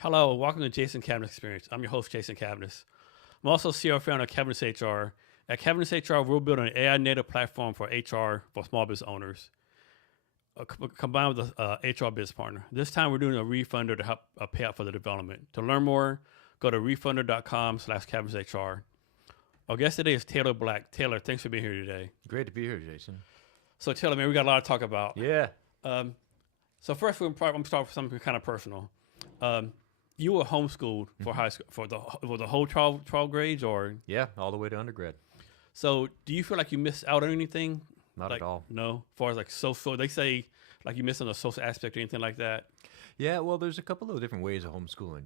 Hello, welcome to Jason Cavness Experience. I'm your host, Jason Cavness. I'm also CEO founder of Cavness HR. At Cavness HR, we're building an AI native platform for HR for small business owners, combined with a HR business partner. This time, we're doing a refunder to help pay out for the development. To learn more, go to refunder.com/CavnessHR. Our guest today is Taylor Black. Taylor, thanks for being here today. Great to be here, Jason. So, Taylor, man, we got a lot to talk about. Yeah. So first, I'm going to start with something kind of personal. You were homeschooled for high school for the whole 12 grades, or Yeah, all the way to undergrad. so? Do you feel like you missed out on anything? Not Like at all. no, as far as like social, they say like you missed on the social aspect or anything like that. Yeah, well, there's a couple of different ways of homeschooling.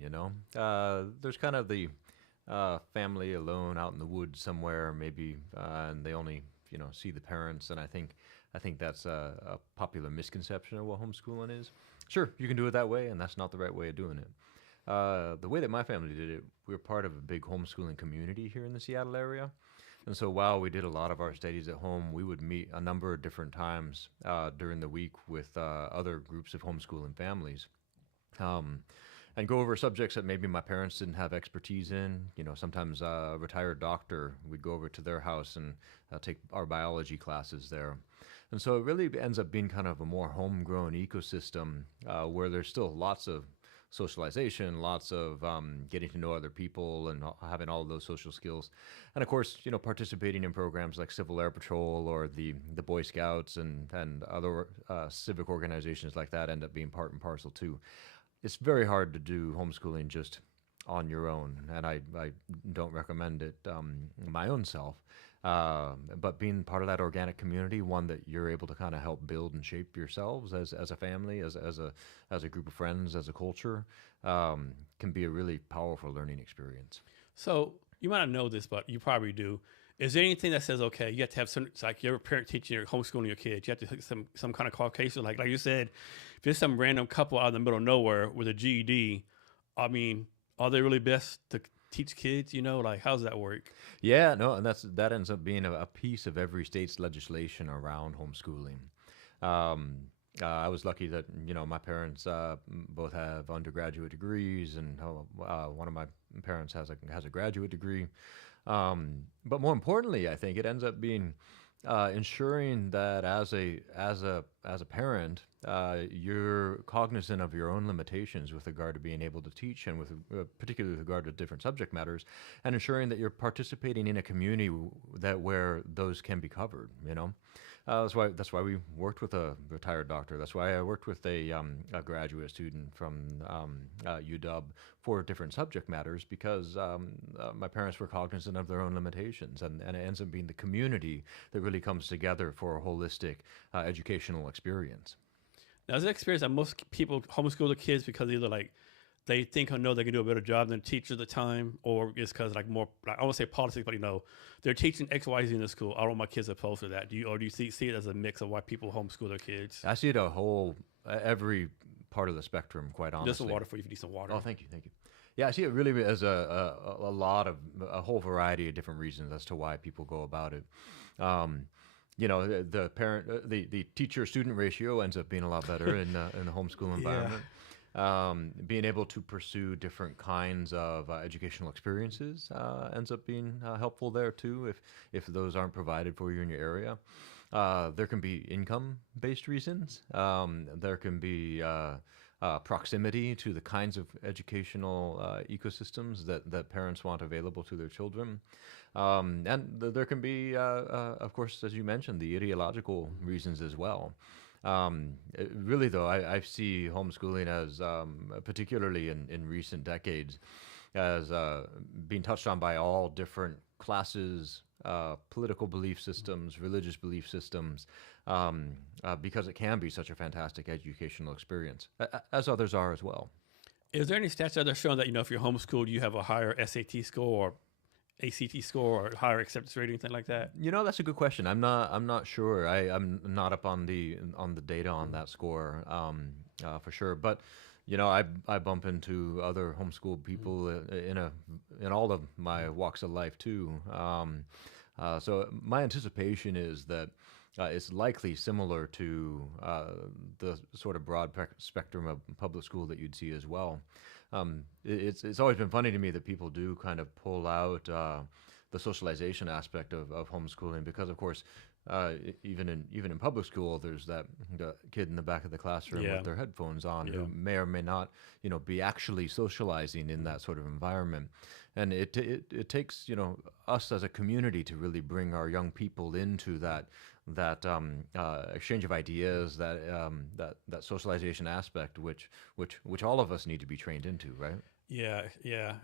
There's kind of the family alone out in the woods somewhere, maybe, and they only, see the parents. And I think that's a popular misconception of what homeschooling is. Sure, you can do it that way, and that's not the right way of doing it. The way that my family did it, we were part of a big homeschooling community here in the Seattle area. And so while we did a lot of our studies at home, we would meet a number of different times during the week with other groups of homeschooling families. Um, and go over subjects that maybe my parents didn't have expertise in. Sometimes a retired doctor, we'd go over to their house and take our biology classes there. And so it really ends up being kind of a more homegrown ecosystem where there's still lots of socialization, lots of getting to know other people and having all of those social skills. And of course, participating in programs like Civil Air Patrol or the Boy Scouts and other civic organizations like that end up being part and parcel too. It's very hard to do homeschooling just on your own, and I don't recommend it my own self. But being part of that organic community, one that you're able to kind of help build and shape yourselves as a family, as a group of friends, as a culture, can be a really powerful learning experience. So you might not know this, but you probably do. Is there anything that says okay, you have to have some? It's like you're a parent teaching, you're homeschooling your kids. You have to take some kind of qualification, like you said, if there's some random couple out in the middle of nowhere with a GED, I mean, are they really best to teach kids? Like how's that work? Yeah, no, and that ends up being a piece of every state's legislation around homeschooling. Um, I was lucky that my parents both have undergraduate degrees, and one of my parents has a graduate degree. But more importantly, I think it ends up being ensuring that as a parent, you're cognizant of your own limitations with regard to being able to teach, and with particularly with regard to different subject matters, and ensuring that you're participating in a community that where those can be covered. That's why we worked with a retired doctor. That's why I worked with a graduate student from UW for different subject matters, because my parents were cognizant of their own limitations, and it ends up being the community that really comes together for a holistic educational experience. Now, is it experience that most people homeschool their kids because either like they think or know they can do a better job than the teacher at the time, or it's because like more like I won't say politics, but they're teaching X, Y, Z in the school. I don't want my kids opposed to that. Do you see it as a mix of why people homeschool their kids? I see it every part of the spectrum, quite honestly. Just some water for you if you need some water. Oh, thank you. Yeah, I see it really as a whole variety of different reasons as to why people go about it. The teacher student ratio ends up being a lot better in the homeschool environment. Being able to pursue different kinds of educational experiences ends up being helpful there too, if those aren't provided for you in your area. There can be income-based reasons. There can be proximity to the kinds of educational ecosystems that parents want available to their children. There can be, of course, as you mentioned, the ideological reasons as well. Really, though, I see homeschooling as, particularly in recent decades, as being touched on by all different classes, political belief systems, religious belief systems, because it can be such a fantastic educational experience, as others are as well. Is there any stats that are showing that if you're homeschooled, you have a higher SAT score or ACT score or higher acceptance rate, anything like that? That's a good question. I'm not sure. I'm not up on the data on that score for sure. But I bump into other homeschooled people in all of my walks of life too. So my anticipation is that it's likely similar to the sort of broad spectrum of public school that you'd see as well. It's always been funny to me that people do kind of pull out the socialization aspect of homeschooling because, of course, even in public school, there's that the kid in the back of the classroom Yeah. with their headphones on Yeah. who may or may not, be actually socializing in that sort of environment. And it takes us as a community to really bring our young people into that exchange of ideas, that socialization aspect, which all of us need to be trained into, right? Yeah, yeah.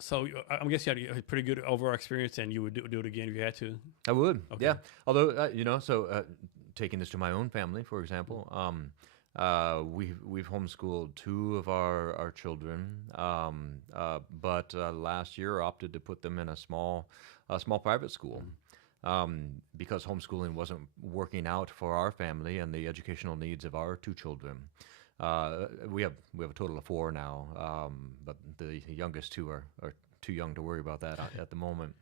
So I'm guessing you had a pretty good overall experience, and you would do it again if you had to. I would, Okay. yeah. Although, taking this to my own family, for example, we've homeschooled two of our children, but last year opted to put them in a small private school. Because homeschooling wasn't working out for our family and the educational needs of our two children. We have a total of four now, but the youngest two are too young to worry about that at the moment.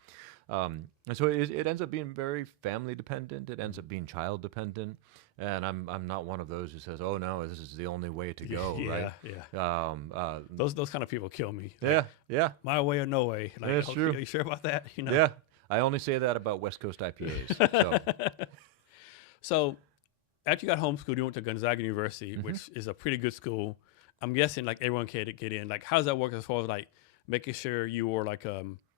And so it ends up being very family dependent. It ends up being child dependent, and I'm not one of those who says, "Oh no, this is the only way to go." Yeah, right? yeah. Those kind of people kill me. Like, Yeah, yeah, my way or no way. Like, That's true. Are you sure about that? yeah. I only say that about West Coast IPAs. So. So, after you got homeschooled, you went to Gonzaga University, which is a pretty good school. I'm guessing like everyone can get in. Like, how does that work as far as like making sure you were like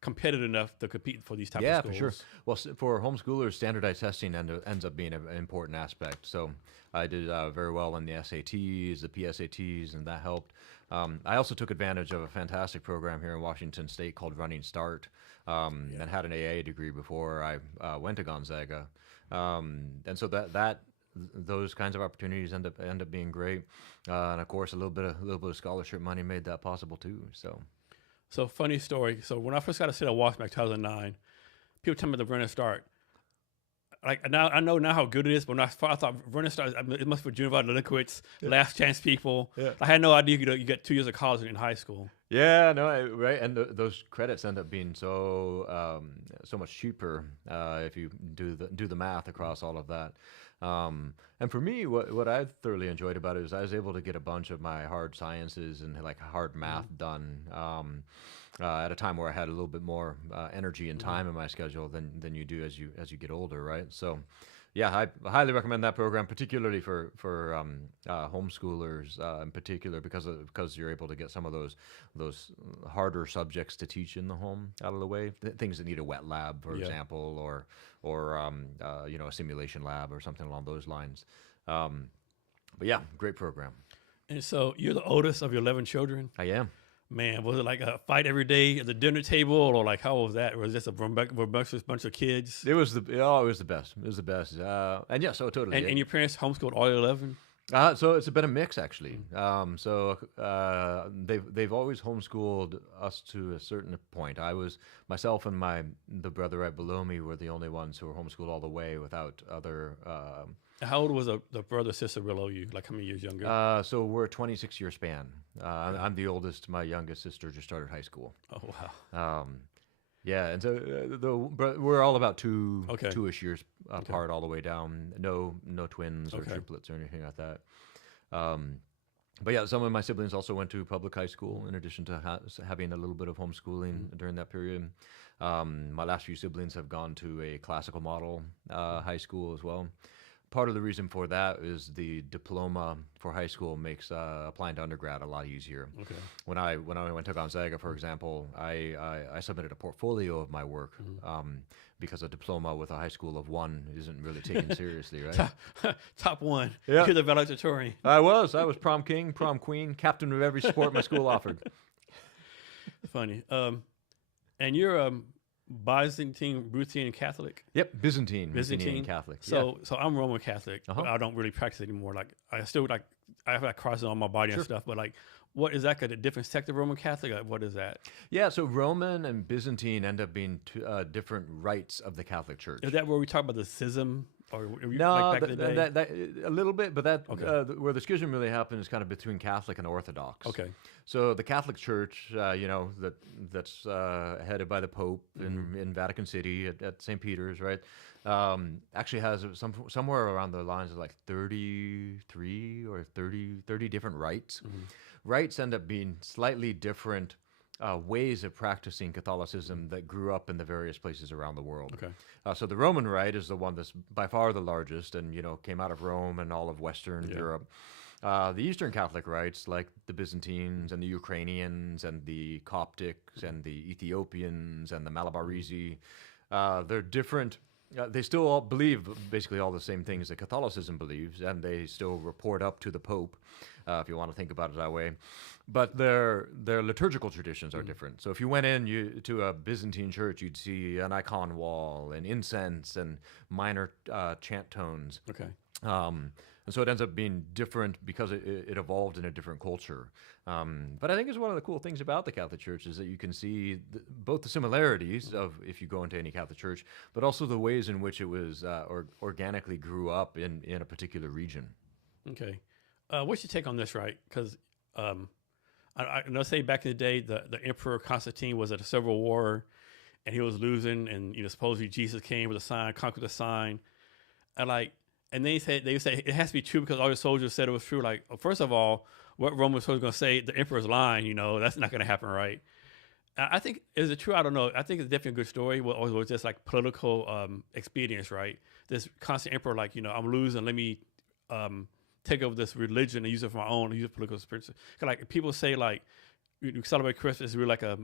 competitive enough to compete for these type of Yeah, schools? for sure. Well, for homeschoolers, standardized testing ends up being an important aspect. So I did very well in the SATs, the PSATs, and that helped. I also took advantage of a fantastic program here in Washington State called Running Start, and had an AA degree before I went to Gonzaga. And so those kinds of opportunities end up being great. And of course, a little bit of scholarship money made that possible too. So funny story. So when I first got to sit at Washington, 2009, people tell me the Running Start. Like now, I know now how good it is, but when I thought Running Start, it must be for juvenile delinquents, last chance people. Yeah. I had no idea you get 2 years of college in high school. Yeah, no, right, and those credits end up being so much cheaper if you do the math across all of that. And for me, what I thoroughly enjoyed about it is I was able to get a bunch of my hard sciences and like hard math done at a time where I had a little bit more energy and time in my schedule than you do as you get older, right? So. Yeah, I highly recommend that program, particularly for homeschoolers in particular, because you're able to get some of those harder subjects to teach in the home out of the way. Things that need a wet lab, for example, or a simulation lab or something along those lines. But yeah, great program. And so you're the oldest of your 11 children? I am. Man, was it like a fight every day at the dinner table, or like how was that? Or was this a rambunctious bunch of kids? It was the best. It was the best. And yeah, so totally. And your parents homeschooled all 11? So it's been a mix actually. They've always homeschooled us to a certain point. Myself and the brother right below me were the only ones who were homeschooled all the way without other. How old was the brother sister below you? Like how many years younger? So we're a 26-year span. I'm the oldest. My youngest sister just started high school. Oh wow. Yeah, and so but we're all about Okay. 2-ish years apart all the way down. No twins or triplets or anything like that. But yeah, some of my siblings also went to public high school in addition to having a little bit of homeschooling during that period. My last few siblings have gone to a classical model high school as well. Part of the reason for that is the diploma for high school makes applying to undergrad a lot easier. Okay. When I went to Gonzaga, for example, I submitted a portfolio of my work because a diploma with a high school of 1 isn't really taken seriously, right? Top one. Yeah. You're the valedictorian. I was prom king, prom queen, captain of every sport my school offered. Funny. And you're Byzantine, Ruthenian Catholic. Yep, Byzantine Catholic. So I'm Roman Catholic, but Uh-huh. I don't really practice anymore. Like I still I have that crosses on my body and stuff. But like, what is that? A different sect of Roman Catholic? Like, what is that? Yeah, so Roman and Byzantine end up being different rites of the Catholic Church. Is that where we talk about the schism? or like No, back in the day? that a little bit, but that Okay. where the schism really happened is kind of between Catholic and Orthodox. Okay. So the Catholic Church, that's headed by the Pope Hmm. in Vatican City at St. Peter's, right? Actually has somewhere around the lines of like 33 or 30 different rites. Hmm. Rites end up being slightly different ways of practicing Catholicism that grew up in the various places around the world. Okay. So the Roman Rite is the one that's by far the largest, and came out of Rome and all of Western Yeah. Europe. The Eastern Catholic rites, like the Byzantines and the Ukrainians and the Coptics and the Ethiopians and the Malabarese, they're different. They still all believe basically all the same things that Catholicism believes, and they still report up to the Pope, if you want to think about it that way. But their liturgical traditions are different. So if you went to a Byzantine church, you'd see an icon wall and incense and minor chant tones. Okay. And so it ends up being different because it evolved in a different culture. But I think it's one of the cool things about the Catholic Church is that you can see both the similarities of if you go into any Catholic church, but also the ways in which it was organically grew up in a particular region. Okay. What's your take on this, right? Because I know, say back in the day, the Emperor Constantine was at a civil war, and he was losing, and supposedly Jesus came with a sign, conquered the sign, and and they say it has to be true because all the soldiers said it was true. Like, first of all, what Roman soldiers going to say? The Emperor's lying. That's not going to happen, right? I think, is it true? I don't know. I think it's definitely a good story. Or was just like political expedience, right? This constant emperor, like, I'm losing. Let me take over this religion and use it for my own, use it political experience. Like people say, like you celebrate Christmas is really like a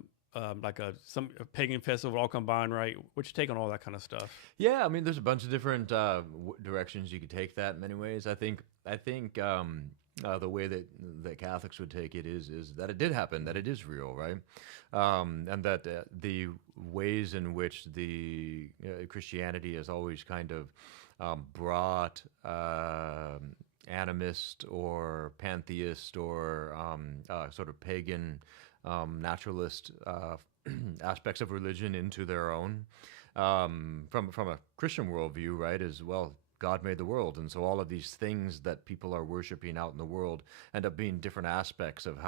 pagan festival all combined, right? What's your take on all that kind of stuff? Yeah, I mean, there's a bunch of different directions you could take that in many ways. I think the way that Catholics would take it is that it did happen, that it is real, right? And that the ways in which the Christianity has always kind of brought animist or pantheist or sort of pagan naturalist aspects of religion into their own. From a Christian worldview, right, as well, God made the world, and so all of these things that people are worshiping out in the world end up being different aspects of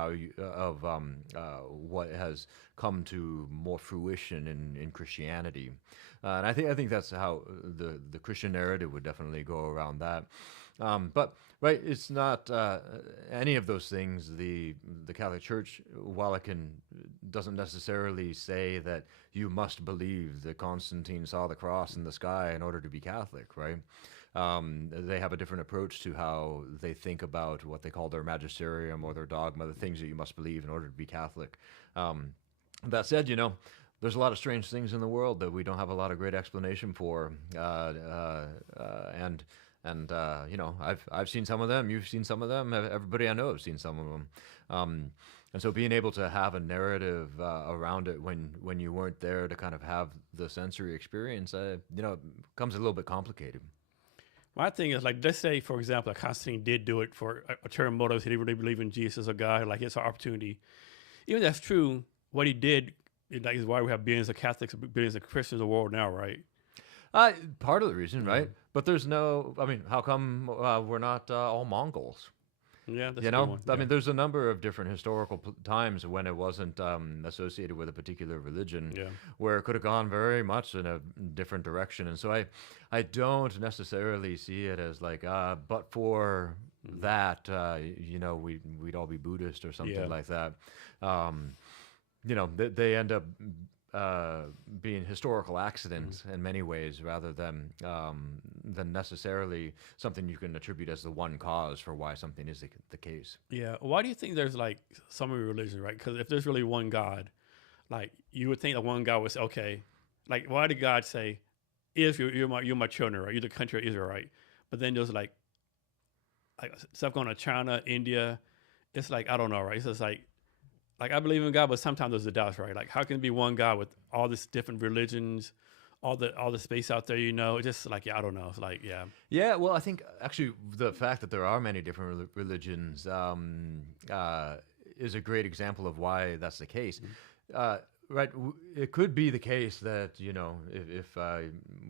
what has come to more fruition in Christianity, and I think that's how the Christian narrative would definitely go around that. But right, it's not any of those things. The Catholic Church, while it doesn't necessarily say that you must believe that Constantine saw the cross in the sky in order to be Catholic, right? They have a different approach to how they think about what they call their magisterium or their dogma, the things that you must believe in order to be Catholic. That said, there's a lot of strange things in the world that we don't have a lot of great explanation for, and I've seen some of them. You've seen some of them. Everybody I know has seen some of them. And so being able to have a narrative around it when you weren't there to kind of have the sensory experience, comes a little bit complicated. My thing is, like, let's say, for example, that Constantine did do it for ulterior motives. He didn't really believe in Jesus as a God. Like, it's an opportunity. Even if that's true, what he did is why we have billions of Catholics, billions of Christians in the world now, right? Part of the reason, right? But there's no. I mean, how come we're not all Mongols? Yeah, that's a good one. I mean, there's a number of different historical times when it wasn't associated with a particular religion, Yeah. where it could have gone very much in a different direction. And so I don't necessarily see it as like, but for that, we'd all be Buddhist or something Yeah. like that. They end up being historical accidents in many ways, rather than necessarily something you can attribute as the one cause for why something is the case. Yeah. Why do you think there's like so many religions, right? Because if there's really one God, like you would think that one God would say, okay, like why did God say, Israel, you're my children, right? You're the country of Israel, right? But then there's like stuff going on China, India. It's like, I don't know, right? It's just like I believe in God, but sometimes there's a doubt, right? Like how can it be one God with all these different religions, all the space out there, It's just like, yeah, I don't know. It's like, yeah. Yeah, well, I think actually the fact that there are many different religions is a great example of why that's the case. Right, it could be the case that if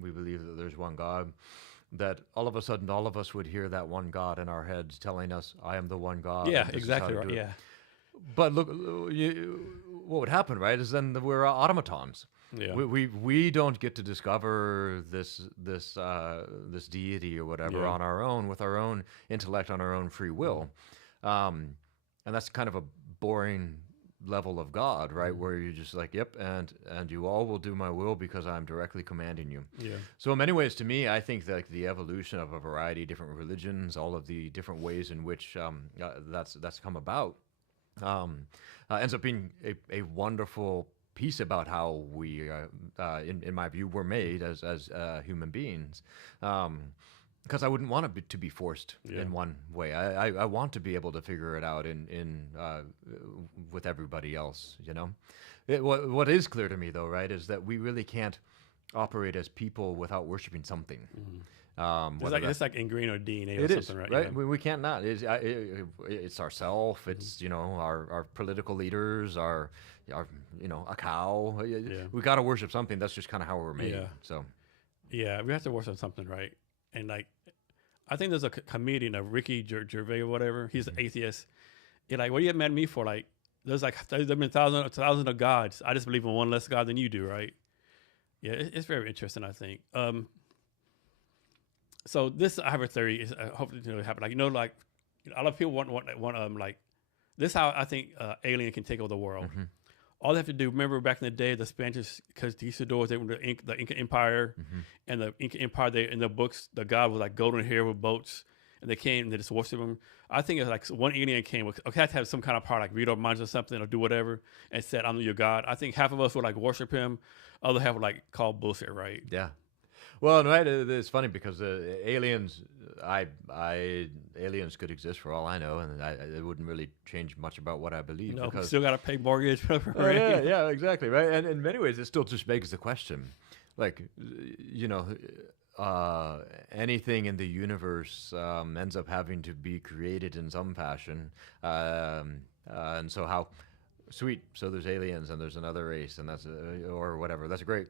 we believe that there's one God, that all of a sudden all of us would hear that one God in our heads telling us, "I am the one God." Yeah, and this is how exactly to right. do it." Yeah, But look, what would happen, right? Is then we're automatons. yeah, We don't get to discover this deity or whatever yeah. on our own with our own intellect, on our own free will, and that's kind of a boring level of God, right? Where you're just like, yep, and you all will do my will because I'm directly commanding you. Yeah. So in many ways, to me, I think that the evolution of a variety of different religions, all of the different ways in which that's come about, ends up being a wonderful piece about how we, in my view, were made as human beings. Because I wouldn't want to be forced Yeah. in one way. I want to be able to figure it out in with everybody else. You know, what is clear to me though, right, is that we really can't operate as people without worshiping something. It's like ingrained or DNA or It is, something, right? Yeah. We can't not. It's ourself. It's our political leaders. Our a cow. We got to worship something. That's just kind of how we're made. Yeah. So Yeah, we have to worship something, right? And like, I think there's a comedian, Ricky Gervais or whatever. He's an atheist. He's like, what do you mad at me for? Like, there's been thousands of gods. I just believe in one less God than you do, right? Yeah, it's very interesting, I think. So this, I have a theory. Is hopefully it'll happen. Like, like a lot of people want like this. How I think alien can take over the world. All they have to do, remember back in the day, the Spanish conquistadors, they were the Inca Empire, and the Inca Empire, in the books, the god was like golden hair with boats, and they came and they just worshiped him. I think it's like one alien came, okay, I have to have some kind of power, like read our minds or something, or do whatever, and said, I'm your god. I think half of us would like worship him, other half would like call bullshit, right? yeah. Well, right. It's funny because aliens, aliens could exist for all I know, and it wouldn't really change much about what I believe. No, because, still got to pay mortgage. Oh, Right? yeah, exactly, right. And in many ways, it still just begs the question, like, anything in the universe ends up having to be created in some fashion, and so how sweet. So there's aliens, and there's another race, and that's or whatever. That's great.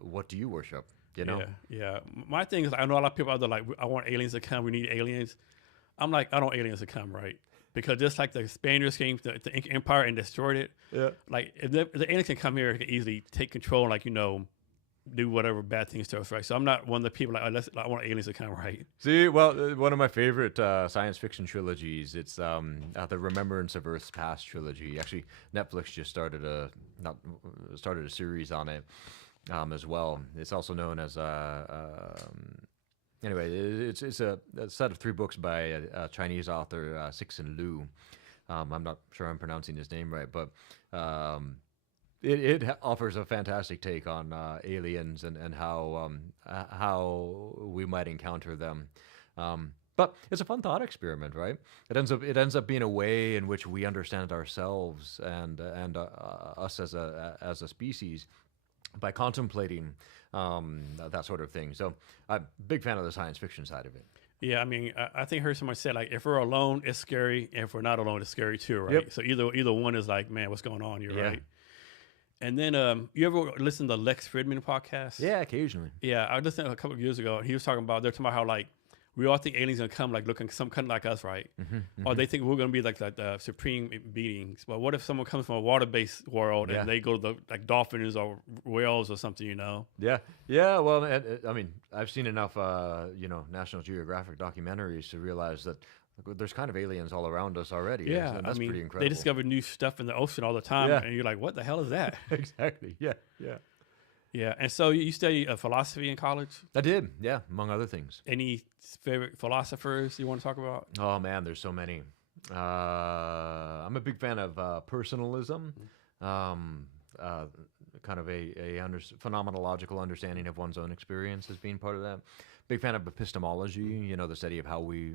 What do you worship? You know? Yeah. My thing is, I know a lot of people out there like, I want aliens to come. We need aliens. I'm like, I don't want aliens to come, right? Because just like the Spaniards came to the Inca Empire and destroyed it. Yeah. Like if the aliens can come here, they can easily take control, and, like, do whatever bad things to us, right? So I'm not one of the people like, I want aliens to come, right? See, well, one of my favorite science fiction trilogies, it's the Remembrance of Earth's Past trilogy. Actually, Netflix just started a series on it. As well, it's also known as anyway. It's a set of 3 books by a Chinese author, Cixin Liu. I'm not sure I'm pronouncing his name right, but it offers a fantastic take on aliens and how we might encounter them. But it's a fun thought experiment, right? It ends up being a way in which we understand ourselves and us as a species, by contemplating that sort of thing. So I'm a big fan of the science fiction side of it. Yeah, I mean, I think I heard someone say, like, if we're alone, it's scary, and if we're not alone, it's scary too, right? Yep. So either one is like, man, what's going on here, Yeah. right? And then you ever listen to Lex Fridman podcast? Yeah, occasionally. Yeah, I listened a couple of years ago, and he was talking about, they're talking about how, like, we all think aliens gonna come, like, looking some kind of like us, right? Or they think we're gonna be like the supreme beings. But what if someone comes from a water-based world and they go to like dolphins or whales or something, Yeah. Well, I mean, I've seen enough, National Geographic documentaries to realize that there's kind of aliens all around us already. Yeah, and that's pretty incredible. They discover new stuff in the ocean all the time, and you're like, what the hell is that? Exactly. Yeah. Yeah, and so you study philosophy in college? I did, yeah, among other things. Any favorite philosophers you want to talk about? Oh, man, there's so many. I'm a big fan of personalism, kind of a phenomenological understanding of one's own experience as being part of that. Big fan of epistemology, the study of how we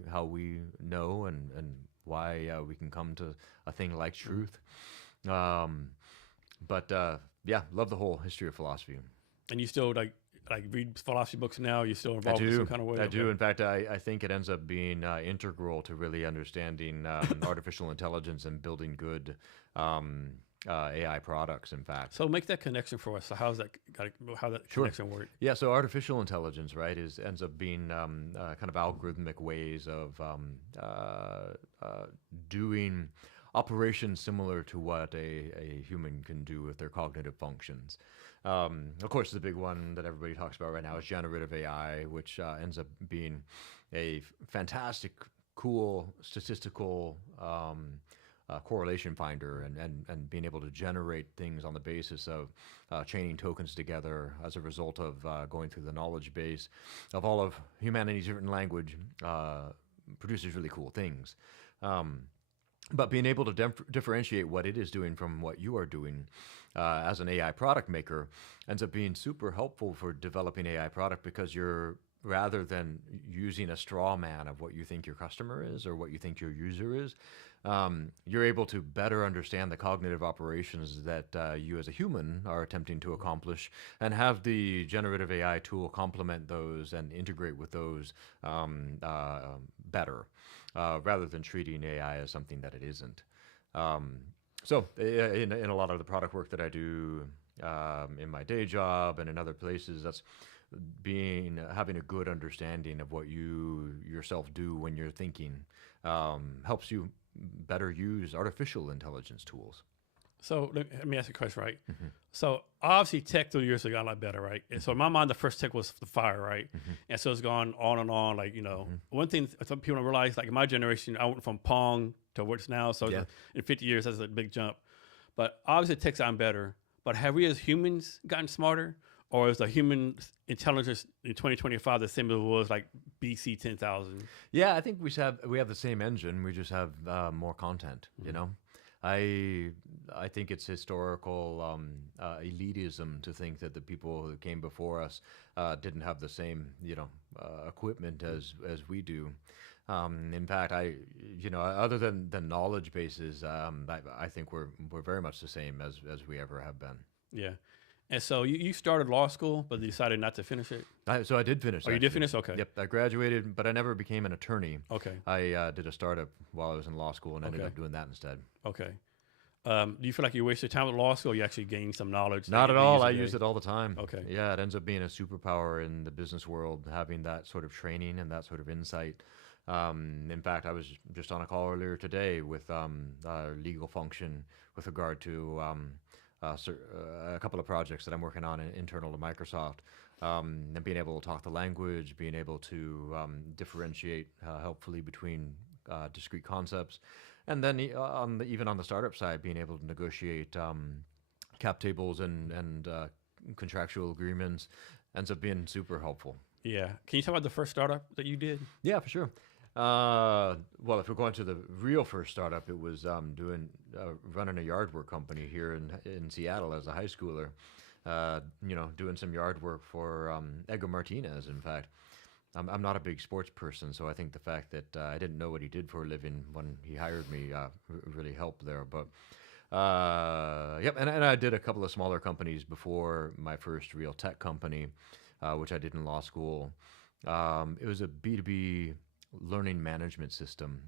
know and why we can come to a thing like truth. Yeah, love the whole history of philosophy. And you still like read philosophy books now? You still involved in some kind of way? I do. In fact, I think it ends up being integral to really understanding artificial intelligence and building good AI products, in fact. So make that connection for us. So how that Sure. connection work? Yeah, so artificial intelligence, right, ends up being kind of algorithmic ways of doing operations similar to what a human can do with their cognitive functions. Of course, the big one that everybody talks about right now is generative AI, which ends up being a fantastic, cool statistical correlation finder, and being able to generate things on the basis of chaining tokens together as a result of going through the knowledge base of all of humanity's written language produces really cool things. But being able to differentiate what it is doing from what you are doing as an AI product maker ends up being super helpful for developing AI product, because you're, rather than using a straw man of what you think your customer is or what you think your user is, you're able to better understand the cognitive operations that you as a human are attempting to accomplish, and have the generative AI tool complement those and integrate with those better, rather than treating AI as something that it isn't. So in a lot of the product work that I do in my day job and in other places, that's having a good understanding of what you yourself do when you're thinking helps you better use artificial intelligence tools. So let me ask you a question, right? So obviously tech through the years have gotten a lot better, right? And so in my mind, the first tech was the fire, right? And so it's gone on and on. Like, one thing some people don't realize, like in my generation, I went from Pong to what's now. So Yeah. in 50 years, that's a big jump. But obviously tech's gotten better. But have we as humans gotten smarter? Or is the human intelligence in 2025 the same as it was like BC 10,000? Yeah, I think we have the same engine. We just have more content. You know, I think it's historical elitism to think that the people who came before us didn't have the same equipment as we do. In fact, other than the knowledge bases, I think we're very much the same as we ever have been. Yeah. And so you started law school, but decided not to finish it? So I did finish. Oh, you did finish? Okay. Yep, I graduated, but I never became an attorney. Okay. I did a startup while I was in law school and ended up doing that instead. Okay. Do you feel like you wasted time at law school, or you actually gained some knowledge? Not at all. I use it all the time. Okay. Yeah, it ends up being a superpower in the business world, having that sort of training and that sort of insight. In fact, I was just on a call earlier today with a legal function with regard to a couple of projects that I'm working on internal to Microsoft, and being able to talk the language, being able to differentiate helpfully between discrete concepts, and then even on the startup side, being able to negotiate cap tables and contractual agreements ends up being super helpful. Yeah. Can you talk about the first startup that you did? Yeah, for sure. Well, if we're going to the real first startup, it was running a yard work company here in Seattle as a high schooler. Doing some yard work for Edgar Martinez. In fact, I'm not a big sports person, so I think the fact that I didn't know what he did for a living when he hired me really helped there. But yep, and I did a couple of smaller companies before my first real tech company, which I did in law school. It was a B2B learning management system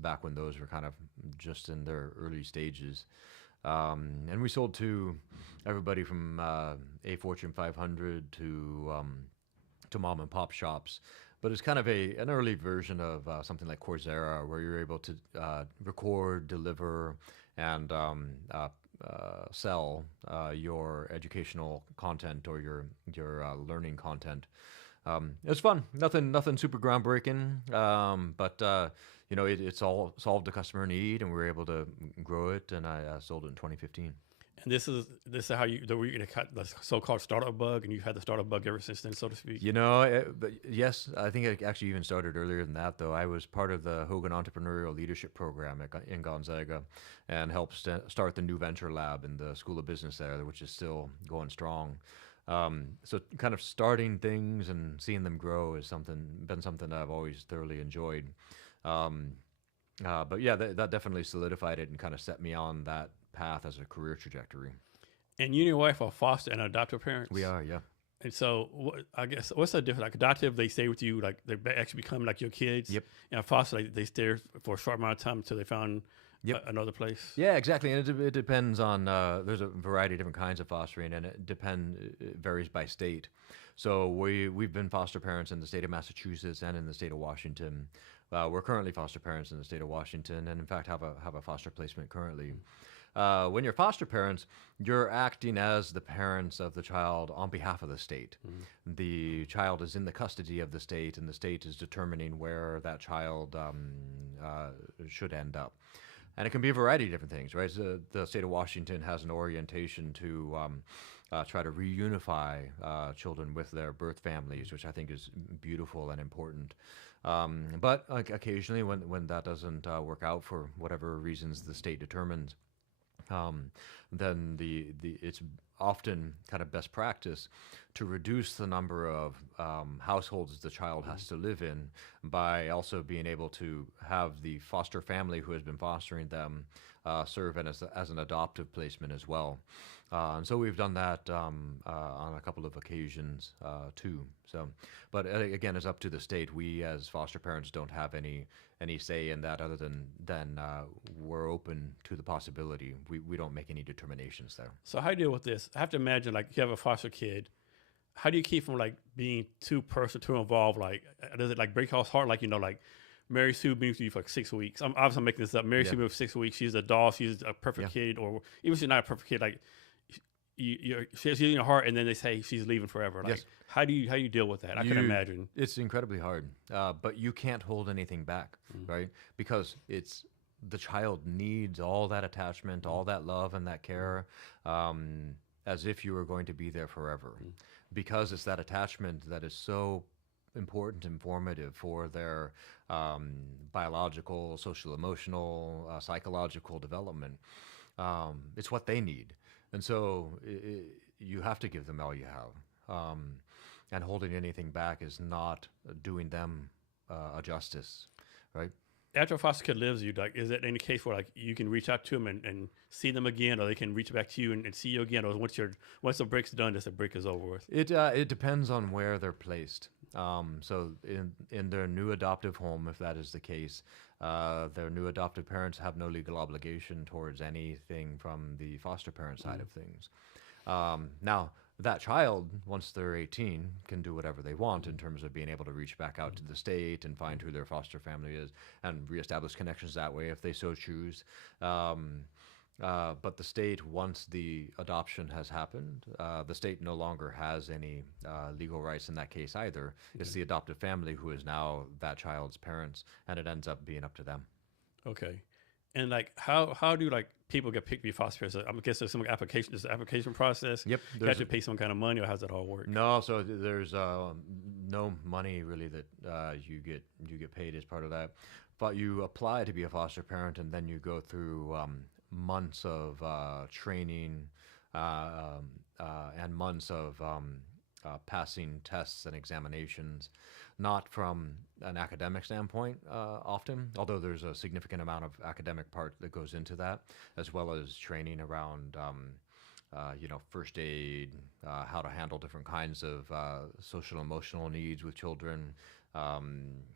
back when those were kind of just in their early stages. And we sold to everybody from a Fortune 500 to mom and pop shops. But it's kind of an early version of something like Coursera, where you're able to record, deliver, and sell your educational content or your learning content. It's fun. Nothing super groundbreaking, but it's all solved a customer need, and we were able to grow it. And I sold it in 2015. And this is how you cut the so-called startup bug, and you've had the startup bug ever since then, so to speak. But yes, I think it actually even started earlier than that, though. I was part of the Hogan Entrepreneurial Leadership Program in Gonzaga, and helped start the New Venture Lab in the School of Business there, which is still going strong. So kind of starting things and seeing them grow is been something that I've always thoroughly enjoyed. But yeah, that definitely solidified it and kind of set me on that path as a career trajectory. And you and your wife are foster and adoptive parents? We are, yeah. And so, I guess, what's the difference? Like adoptive, they stay with you, like they actually become like your kids. Yep. And foster, like, they stay for a short amount of time until they found Yep. another place. Yeah, exactly, and it depends on. There's a variety of different kinds of fostering, and it varies by state. So we've been foster parents in the state of Massachusetts and in the state of Washington. We're currently foster parents in the state of Washington, and in fact have a foster placement currently. When you're foster parents, you're acting as the parents of the child on behalf of the state. The child is in the custody of the state, and the state is determining where that child should end up. And it can be a variety of different things, right? So the state of Washington has an orientation to try to reunify children with their birth families, which I think is beautiful and important. But occasionally, when that doesn't work out for whatever reasons the state determines, then it's often kind of best practice to reduce the number of households the child has to live in by also being able to have the foster family who has been fostering them serve as an adoptive placement as well. And so we've done that on a couple of occasions too. So, but again, it's up to the state. We as foster parents don't have any say in that other than we're open to the possibility. We don't make any determinations there. So how do you deal with this? I have to imagine, like, you have a foster kid. How do you keep from like being too personal, too involved? Like, does it like break y'all's heart? Like, like Mary Sue been with you for like 6 weeks. I'm obviously making this up. Mary Sue been for 6 weeks. She's a doll. She's a perfect kid, or even if she's not a perfect kid, like she's in your heart, and then they say she's leaving forever. Like, how do you deal with that? I can imagine it's incredibly hard, but you can't hold anything back, right? Because the child needs all that attachment, all that love and that care, as if you were going to be there forever, because it's that attachment that is so important and formative for their biological, social, emotional, psychological development. It's what they need. And so you have to give them all you have. And holding anything back is not doing them a justice, right? after a foster kid lives with you, like, is it any case where like you can reach out to them and see them again, or they can reach back to you and see you again, or once the break's done, just the break is over with? It depends on where they're placed. So in their new adoptive home, if that is the case, their new adoptive parents have no legal obligation towards anything from the foster parent side of things. Now, that child, once they're 18, can do whatever they want in terms of being able to reach back out to the state and find who their foster family is and reestablish connections that way if they so choose. But the state, once the adoption has happened, the state no longer has any legal rights in that case either. It's the adoptive family who is now that child's parents, and it ends up being up to them. Okay. And like, how do like people get picked to be foster parents? I guess there's some application. There's an application process. Yep. You have to pay some kind of money, or how's that all work? No, so there's no money really that you get paid as part of that. But you apply to be a foster parent, and then you go through months of training and months of passing tests and examinations, not from an academic standpoint often, although there's a significant amount of academic part that goes into that, as well as training around first aid, how to handle different kinds of social emotional needs with children,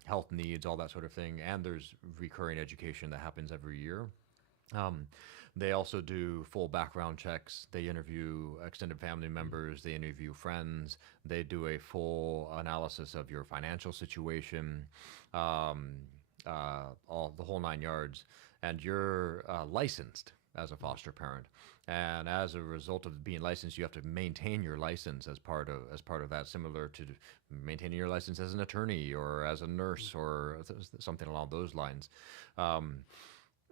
health needs, all that sort of thing. And there's recurring education that happens every year. They also do full background checks. They interview extended family members. They interview friends. They do a full analysis of your financial situation, all the whole 9 yards. And you're licensed as a foster parent. And as a result of being licensed, you have to maintain your license as part of that, similar to maintaining your license as an attorney or as a nurse or something along those lines.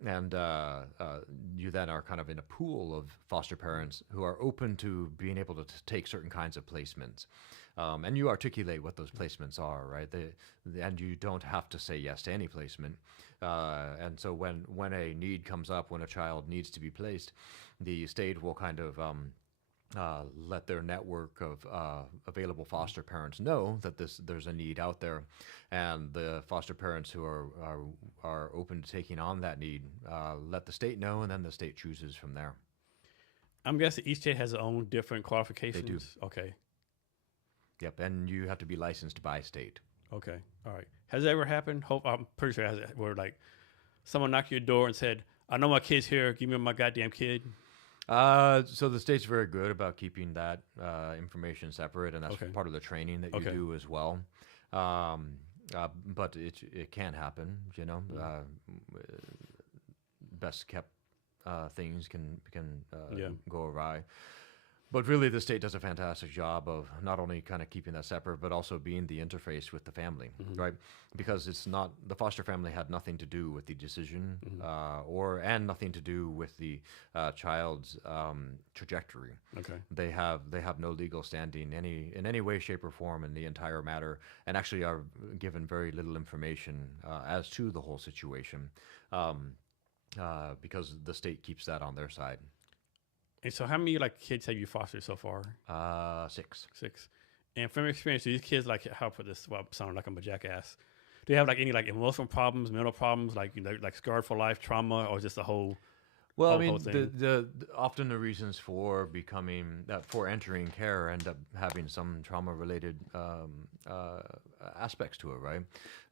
And you then are kind of in a pool of foster parents who are open to being able to take certain kinds of placements. And you articulate what those placements are, right? And you don't have to say yes to any placement. And so when a need comes up, when a child needs to be placed, the state will kind of let their network of available foster parents know that there's a need out there, and the foster parents who are open to taking on that need let the state know, and then the state chooses from there. I'm guessing each state has its own different qualifications. They do. Okay. Yep, and you have to be licensed by state. Okay. All right. Has it ever happened? Hope I'm pretty sure it has. Where like someone knocked your door and said, "I know my kid's here. Give me my goddamn kid." So the state's very good about keeping that information separate, and that's Okay. part of the training that you Okay. do as well. Um, but it can happen, you know. Best kept things can Yeah. go awry. But really, the state does a fantastic job of not only kind of keeping that separate, but also being the interface with the family, right? Because it's not the foster family had nothing to do with the decision, and nothing to do with the child's trajectory. Okay. They have no legal standing in any way, shape, or form in the entire matter, and actually are given very little information as to the whole situation, because the state keeps that on their side. And so, how many like kids have you fostered so far? 6. 6. And from your experience, do these kids like how I put this? Well, sound like I'm a jackass. Do you have like any like emotional problems, mental problems, like like scarred for life, trauma, or just the whole? Well, I whole mean, thing? the often the reasons for for entering care end up having some trauma-related aspects to it, right?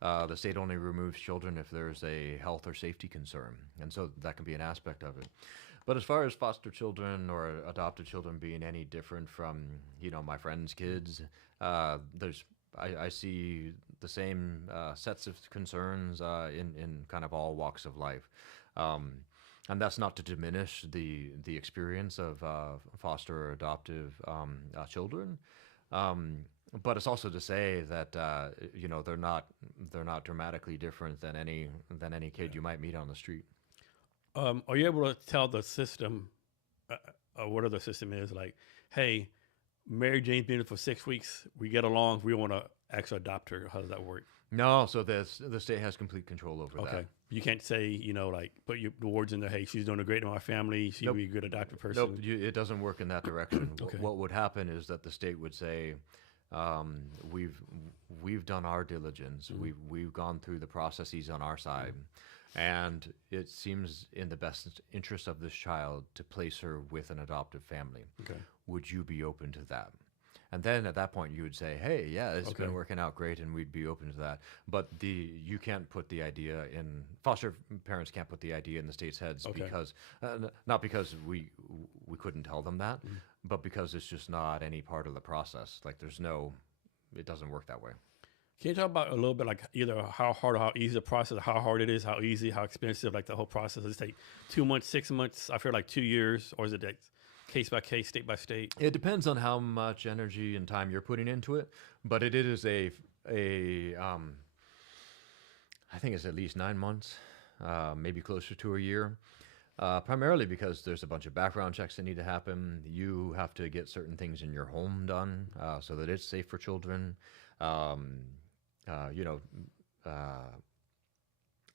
The state only removes children if there's a health or safety concern, and so that can be an aspect of it. But as far as foster children or adopted children being any different from, my friends' kids, I see the same sets of concerns in kind of all walks of life. And that's not to diminish the experience of foster or adoptive children, but it's also to say that they're not dramatically different than any kid you might meet on the street. Are you able to tell the system, whatever the system is, like, hey, Mary Jane's been here for 6 weeks. We get along. We want to actually adopt her. How does that work? No, so the state has complete control over Okay. that. You can't say, like, put the words in there, hey, she's doing a great in my family. She'd Nope. be a good adopted person. Nope, it doesn't work in that direction. Okay. What would happen is that the state would say, we've done our diligence. We've gone through the processes on our side, and it seems in the best interest of this child to place her with an adoptive family. Okay. Would you be open to that? And then at that point, you would say, "Hey, yeah, it's Okay. been working out great, and we'd be open to that." But you can't put the idea in foster parents can't put the idea in the state's heads Okay. because not because we couldn't tell them that, but because it's just not any part of the process. Like it doesn't work that way. Can you talk about a little bit, like either how hard or how easy the process, how hard it is, how easy, how expensive, like the whole process? Does it take 2 months, 6 months? I feel like 2 years, or is it like case by case, state by state? It depends on how much energy and time you're putting into it, but it is I think it's at least 9 months, maybe closer to a year. Primarily because there's a bunch of background checks that need to happen. You have to get certain things in your home done so that it's safe for children. You know,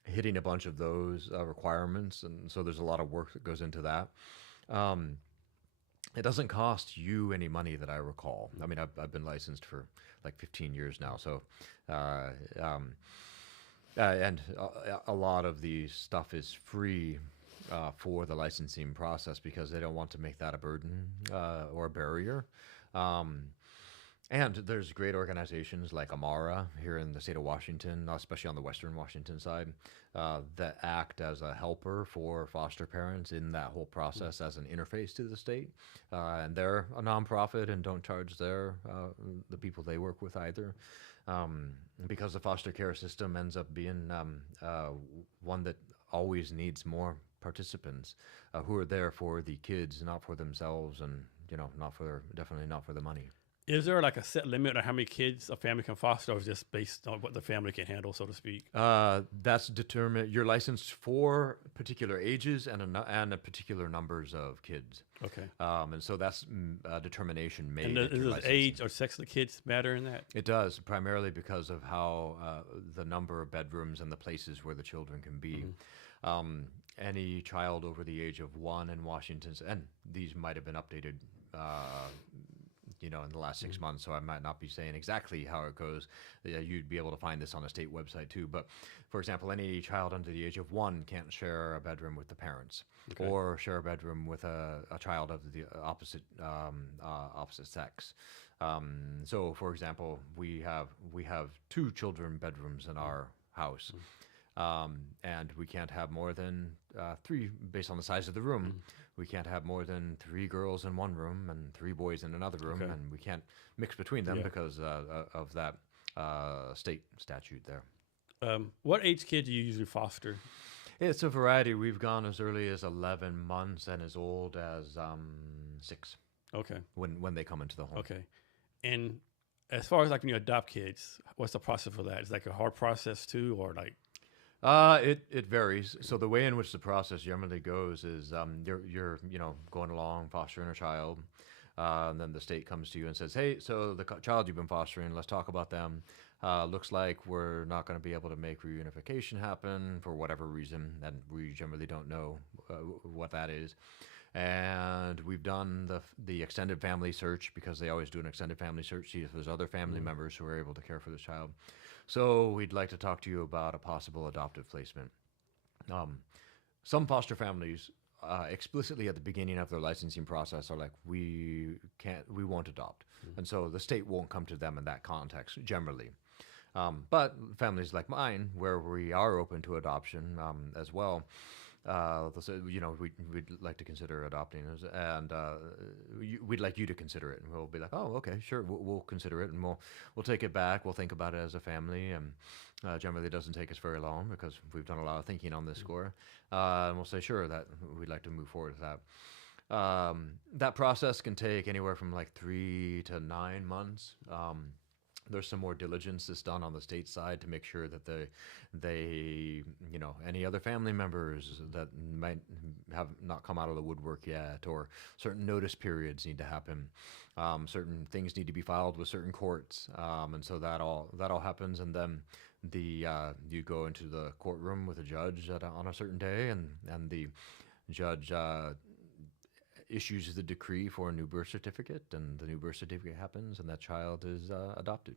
hitting a bunch of those requirements, and so there's a lot of work that goes into that. It doesn't cost you any money that I recall. I mean, I've been licensed for like 15 years now, so and a lot of the stuff is free for the licensing process because they don't want to make that a burden or a barrier. And there's great organizations like Amara here in the state of Washington, especially on the Western Washington side, that act as a helper for foster parents in that whole process as an interface to the state. And they're a nonprofit and don't charge the people they work with either. Because the foster care system ends up being one that always needs more participants who are there for the kids, not for themselves, and definitely not for the money. Is there like a set limit on how many kids a family can foster, or is it just based on what the family can handle, so to speak? That's determined. You're licensed for particular ages and a particular numbers of kids. Okay. And so that's a determination made. And at your does licensing. age or sex of the kids matter in that? It does, primarily because of how the number of bedrooms and the places where the children can be. Any child over the age of 1 in Washington, and these might have been updated in the last 6 months, so I might not be saying exactly how it goes. You'd be able to find this on a state website too. But for example, any child under the age of 1 can't share a bedroom with the parents, Okay. or share a bedroom with a child of the opposite sex. So, for example, we have 2 children bedrooms in our house, and we can't have more than 3 based on the size of the room. We can't have more than 3 girls in one room and 3 boys in another room, Okay. and we can't mix between them Yeah. because of that state statute there. What age kid do you usually foster? It's a variety. We've gone as early as 11 months and as old as 6 Okay. when they come into the home. Okay. And as far as like when you adopt kids, what's the process for that? Is it like a hard process too, or like? It varies. So the way in which the process generally goes is you're going along fostering a child, and then the state comes to you and says, hey, so the child you've been fostering, let's talk about them. Looks like we're not going to be able to make reunification happen for whatever reason, and we generally don't know what that is. And we've done the extended family search, because they always do an extended family search, see if there's other family members who are able to care for this child. So we'd like to talk to you about a possible adoptive placement. Some foster families explicitly at the beginning of their licensing process are like, we won't adopt. And so the state won't come to them in that context generally. But families like mine, where we are open to adoption as well, they'll say, we'd like to consider adopting us, and we'd like you to consider it. And we'll be like, oh, okay, sure, we'll consider it, and we'll take it back. We'll think about it as a family, and generally it doesn't take us very long because we've done a lot of thinking on this score. And we'll say, sure, that we'd like to move forward with that. That process can take anywhere from like 3 to 9 months. There's some more diligence that's done on the state side to make sure that they any other family members that might have not come out of the woodwork yet, or certain notice periods need to happen. Certain things need to be filed with certain courts, and so that all happens, and then you go into the courtroom with a judge on a certain day, and the judge issues the decree for a new birth certificate, and the new birth certificate happens, and that child is adopted.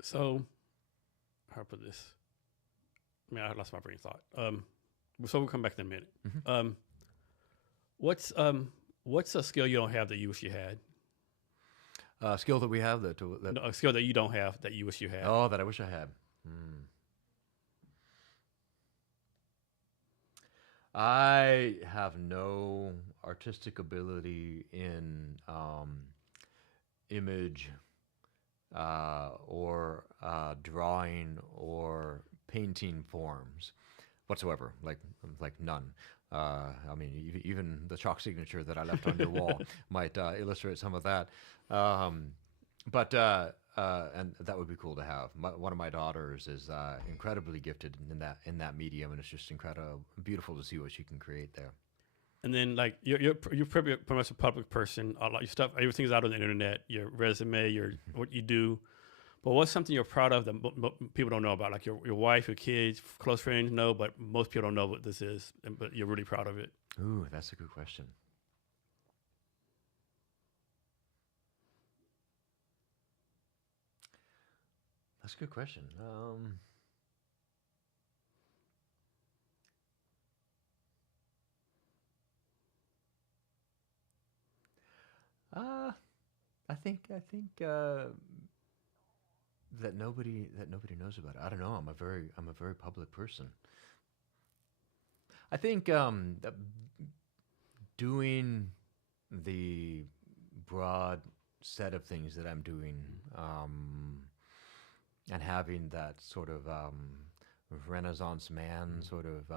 So, how to put this? I mean, I lost my brain thought. So we'll come back in a minute. What's a skill you don't have that you wish you had? Skill that we have that No, a skill that you don't have that you wish you had. Oh, that I wish I had. I have no artistic ability in image or drawing or painting forms whatsoever, like none. I mean, even the chalk signature that I left on your wall might illustrate some of that. And that would be cool to have. One of my daughters is incredibly gifted in that medium, and it's just incredible, beautiful to see what she can create there. And then, like, you're pretty much a public person. A lot of your stuff, everything's out on the internet. Your resume, what you do. But what's something you're proud of that people don't know about? Like your wife, your kids, close friends know, but most people don't know what this is. But you're really proud of it. Ooh, that's a good question. That's a good question. I think that nobody knows about it. I don't know. I'm a very public person. I think doing the broad set of things that I'm doing, and having that sort of Renaissance man sort of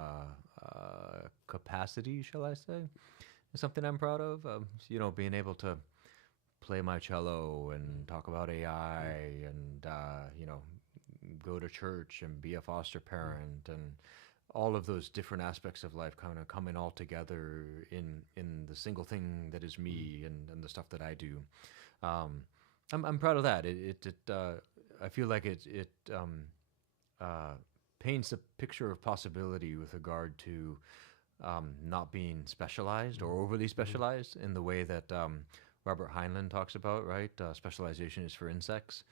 capacity, shall I say, is something I'm proud of. Being able to play my cello and talk about AI and go to church and be a foster parent, and all of those different aspects of life kind of coming all together in the single thing that is me, and the stuff that I do. I'm proud of that. I feel like it paints a picture of possibility with regard to not being specialized or overly specialized in the way that Robert Heinlein talks about, right? Specialization is for insects.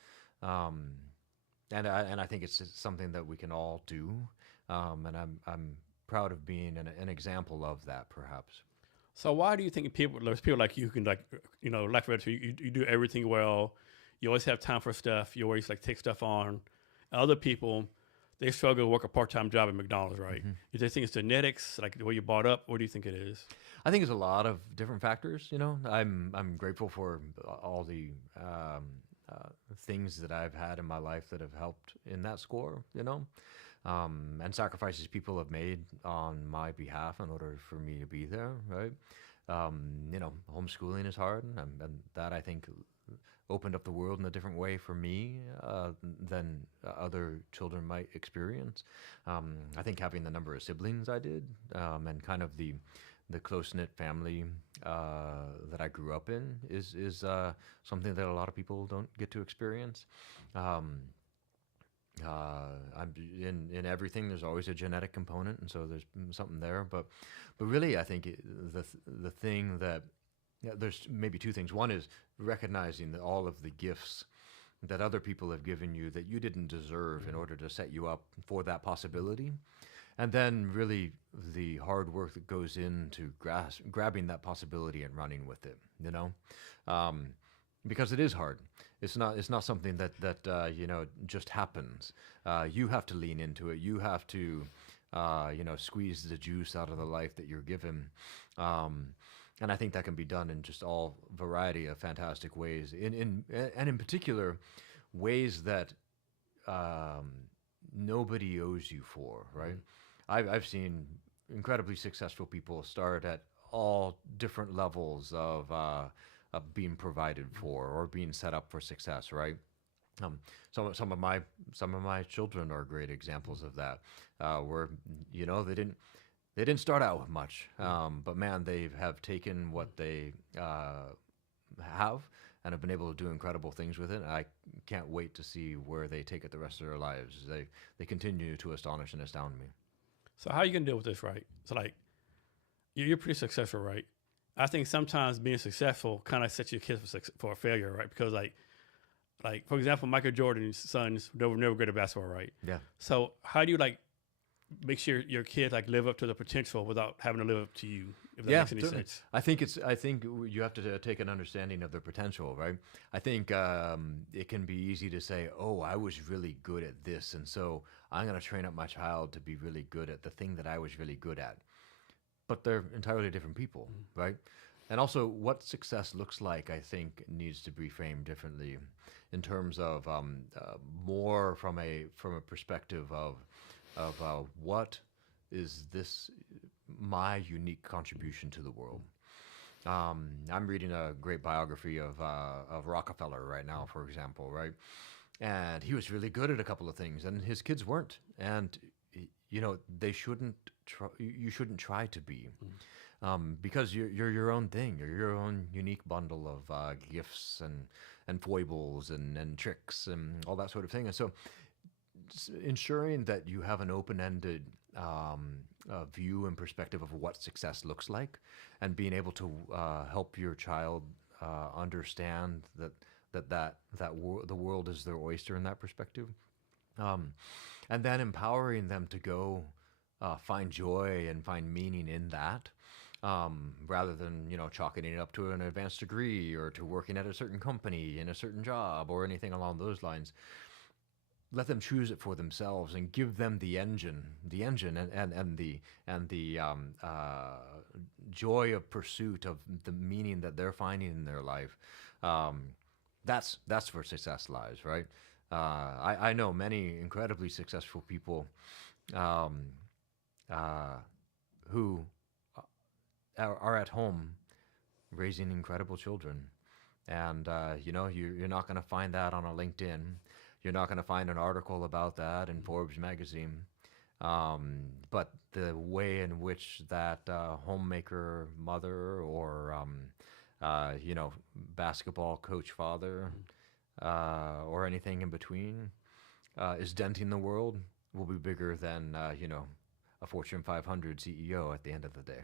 Um, and I think it's just something that we can all do. And I'm proud of being an example of that, perhaps. So why do you think there's people like you who can like like for instance, you do everything well, you always have time for stuff, you always like take stuff on. Other people they struggle to work a part-time job at McDonald's, right? Hmm. You just think it's genetics, like the way you brought up? What do you think it is? I think it's a lot of different factors. I'm grateful for all the things that I've had in my life that have helped in that score. And sacrifices people have made on my behalf in order for me to be there. Right. Homeschooling is hard, and that I think opened up the world in a different way for me than other children might experience. I think having the number of siblings I did, and kind of the close knit family that I grew up in is something that a lot of people don't get to experience. Um, I'm in everything. There's always a genetic component, and so there's something there. But really, I think the thing that there's maybe two things. One is recognizing that all of the gifts that other people have given you that you didn't deserve in order to set you up for that possibility. And then really the hard work that goes into grabbing that possibility and running with it, because it is hard. It's not something that just happens. You have to lean into it. You have to squeeze the juice out of the life that you're given. And I think that can be done in just all variety of fantastic ways. In particular, ways that nobody owes you for, right? I've seen incredibly successful people start at all different levels of being provided for or being set up for success, right? Some of my children are great examples of that, where they didn't start out with much, but man, they have taken what they have and have been able to do incredible things with it. I can't wait to see where they take it the rest of their lives. They continue to astonish and astound me. So how are you gonna deal with this, right? So like you're pretty successful, right? I think sometimes being successful kind of sets your kids for a failure, right? Because like for example, Michael Jordan's sons they were never good at basketball, right? Yeah. So how do you like make sure your kids like live up to the potential without having to live up to you? If that makes any certainly. sense. I think you have to take an understanding of their potential, right? I think it can be easy to say, "Oh, I was really good at this, and so I'm going to train up my child to be really good at the thing that I was really good at." But they're entirely different people, right? And also, what success looks like, I think, needs to be framed differently, in terms of more from a perspective of what is this my unique contribution to the world. I'm reading a great biography of Rockefeller right now, for example, right? And he was really good at a couple of things, and his kids weren't. And they shouldn't. You shouldn't try to be, because you're your own thing. You're your own unique bundle of gifts and foibles and tricks and all that sort of thing. And so, ensuring that you have an open-ended view and perspective of what success looks like, and being able to help your child understand the world is their oyster in that perspective, and then empowering them to go find joy and find meaning in that. Rather than chalking it up to an advanced degree or to working at a certain company in a certain job or anything along those lines. Let them choose it for themselves and give them the engine and the joy of pursuit of the meaning that they're finding in their life. That's where success lies, right? I know many incredibly successful people who are at home raising incredible children, and you're not going to find that on a LinkedIn. You're not going to find an article about that in Forbes magazine. But the way in which that homemaker mother or basketball coach father or anything in between is denting the world will be bigger than a Fortune 500 CEO at the end of the day.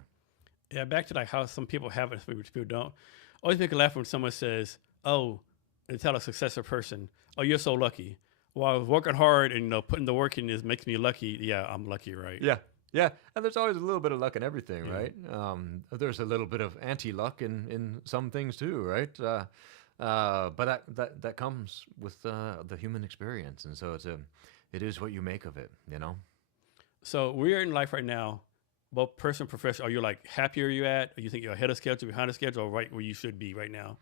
Yeah, back to like how some people have it, which people don't. Always make a laugh when someone says, "Oh," and tell a successful person, "Oh, you're so lucky." While working hard and putting the work in is makes me lucky. Yeah, I'm lucky, right? Yeah, yeah, and there's always a little bit of luck in everything, Yeah. right? There's a little bit of anti-luck in some things too, right? But that comes with the human experience, and so it is what you make of it, you know. So we're in life right now, both person and professional. Are you like happier you at? Or you think you're ahead of schedule, behind the schedule, or right where you should be right now?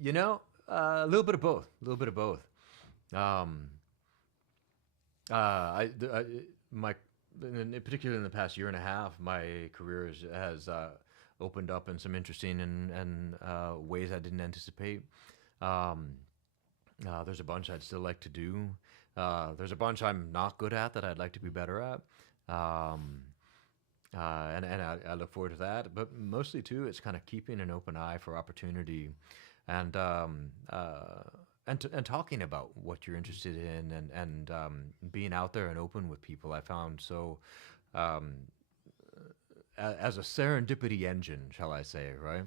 You know, a little bit of both, a little bit of both. Um, I my in particular in the past year and a half, my career has opened up in some interesting and ways I didn't anticipate. Um, there's a bunch I'd still like to do. There's a bunch I'm not good at that I'd like to be better at. Um, and I look forward to that. But mostly too, it's kind of keeping an open eye for opportunity, and and talking about what you're interested in, and being out there and open with people. I found so um, as a serendipity engine, shall I say, right?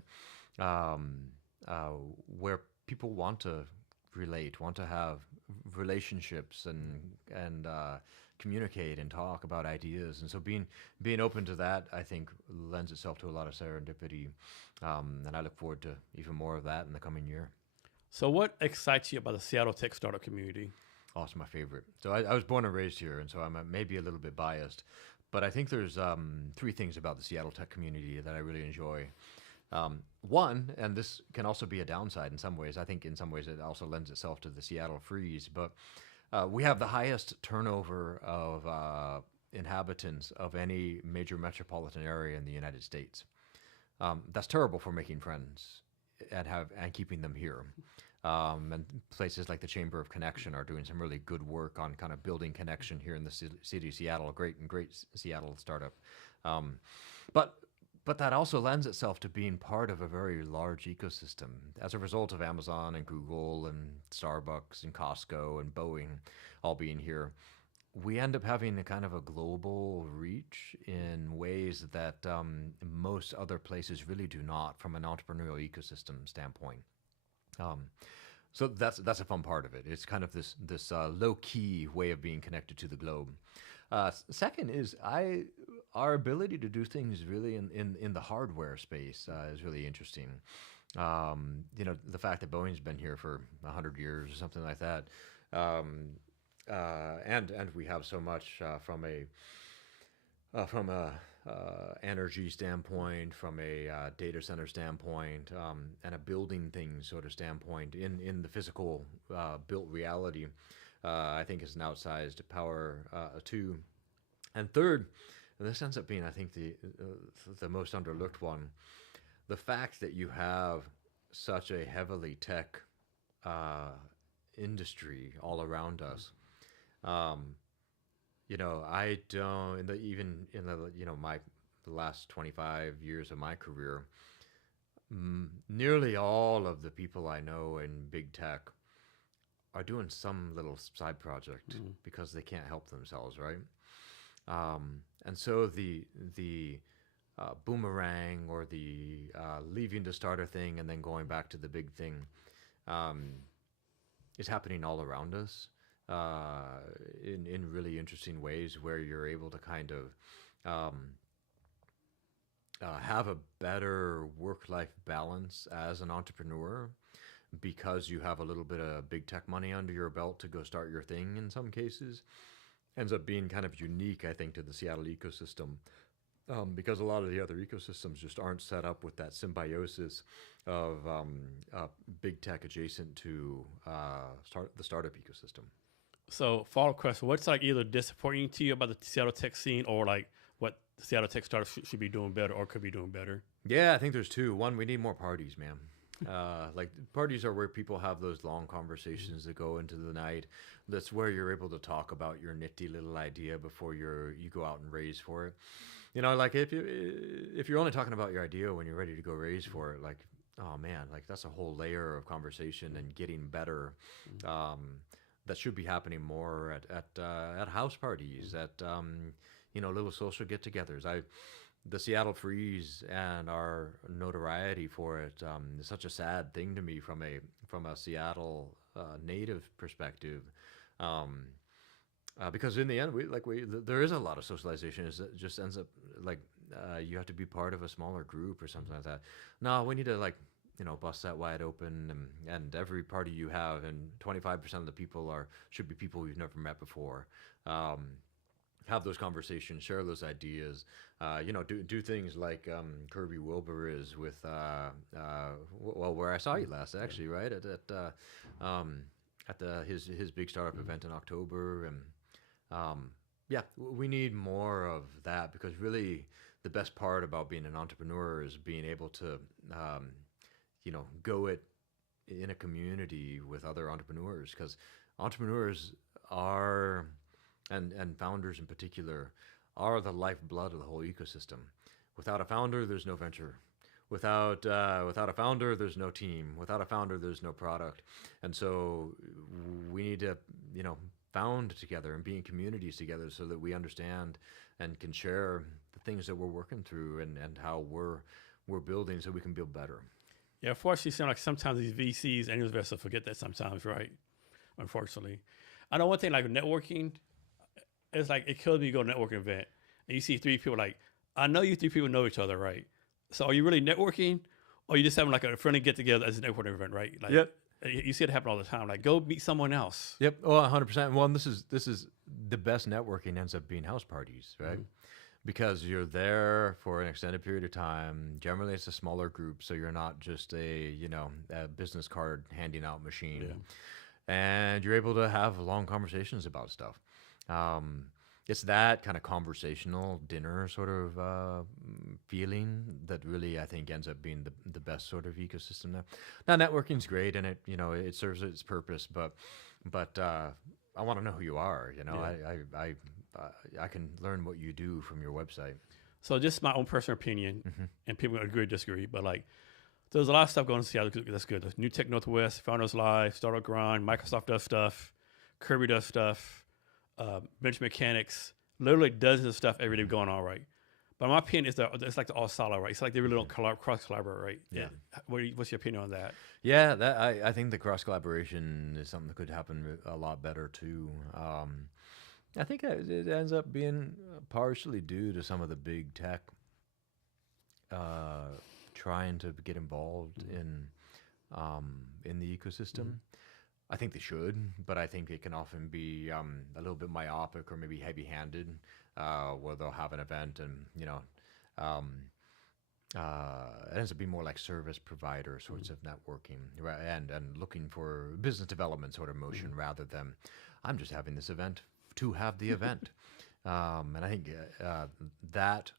Um, uh, where people want to relate, want to have relationships and communicate and talk about ideas, and so being open to that, I think, lends itself to a lot of serendipity, and I look forward to even more of that in the coming year. So what excites you about the Seattle tech startup community? Oh, it's my favorite. So I was born and raised here, and so I'm maybe a little bit biased, but I think there's three things about the Seattle tech community that I really enjoy. One, and this can also be a downside in some ways. I think in some ways it also lends itself to the Seattle freeze, but we have the highest turnover of inhabitants of any major metropolitan area in the United States. That's terrible for making friends and keeping them here. And places like the Chamber of Connection are doing some really good work on kind of building connection here in the city of Seattle. A great Seattle startup. Um, but but that also lends itself to being part of a very large ecosystem. As a result of Amazon and Google and Starbucks and Costco and Boeing all being here, we end up having a kind of a global reach in ways that most other places really do not from an entrepreneurial ecosystem standpoint. Um, so that's a fun part of it. It's kind of this low key way of being connected to the globe. Second is our ability to do things really in the hardware space is really interesting. The fact that Boeing's been here for 100 years or something like that, um, and we have so much from a energy standpoint, from a data center standpoint, and a building things sort of standpoint in the physical built reality, I think is an outsized power too. And third, and this ends up being, I think, the most underlooked one, the fact that you have such a heavily tech uh, industry all around us. Um, I don't even in the my the last 25 years of my career, nearly all of the people I know in big tech are doing some little side project because they can't help themselves, right? And so the boomerang or the leaving to start a thing and then going back to the big thing um, is happening all around us in really interesting ways where you're able to kind of have a better work-life balance as an entrepreneur because you have a little bit of big tech money under your belt to go start your thing in some cases. Ends up being kind of unique, I think, to the Seattle ecosystem because a lot of the other ecosystems just aren't set up with that symbiosis of big tech adjacent to the startup ecosystem. So follow-up question: what's like either disappointing to you about the Seattle tech scene, or like what the Seattle tech startups should be doing better or could be doing better? Yeah, I think there's two. One, we need more parties, man. Like parties are where people have those long conversations that go into the night. That's where you're able to talk about your nifty little idea before you go out and raise for it. Like if you're only talking about your idea when you're ready to go raise for it, like oh man, like that's a whole layer of conversation and getting better. Um, that should be happening more at house parties, at little social get-togethers. the Seattle freeze and our notoriety for it is such a sad thing to me from a Seattle native perspective. Um, because in the end, there is a lot of socialization. It just ends up like you have to be part of a smaller group or something like that. No, we need to bust that wide open, and every party you have, and 25% of the people should be people we've never met before. Um, have those conversations, share those ideas. Do things like Kirby Wilbur is with. Where I saw you last, actually, right at his big startup event in October, and yeah, we need more of that, because really the best part about being an entrepreneur is being able to, go it in a community with other entrepreneurs, because entrepreneurs are, and founders in particular, are the lifeblood of the whole ecosystem. Without a founder, there's no venture. Without a founder, there's no team. Without a founder, there's no product. And so we need to, found together and be in communities together, so that we understand and can share the things that we're working through, and how we're building, so we can build better. Yeah, unfortunately, it seems like sometimes these VCs and investors forget that sometimes, right? Unfortunately. I know one thing, like networking, it's like it kills me to go to a networking event and you see three people, like, I know you three people know each other, right? So are you really networking, or you just having like a friendly get together as a networking event, right? Like, yep. You see it happen all the time. Like, go meet someone else. Yep. Oh, 100%. Well, and this is the best networking ends up being house parties, right? Mm-hmm. Because you're there for an extended period of time. Generally, it's a smaller group, so you're not just a business card handing out machine, and you're able to have long conversations about stuff. It's that kind of conversational dinner sort of feeling that really, I think, ends up being the best sort of ecosystem there. Now, networking's great, and it serves its purpose, but I want to know who you are. I can learn what you do from your website. So just my own personal opinion, and people agree or disagree, but like, there's a lot of stuff going on in Seattle that's good. There's New Tech Northwest, Founders Live, Startup Grind, Microsoft does stuff, Kirby does stuff, Bench Mechanics, literally dozens of stuff every day going on, right? But my opinion is that it's like the all solid, right? It's like they really don't cross collaborate, right? Yeah. What's your opinion on that? Yeah, I think the cross collaboration is something that could happen a lot better too. I think it ends up being partially due to some of the big tech trying to get involved in the ecosystem. I think they should, but I think it can often be a little bit myopic or maybe heavy-handed, where they'll have an event and it ends up being more like service provider sorts of networking, right? And looking for business development sort of motion, rather than I'm just having this event to have the event. And I think that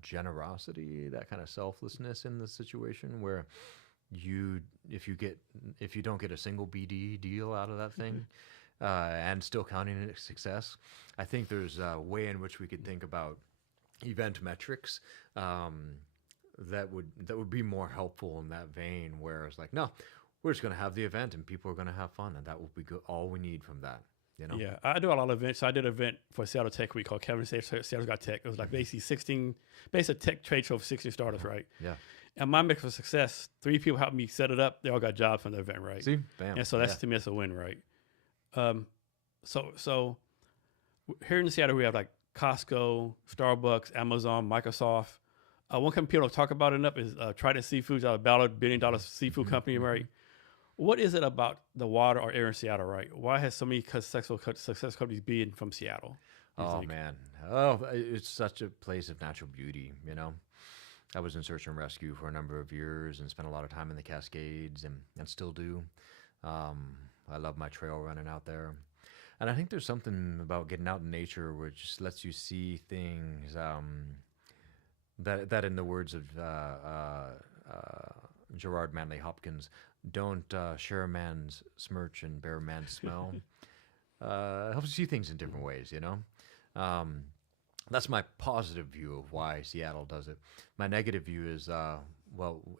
generosity, that kind of selflessness in the situation where if you don't get a single BD deal out of that thing, and still counting it a success, I think there's a way in which we could think about event metrics that would be more helpful in that vein, where it's like, no, we're just going to have the event and people are going to have fun, and that will be all we need from that. Yeah, I do a lot of events. So I did an event for Seattle Tech Week called Cavness. Seattle's Got Tech. It was like basically a tech trade show for 16 startups, right? Yeah. And my mix for success, 3 people helped me set it up. They all got jobs from the event, right? See, bam. And so that's to me, that's a win, right? So here in Seattle, we have like Costco, Starbucks, Amazon, Microsoft. One company people don't talk about enough is Trident Seafoods, out of $1 billion seafood company, right? What is it about the water or air in Seattle, right? Why has so many success companies been from Seattle? Man. It's such a place of natural beauty, I was in search and rescue for a number of years and spent a lot of time in the Cascades and still do. I love my trail running out there. And I think there's something about getting out in nature which just lets you see things that in the words of Gerard Manley Hopkins, don't share man's smirch and bear man's smell. Helps you see things in different ways, That's my positive view of why Seattle does it. My negative view is,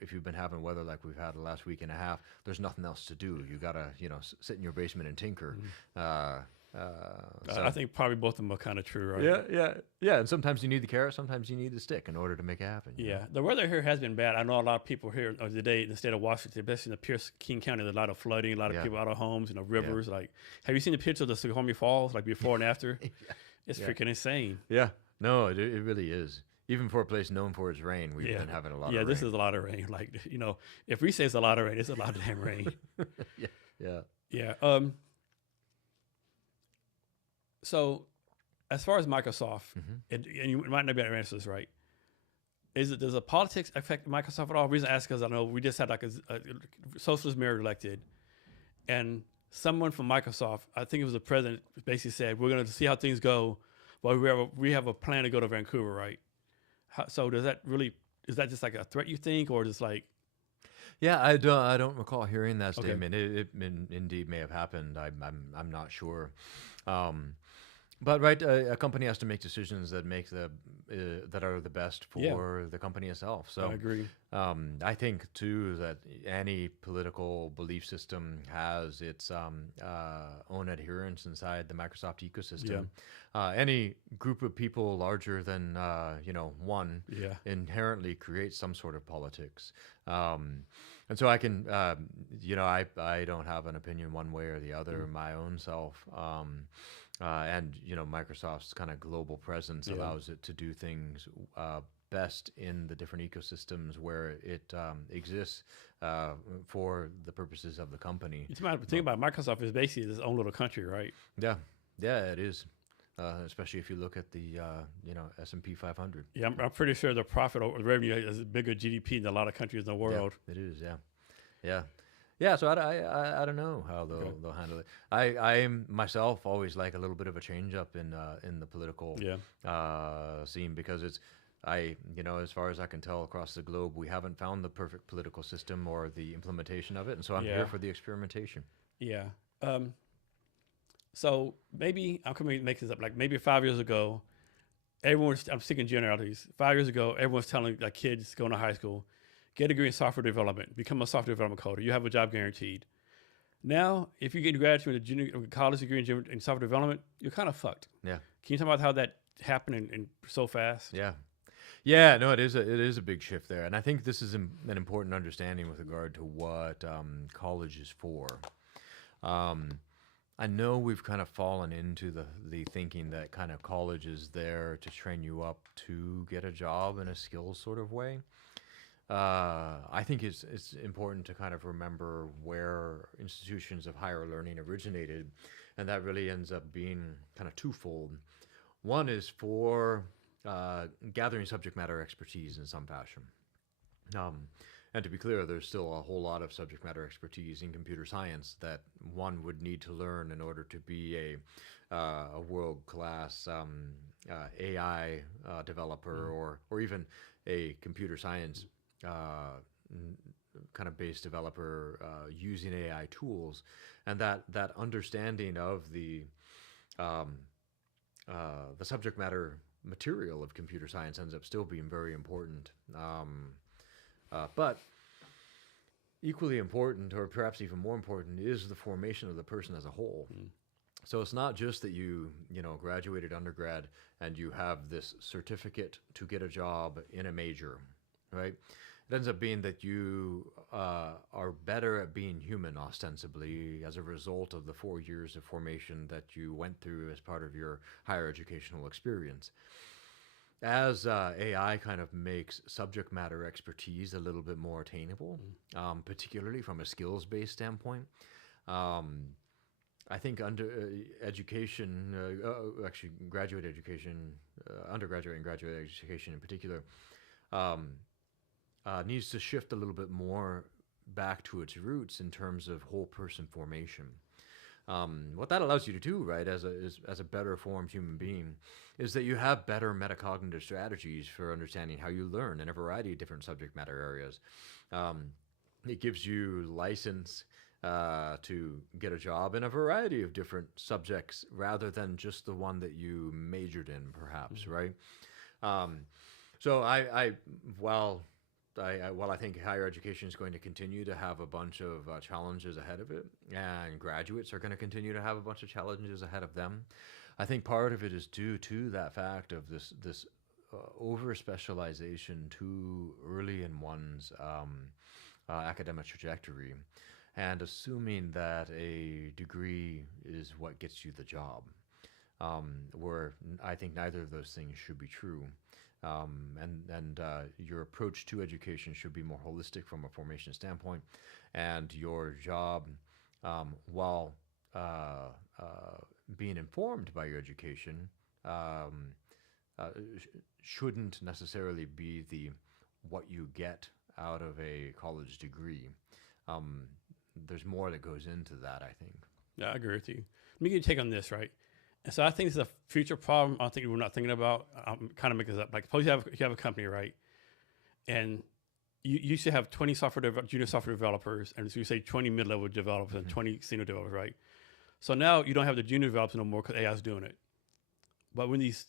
if you've been having weather like we've had the last week and a half, there's nothing else to do. You gotta, sit in your basement and tinker. So I think probably both of them are kind of true, right? yeah. And sometimes you need the carrot, sometimes you need the stick in order to make it happen. You know? Yeah, the weather here has been bad. I know a lot of people here today in the state of Washington, especially in the Pierce King County, there's a lot of flooding, a lot of Yeah. people out of homes, rivers. Like, have you seen the picture of the Snoqualmie Falls, like before and after? Yeah. It's Yeah. freaking insane. Yeah. No, it really is. Even for a place known for its rain, we've Yeah, been having a lot yeah, of this rain. is a lot of rain. Like, if we say it's a lot of rain, it's a lot of damn rain. Yeah. Yeah. Yeah. So, as far as Microsoft, Mhm. and you might not be able to answer this right. Does the politics affect Microsoft at all? The reason I ask because I know we just had like a socialist mayor elected, and someone from Microsoft, I think it was the president, basically said, "We're going to see how things go, but we have a plan to go to Vancouver, right?" So is that just like a threat you think, or just like Yeah, I don't recall hearing that Okay. statement. It indeed may have happened. I'm not sure. Um, but right, a company has to make decisions that make that are the best Yeah. for the company itself. I So agree? I think too that any political belief system has its own adherents inside the Microsoft ecosystem. Any group of people larger than one Yeah. inherently creates some sort of politics. And so I can, I don't have an opinion one way or the other, my own self. And Microsoft's kind of global presence Yeah. allows it to do things best in the different ecosystems where it exists for the purposes of the company. You think about Microsoft is basically its own little country, right? Yeah, it is. Especially if you look at the S&P 500. Yeah, I'm pretty sure the profit or revenue is bigger GDP than a lot of countries in the world. Yeah, it is. Yeah. So I don't know how they'll handle it. I am myself always like a little bit of a change up in the political scene because as far as I can tell across the globe, we haven't found the perfect political system or the implementation of it, and so I'm here for the experimentation. Yeah. So maybe I'm coming to make this up. Like maybe 5 years ago, I'm speaking generalities. 5 years ago, everyone's telling like kids going to high school, get a degree in software development, become a software development coder. You have a job guaranteed. Now, if you get a graduate with a junior college degree in software development, you're kind of fucked. Yeah. Can you talk about how that happened and so fast? Yeah. No, it is a big shift there, and I think this is an important understanding with regard to what college is for. I know we've kind of fallen into the thinking that kind of college is there to train you up to get a job in a skills sort of way. I think it's important to kind of remember where institutions of higher learning originated, and that really ends up being kind of twofold. One is for gathering subject matter expertise in some fashion. And to be clear, there's still a whole lot of subject matter expertise in computer science that one would need to learn in order to be a world-class AI developer or even a computer science kind of based developer using AI tools, and that understanding of the subject matter material of computer science ends up still being very important. But equally important, or perhaps even more important, is the formation of the person as a whole. So it's not just that you graduated undergrad and you have this certificate to get a job in a major, right? It ends up being that you are better at being human, ostensibly, as a result of the 4 years of formation that you went through as part of your higher educational experience. As AI kind of makes subject matter expertise a little bit more attainable, particularly from a skills-based standpoint, I think education, actually graduate education, undergraduate and graduate education in particular, needs to shift a little bit more back to its roots in terms of whole person formation. What that allows you to do, right, as a better formed human being, is that you have better metacognitive strategies for understanding how you learn in a variety of different subject matter areas. It gives you license to get a job in a variety of different subjects rather than just the one that you majored in, perhaps, right? So while I think higher education is going to continue to have a bunch of challenges ahead of it, and graduates are going to continue to have a bunch of challenges ahead of them. I think part of it is due to that fact of this over specialization too early in one's academic trajectory, and assuming that a degree is what gets you the job, where I think neither of those things should be true. And your approach to education should be more holistic from a formation standpoint, and your job, while being informed by your education, um, shouldn't necessarily be the what you get out of a college degree. Um, there's more that goes into that, I think. Yeah, I agree with you. Let me get your take on this, right? And so I think it's a future problem. I think we're not thinking about. I'm kind of making this up. Like, suppose you have a company, right? And you used to have 20 junior software developers, and so you say 20 mid-level developers and 20 senior developers, right? So now you don't have the junior developers no more because AI is doing it. But when these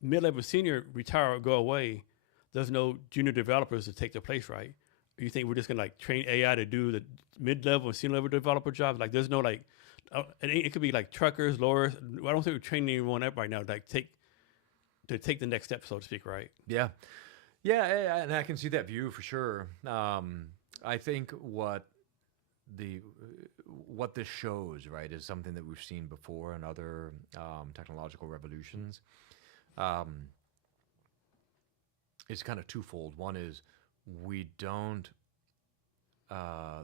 mid-level senior retire or go away, there's no junior developers to take their place, right? You think we're just gonna like train AI to do the mid-level and senior level developer jobs? Like, there's no like, it could be like truckers, lawyers. I don't think we're training anyone up right now to like take the next step, so to speak, right? Yeah, yeah, and I can see that view for sure. I think what this shows, right, is something that we've seen before in other technological revolutions. It's kind of twofold. One is we don't.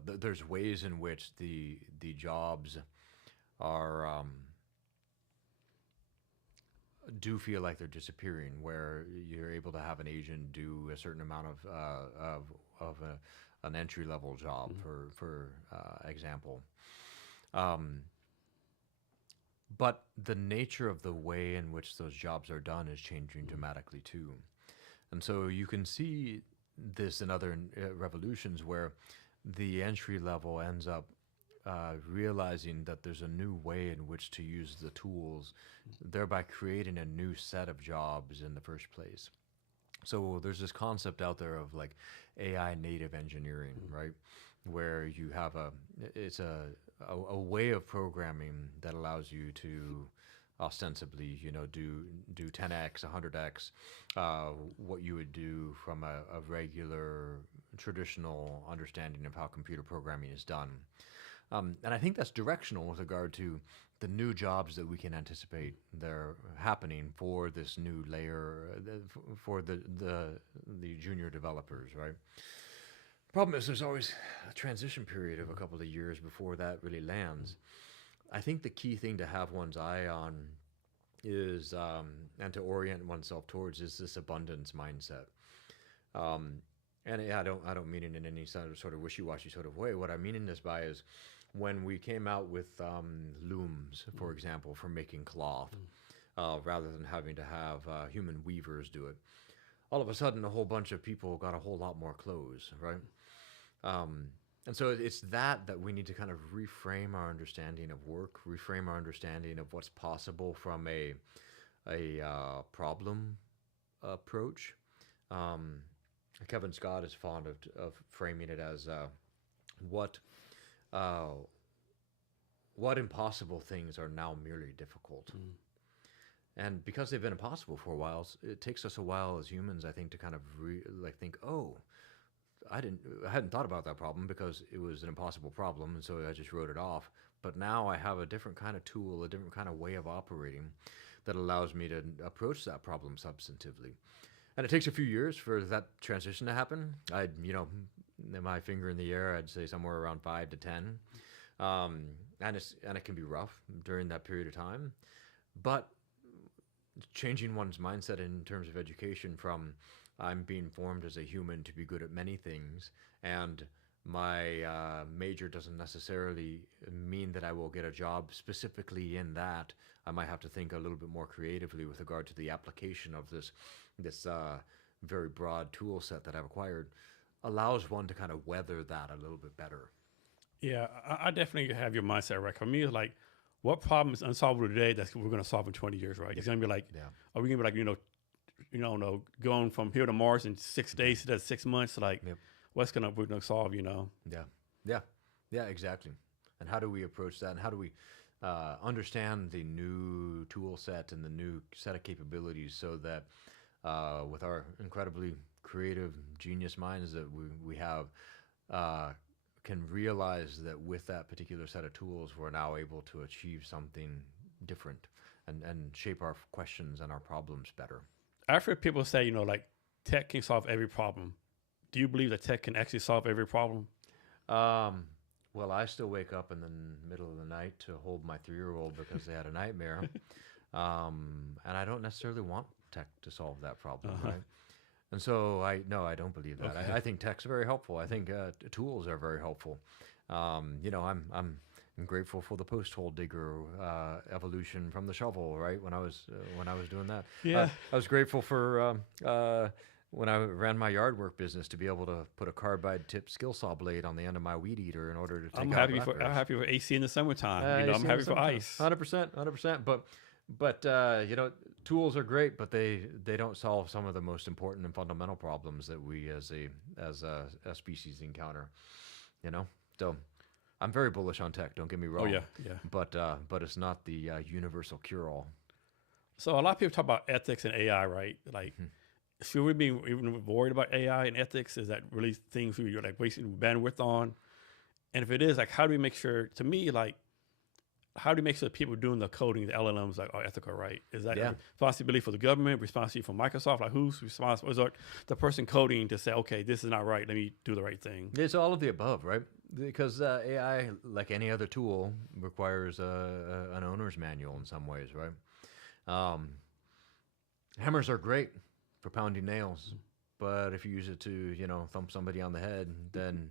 There's ways in which the jobs are do feel like they're disappearing, where you're able to have an agent do a certain amount of an entry level job, for example. But the nature of the way in which those jobs are done is changing dramatically too. And so you can see this in other revolutions where the entry level ends up realizing that there's a new way in which to use the tools, thereby creating a new set of jobs in the first place. So there's this concept out there of like AI native engineering, right? Where you have it's a way of programming that allows you to ostensibly, do 10x, 100x, what you would do from a regular traditional understanding of how computer programming is done. And I think that's directional with regard to the new jobs that we can anticipate they're happening for this new layer, for the junior developers, right? Problem is, there's always a transition period of a couple of years before that really lands. I think the key thing to have one's eye on is, and to orient oneself towards, is this abundance mindset. And I don't mean it in any sort of wishy-washy sort of way. What I mean in this by is when we came out with looms, for example, for making cloth, rather than having to have human weavers do it, all of a sudden a whole bunch of people got a whole lot more clothes, right? And so it's that we need to kind of reframe our understanding of work, reframe our understanding of what's possible from a problem approach. Kevin Scott is fond of framing it as what impossible things are now merely difficult. And because they've been impossible for a while, it takes us a while as humans, I think, to kind of think, oh, I hadn't thought about that problem because it was an impossible problem, and so I just wrote it off. But now I have a different kind of tool, a different kind of way of operating that allows me to approach that problem substantively. And it takes a few years for that transition to happen. My finger in the air, I'd say somewhere around 5 to 10. And it can be rough during that period of time. But changing one's mindset in terms of education from I'm being formed as a human to be good at many things, and my major doesn't necessarily mean that I will get a job specifically in that. I might have to think a little bit more creatively with regard to the application of this very broad tool set that I've acquired, allows one to kind of weather that a little bit better. Yeah, I definitely have your mindset right. For me, it's like, what problem is unsolvable today that we're going to solve in 20 years, right? It's going to be like, are we going to be like, no, going from here to Mars in 6 days to that 6 months. Like, Yep. what's we're gonna solve? Yeah, yeah, yeah, exactly. And how do we approach that? And how do we understand the new tool set and the new set of capabilities so that with our incredibly creative genius minds that we have, uh, can realize that with that particular set of tools, we're now able to achieve something different and shape our questions and our problems better. I've heard people say, like tech can solve every problem. Do you believe that tech can actually solve every problem? Um, well, I still wake up in the middle of the night to hold my 3-year-old because they had a nightmare. And I don't necessarily want tech to solve that problem, Uh-huh. right? And so I don't believe that. Okay. I think tech's very helpful. I think tools are very helpful. I'm grateful for the post hole digger evolution from the shovel. Right when I was doing that, Yeah. I was grateful for when I ran my yard work business to be able to put a carbide tipped skill saw blade on the end of my weed eater in order to take I'm out happy for AC in the summertime. I'm happy for ice. 100%. But tools are great, but they don't solve some of the most important and fundamental problems that we as a species encounter. So I'm very bullish on tech. Don't get me wrong. Oh yeah, yeah. But it's not the universal cure all. So a lot of people talk about ethics and AI, right? Like, should we be even worried about AI and ethics? Is that really things we're like wasting bandwidth on? And if it is, like, how do we make sure? To me, like, how do you make sure that people doing the coding, the LLMs, like, are ethical, right? Is that Yeah. responsibility for the government, responsibility for Microsoft? Like, who's responsible? Is it the person coding to say, okay, this is not right, let me do the right thing? It's all of the above, right? Because AI, like any other tool, requires an owner's manual in some ways, right? Hammers are great for pounding nails, but if you use it to, thump somebody on the head, then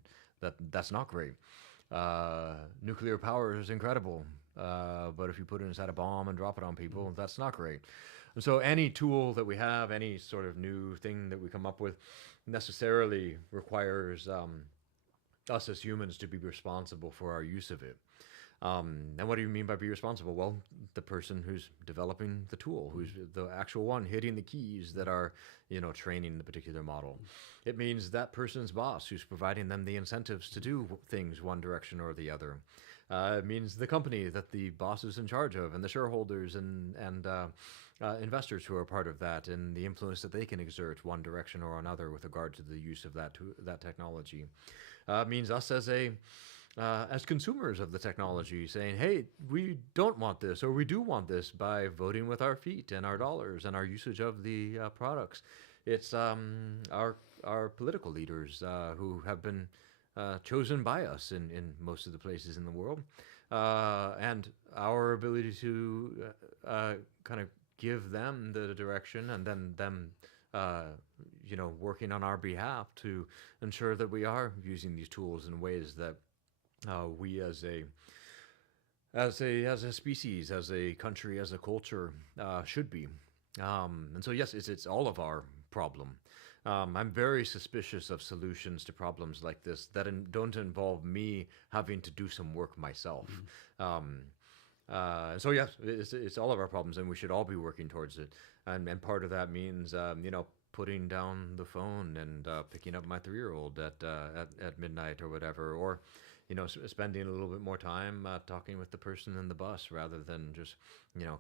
that's not great. Nuclear power is incredible, but if you put it inside a bomb and drop it on people, that's not great. And so any tool that we have, any sort of new thing that we come up with, necessarily requires us as humans to be responsible for our use of it. And what do you mean by be responsible? Well, the person who's developing the tool, who's the actual one hitting the keys that are, training the particular model. It means that person's boss who's providing them the incentives to do things one direction or the other. It means the company that the boss is in charge of, and the shareholders and investors who are part of that, and the influence that they can exert one direction or another with regard to the use of that technology. It means us as consumers of the technology saying, hey, we don't want this, or we do want this, by voting with our feet and our dollars and our usage of the products. It's our political leaders who have been chosen by us in most of the places in the world, and our ability to kind of give them the direction, and then them working on our behalf to ensure that we are using these tools in ways that we as a species, as a country, as a culture should be. And so yes, it's all of our problem. I'm very suspicious of solutions to problems like this that don't involve me having to do some work myself. So yes, it's all of our problems, and we should all be working towards it. And part of that means putting down the phone and picking up my 3-year-old at midnight or whatever, or spending a little bit more time talking with the person in the bus rather than just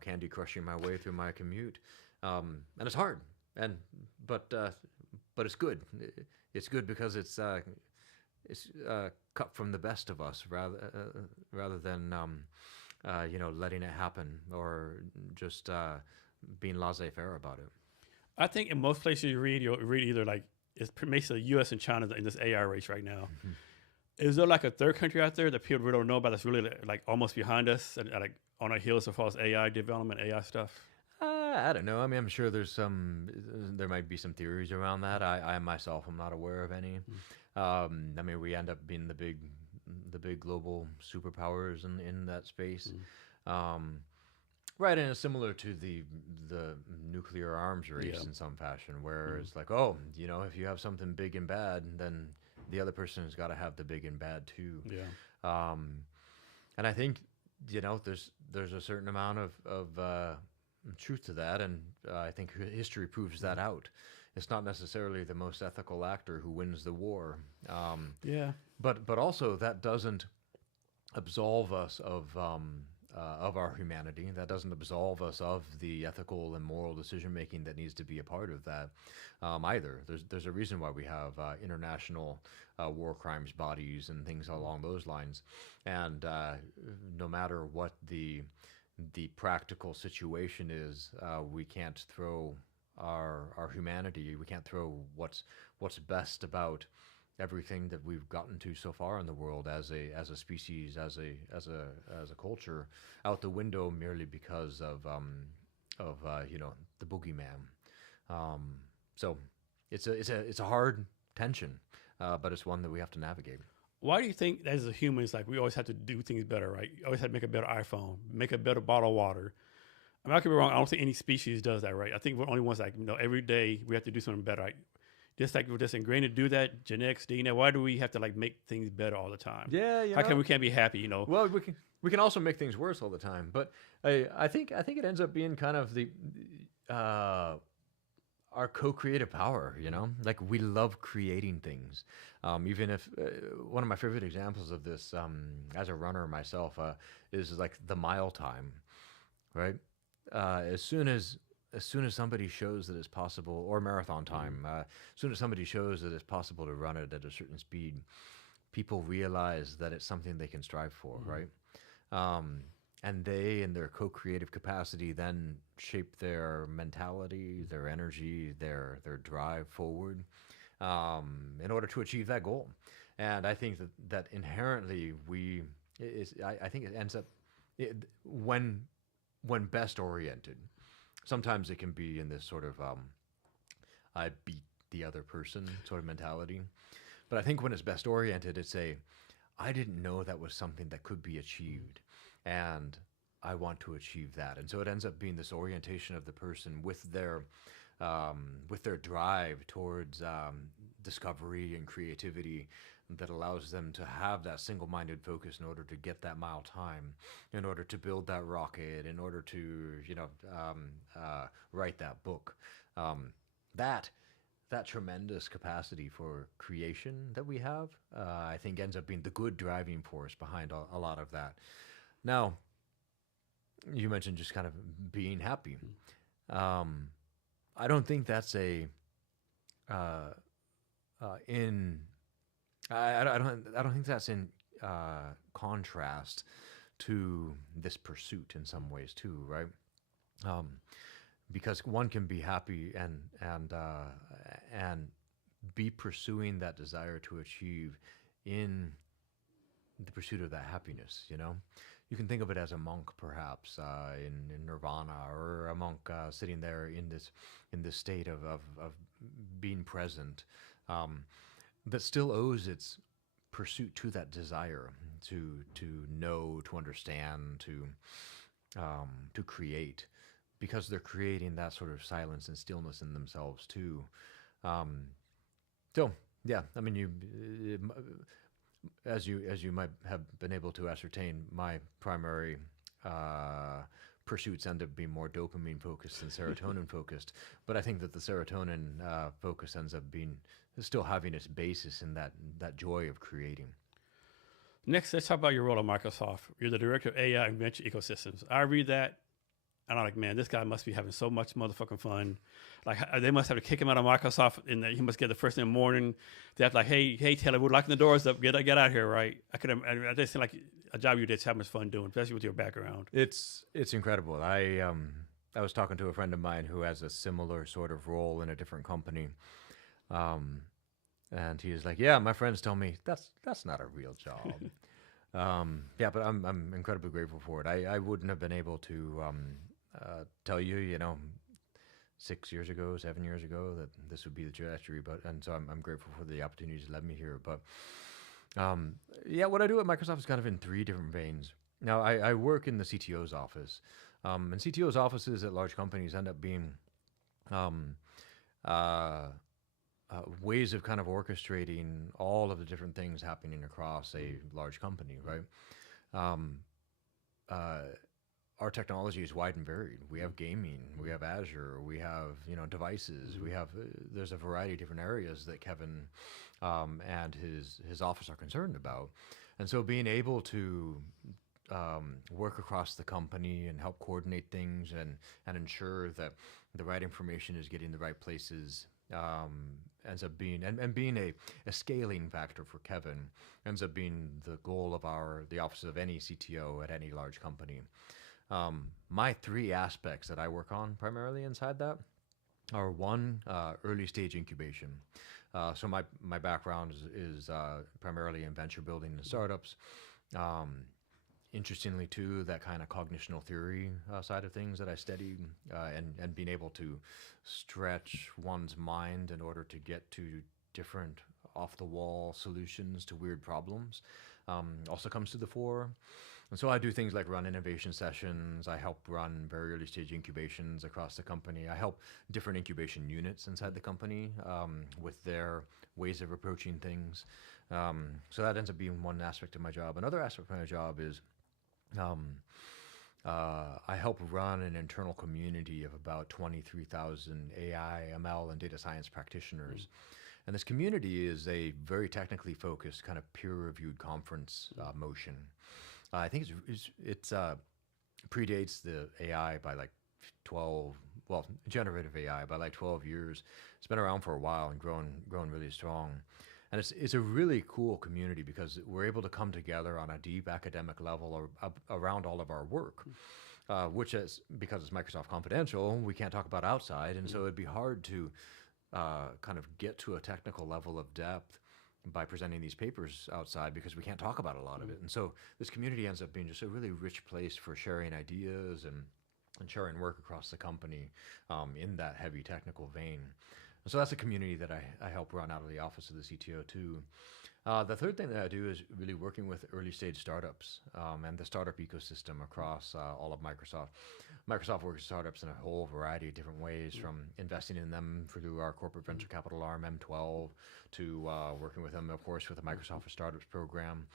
candy crushing my way through my commute. And it's hard, but it's good. It's good because it's cut from the best of us rather than letting it happen or just being laissez-faire about it. I think in most places you read either like it's basically the U.S. and China in this AI race right now. Is there like a third country out there that people really don't know about that's really like almost behind us and like on our heels as far as AI development, AI stuff? I don't know. I mean, I'm sure there might be some theories around that. I myself am not aware of any. I mean, we end up being the big global superpowers in that space. Right, and it's similar to the nuclear arms race in some fashion, where it's like, oh, if you have something big and bad, then the other person has got to have the big and bad too. Yeah. And I think there's a certain amount of truth to that, and I think history proves that out. It's not necessarily the most ethical actor who wins the war, Yeah. but also that doesn't absolve us of our humanity. That doesn't absolve us of the ethical and moral decision making that needs to be a part of that either. There's a reason why we have international war crimes bodies and things along those lines, and no matter what the practical situation is, we can't throw our humanity. We can't throw what's best about everything that we've gotten to so far in the world as a species, as a culture, out the window merely because of the boogeyman. So it's a hard tension, but it's one that we have to navigate. Why do you think, as a human, it's like we always have to do things better, right? You always have to make a better iPhone, make a better bottle of water. I mean, I could be wrong. I don't think any species does that, right? I think we're the only ones like, every day we have to do something better. Right? Just like we're just ingrained to do that, genetics, DNA. Why do we have to like make things better all the time? Yeah, How can we can't be happy? Well, we can also make things worse all the time, but I think it ends up being kind of the our co-creative power. Like we love creating things. Even if one of my favorite examples of this, as a runner myself, is like the mile time, right? As soon as somebody shows that it's possible, or marathon time, as soon as somebody shows that it's possible to run it at a certain speed, people realize that it's something they can strive for, right? And they, in their co-creative capacity, then shape their mentality, their energy, their drive forward, in order to achieve that goal. And I think that inherently I think it ends up when best oriented. Sometimes it can be in this sort of I beat the other person sort of mentality. But I think when it's best oriented, it's I didn't know that was something that could be achieved, and I want to achieve that. And so it ends up being this orientation of the person with their drive towards discovery and creativity that allows them to have that single-minded focus in order to get that mile time, in order to build that rocket, in order to write that book. That tremendous capacity for creation that we have, I think, ends up being the good driving force behind a lot of that. Now, you mentioned just kind of being happy. I don't think that's in I don't think that's in contrast to this pursuit in some ways too, right? Because one can be happy and be pursuing that desire to achieve in the pursuit of that happiness. You can think of it as a monk, perhaps, in nirvana, or a monk sitting there in this state of being present, that still owes its pursuit to that desire to know, to understand, to create, because they're creating that sort of silence and stillness in themselves too. So yeah, I mean, as you might have been able to ascertain, my primary pursuits end up being more dopamine focused than serotonin focused. But I think that the serotonin focus ends up being still having its basis in that joy of creating. Next, let's talk about your role at Microsoft. You're the director of AI and venture ecosystems. I read that, and I'm like, man, this guy must be having so much motherfucking fun. Like, they must have to kick him out of Microsoft, and he must get the first thing in the morning. They have to like, hey, Taylor, we're locking the doors up. Get out of here, right? I just think like a job you did so much fun doing, especially with your background. It's incredible. I was talking to a friend of mine who has a similar sort of role in a different company. And he was like, yeah, my friends tell me that's not a real job. Yeah, but I'm incredibly grateful for it. I wouldn't have been able to tell you, 6 years ago, 7 years ago, that this would be the trajectory. And so I'm grateful for the opportunity to let me here. But yeah, what I do at Microsoft is kind of in three different veins. Now, I work in the CTO's office, and CTO's offices at large companies end up being ways of kind of orchestrating all of the different things happening across a large company, right? our technology is wide and varied. We have gaming, we have Azure, we have devices, we have there's a variety of different areas that Kevin and his office are concerned about, and so being able to work across the company and help coordinate things and ensure that the right information is getting the right places ends up being and being a scaling factor for Kevin ends up being the goal of the office of any CTO at any large company. My three aspects that I work on primarily inside that are one, early stage incubation. So my background is primarily in venture building and startups. Interestingly, too, that kind of cognitional theory side of things that I studied and being able to stretch one's mind in order to get to different off-the-wall solutions to weird problems also comes to the fore. And so I do things like run innovation sessions. I help run very early stage incubations across the company. I help different incubation units inside the company with their ways of approaching things. So that ends up being one aspect of my job. Another aspect of my job is I help run an internal community of about 23,000 AI, ML, and data science practitioners. And this community is a very technically focused kind of peer-reviewed conference motion. I think it's predates the AI by like 12, well, generative AI by like 12 years. It's been around for a while and grown really strong. And it's a really cool community because we're able to come together on a deep academic level around all of our work, which is, because it's Microsoft Confidential, we can't talk about outside. And so it'd be hard to kind of get to a technical level of depth by presenting these papers outside because we can't talk about a lot of it. And so this community ends up being just a really rich place for sharing ideas and sharing work across the company in that heavy technical vein. So that's a community that I help run out of the office of the CTO too. The third thing that I do is really working with early stage startups and the startup ecosystem across all of Microsoft. Microsoft works with startups in a whole variety of different ways, from investing in them through our corporate venture capital arm, M12, to working with them, of course, with the Microsoft for Startups program,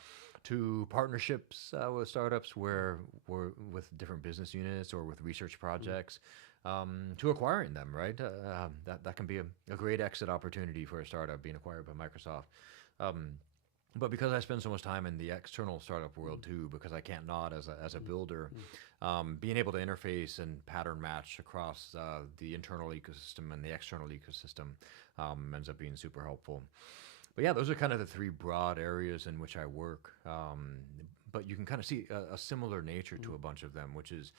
to partnerships with startups where we're with different business units or with research projects. To acquiring them, right? That can be a great exit opportunity for a startup being acquired by Microsoft. But because I spend so much time in the external startup world too, because I can't nod as a builder, being able to interface and pattern match across the internal ecosystem and the external ecosystem ends up being super helpful. But yeah, those are kind of the three broad areas in which I work. But you can kind of see a similar nature to a bunch of them, which is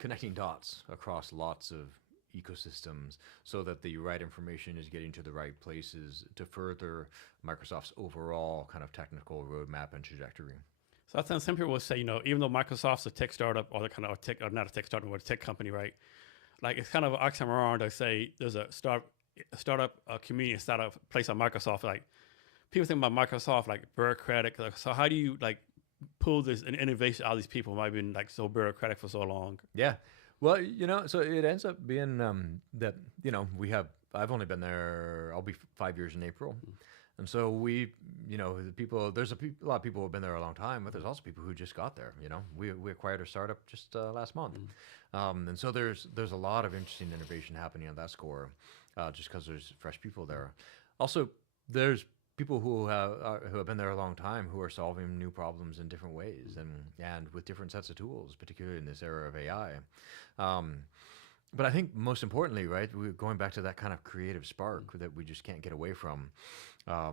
connecting dots across lots of ecosystems so that the right information is getting to the right places to further Microsoft's overall kind of technical roadmap and trajectory. So I think some people will say, even though Microsoft's a tech startup or the kind of tech, or not a tech startup, but a tech company, right? Like it's kind of an oxymoron to say there's a startup community inside of a place like Microsoft. Like people think about Microsoft like bureaucratic. So how do you like pull this and innovation out of these people who might have been like so bureaucratic for so long? Yeah. Well, so it ends up being that, I've only been there, I'll be 5 years in April. And so the people, there's a lot of people who have been there a long time, but there's also people who just got there, We acquired a startup just last month. And so there's a lot of interesting innovation happening on that score, just because there's fresh people there. Also, there's people who have been there a long time who are solving new problems in different ways and with different sets of tools, particularly in this era of AI. But I think most importantly, right, we're going back to that kind of creative spark that we just can't get away from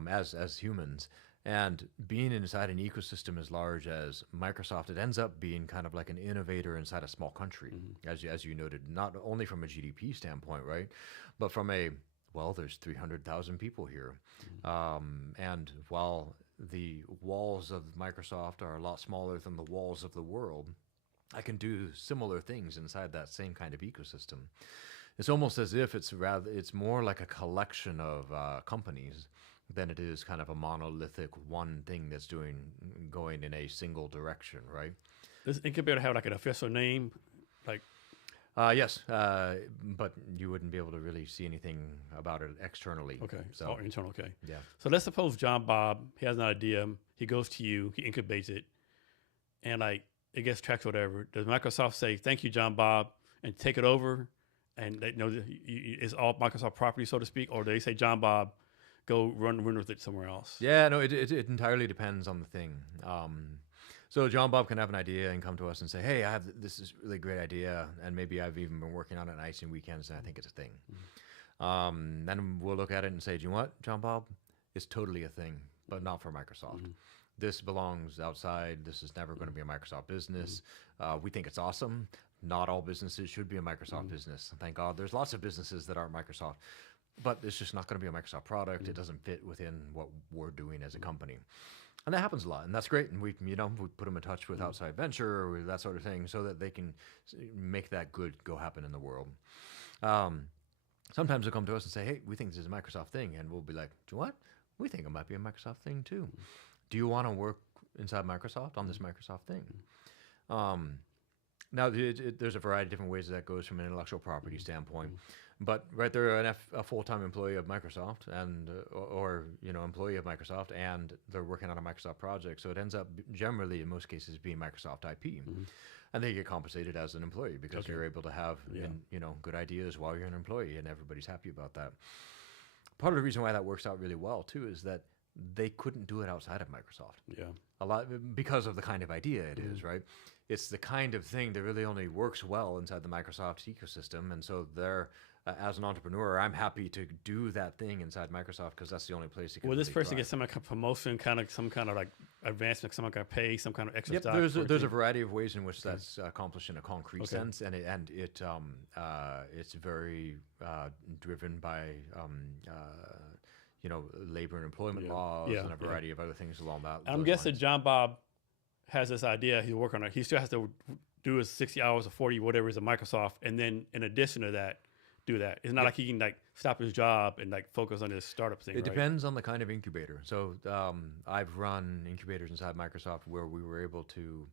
as humans. And being inside an ecosystem as large as Microsoft, it ends up being kind of like an innovator inside a small country, as you noted, not only from a GDP standpoint, right, but from there's 300,000 people here. And while the walls of Microsoft are a lot smaller than the walls of the world, I can do similar things inside that same kind of ecosystem. It's almost as if it's more like a collection of companies than it is kind of a monolithic one thing that's going in a single direction, right? Does incubator have like an official name? Like yes, but you wouldn't be able to really see anything about it externally. Okay, so internal. Okay, yeah. So let's suppose John Bob, he has an idea, he goes to you, he incubates it, and like it gets tracked, or whatever, does Microsoft say thank you, John Bob, and take it over, and they know that it's all Microsoft property, so to speak, or do they say John Bob, go run with it somewhere else? Yeah, no, it entirely depends on the thing. So John Bob can have an idea and come to us and say, "Hey, I have this is really great idea, and maybe I've even been working on it nights and weekends, and I think it's a thing." Then we'll look at it and say, "Do you know what, John Bob? It's totally a thing, but not for Microsoft. This belongs outside. This is never going to be a Microsoft business. We think it's awesome. Not all businesses should be a Microsoft business. Thank God, there's lots of businesses that aren't Microsoft." But it's just not going to be a Microsoft product. It doesn't fit within what we're doing as a company. And that happens a lot, and that's great. And we put them in touch with outside venture or that sort of thing so that they can make that good go happen in the world. Sometimes they'll come to us and say, "Hey, we think this is a Microsoft thing." And we'll be like, "Do you know what? We think it might be a Microsoft thing too. Do you want to work inside Microsoft on this Microsoft thing?" Now, there's a variety of different ways that goes from an intellectual property standpoint. But right, they're a full-time employee of Microsoft, and or employee of Microsoft, and they're working on a Microsoft project. So it ends up generally, in most cases, being Microsoft IP, and they get compensated as an employee because you're able to have good ideas while you're an employee, and everybody's happy about that. Part of the reason why that works out really well too is that they couldn't do it outside of Microsoft. Yeah. A lot because of the kind of idea it is, right? It's the kind of thing that really only works well inside the Microsoft ecosystem, and so they're as an entrepreneur, I'm happy to do that thing inside Microsoft because that's the only place you can. Will this really person thrive. get some kind of promotion, some kind of like advancement, some kind of pay, some kind of extra Yep, stock? there's a variety of ways in which that's accomplished in a concrete sense, and it's very driven by labor and employment laws and a variety of other things along that. I'm guessing John Bob has this idea. He's working on it. He still has to do his 60 hours or 40, whatever is at Microsoft, and then in addition to that, do that. It's not like he can like stop his job and like focus on his startup thing. It depends on the kind of incubator. So I've run incubators inside Microsoft where we were able to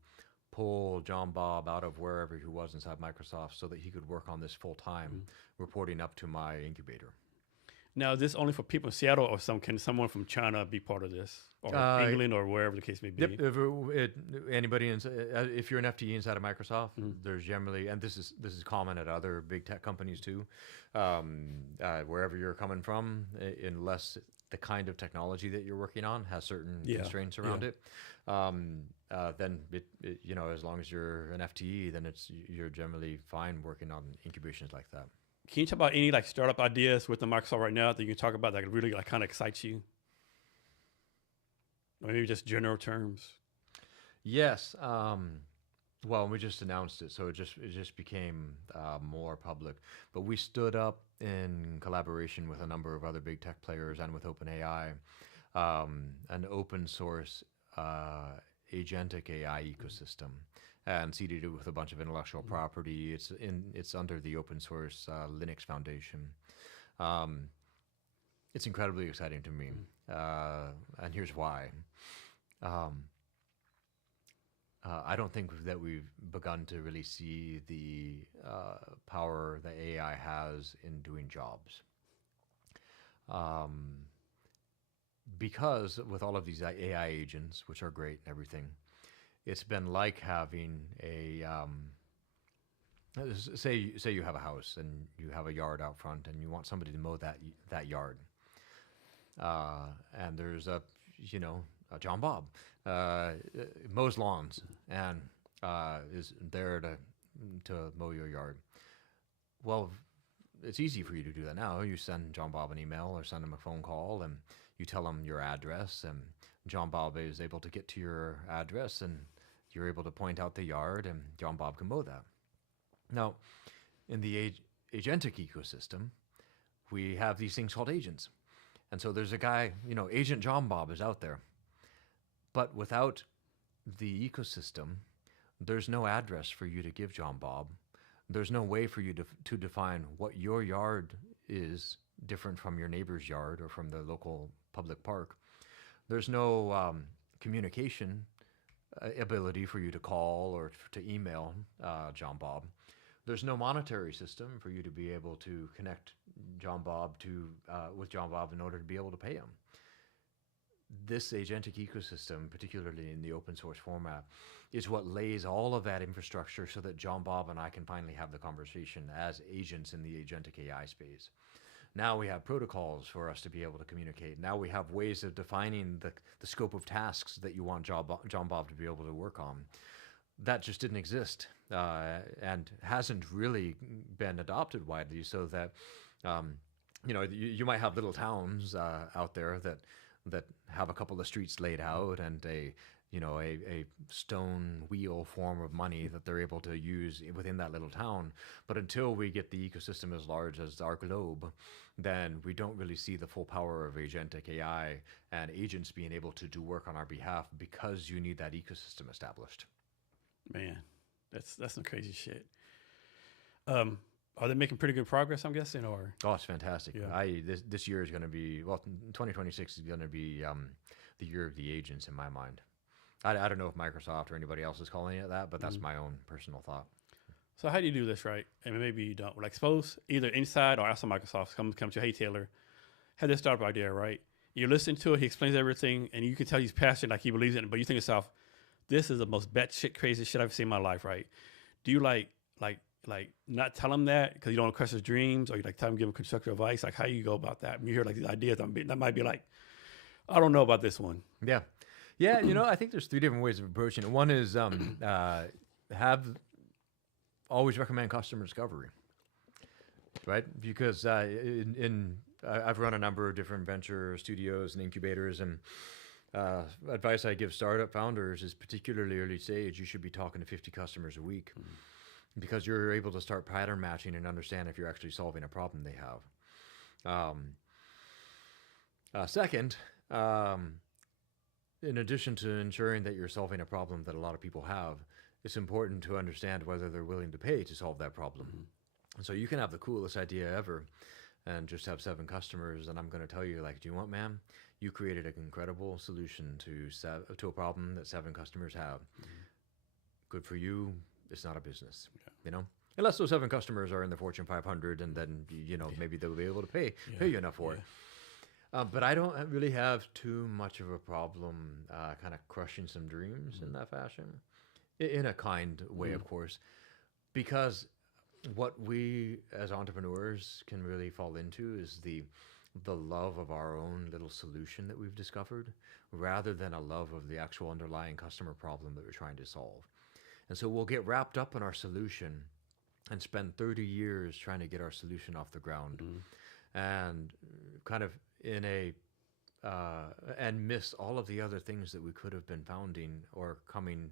pull John Bob out of wherever he was inside Microsoft so that he could work on this full time, reporting up to my incubator. Now, is this only for people in Seattle, or can someone from China be part of this, or England, or wherever the case may be? Yep. Anybody, if you're an FTE inside of Microsoft, there's generally, and this is common at other big tech companies too, wherever you're coming from, unless the kind of technology that you're working on has certain constraints around it, then as long as you're an FTE, then you're generally fine working on incubations like that. Can you talk about any like startup ideas with the Microsoft right now that you can talk about that really like kind of excites you? Or maybe just general terms. Yes. Well, we just announced it, so it just became more public. But we stood up in collaboration with a number of other big tech players and with OpenAI, an open source agentic AI ecosystem, and seeded it with a bunch of intellectual property. It's under the open source Linux Foundation. It's incredibly exciting to me, and here's why. I don't think that we've begun to really see the power that AI has in doing jobs. Because with all of these AI agents, which are great and everything, it's been like having a say you have a house and you have a yard out front and you want somebody to mow that yard, and there's a John Bob mows lawns and is there to mow your yard. Well, it's easy for you to do that now. You send John Bob an email or send him a phone call and you tell him your address, and John Bob is able to get to your address and you're able to point out the yard and John Bob can mow that. Now, in the agentic ecosystem, we have these things called agents. And so there's a guy, Agent John Bob is out there. But without the ecosystem, there's no address for you to give John Bob. There's no way for you to define what your yard is different from your neighbor's yard or from the local public park. There's no communication ability for you to call or to email John Bob. There's no monetary system for you to be able to connect John Bob with John Bob in order to be able to pay him. this agentic ecosystem, particularly in the open source format, is what lays all of that infrastructure so that John, Bob, and I can finally have the conversation as agents in the agentic AI space. Now we have protocols for us to be able to communicate. Now we have ways of defining the scope of tasks that you want John Bob to be able to work on. That just didn't exist and hasn't really been adopted widely, so that you might have little towns out there that have a couple of streets laid out and a stone wheel form of money that they're able to use within that little town. But until we get the ecosystem as large as our globe, then we don't really see the full power of agentic AI and agents being able to do work on our behalf, because you need that ecosystem established. Man, that's some crazy shit. Are they making pretty good progress, I'm guessing, or? Oh, it's fantastic. Yeah. This year is going to be, 2026 is going to be the year of the agents in my mind. I don't know if Microsoft or anybody else is calling it that, but that's my own personal thought. So how do you do this, right? I mean, maybe you don't. Like, suppose either inside or outside Microsoft come to, hey, Taylor, had this startup idea, right? You listen to it, he explains everything, and you can tell he's passionate, like he believes in it, but you think to yourself, this is the most batshit crazy shit I've seen in my life, right? Do you like not tell him that because you don't want to crush his dreams, or you like tell him, give him constructive advice? Like, how you go about that? When you hear like these ideas, that might be like, I don't know about this one. Yeah. Yeah, I think there's 3 different ways of approaching it. One is always recommend customer discovery, right? Because I've run a number of different venture studios and incubators, and advice I give startup founders is, particularly early stage, you should be talking to 50 customers a week, because you're able to start pattern matching and understand if you're actually solving a problem they have. Second, in addition to ensuring that you're solving a problem that a lot of people have, it's important to understand whether they're willing to pay to solve that problem. And so you can have the coolest idea ever and just have 7 customers, and I'm going to tell you, like, do you want, man? You created an incredible solution to a problem that 7 customers have. Good for you. It's not a business, unless those 7 customers are in the Fortune 500, and then maybe they'll be able to pay you enough for it. But I don't really have too much of a problem kind of crushing some dreams in that fashion, in a kind way, of course, because what we as entrepreneurs can really fall into is the love of our own little solution that we've discovered, rather than a love of the actual underlying customer problem that we're trying to solve. And so we'll get wrapped up in our solution and spend 30 years trying to get our solution off the ground, and kind of and miss all of the other things that we could have been founding or coming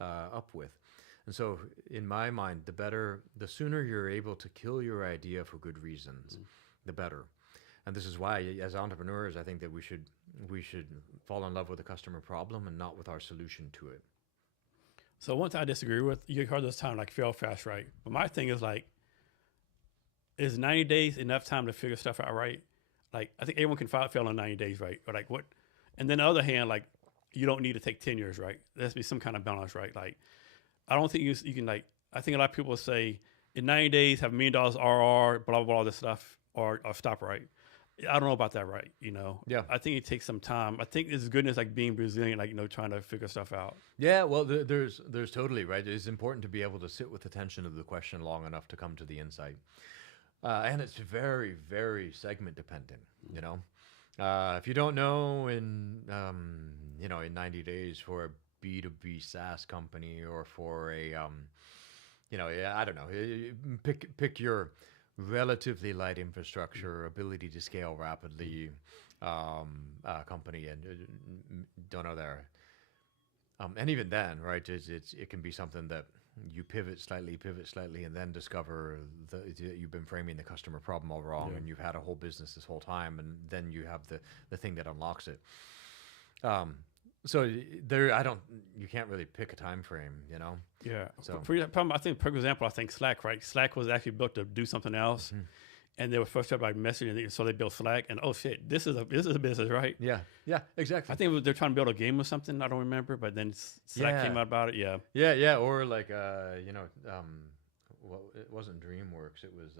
up with. And so in my mind, the sooner you're able to kill your idea for good reasons, the better. And this is why, as entrepreneurs, I think that we should fall in love with the customer problem and not with our solution to it. So one thing I disagree with, you heard this time, like, fail fast, right? But my thing is, like, is 90 days enough time to figure stuff out, right? Like, I think everyone can fail in 90 days, right? Or like what? And then on the other hand, like, you don't need to take 10 years, right? There has to be some kind of balance, right? Like, I don't think you can, like, I think a lot of people say in 90 days have $1 million RR, blah, blah, blah, all this stuff, or stop, right? I don't know about that, right? Yeah. I think it takes some time. I think it's goodness, like being Brazilian, like, trying to figure stuff out. Yeah, well, there's totally, right? It's important to be able to sit with the tension of the question long enough to come to the insight. And it's very, very segment dependent, If you don't know in 90 days for a B2B SaaS company, or for a, I don't know, pick your relatively light infrastructure, ability to scale rapidly company, and don't know there. And even then, right, it can be something that you pivot slightly, and then discover that you've been framing the customer problem all wrong, and you've had a whole business this whole time, and then you have the thing that unlocks it. So you can't really pick a time frame, Yeah. So For example, I think Slack, right? Slack was actually built to do something else. And they were first up by messaging, so they built Slack, and oh shit, this is a business, right? Yeah, exactly. I think they're trying to build a game or something. I don't remember, but then Slack came out about it. Yeah, or like well, it wasn't DreamWorks. It was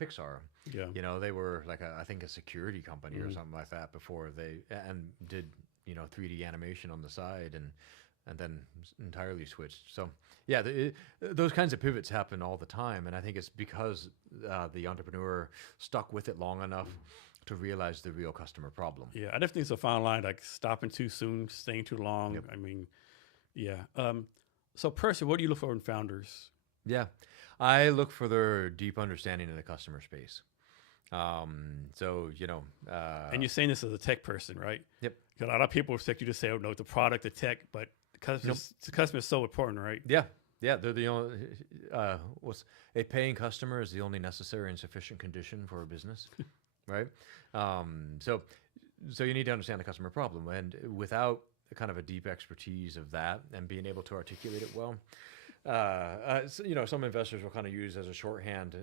Pixar. Yeah. You know, they were like I think a security company or something like that before they and did 3D animation on the side and then entirely switched. So yeah, those kinds of pivots happen all the time, and I think it's because the entrepreneur stuck with it long enough to realize the real customer problem. Yeah, I definitely think it's a fine line, like stopping too soon, staying too long. Yep. I mean, yeah. So personally, what do you look for in founders? Yeah, I look for their deep understanding of the customer space. So And you're saying this as a tech person, right? yep. 'Cause a lot of people expect you to say, "Oh no, the product, the tech," but the customer is so important, right? Yeah, yeah, they're the only. What's a paying customer is the only necessary and sufficient condition for a business, right? So, so you need to understand the customer problem, and without kind of a deep expertise of that and being able to articulate it well, some investors will kind of use as a shorthand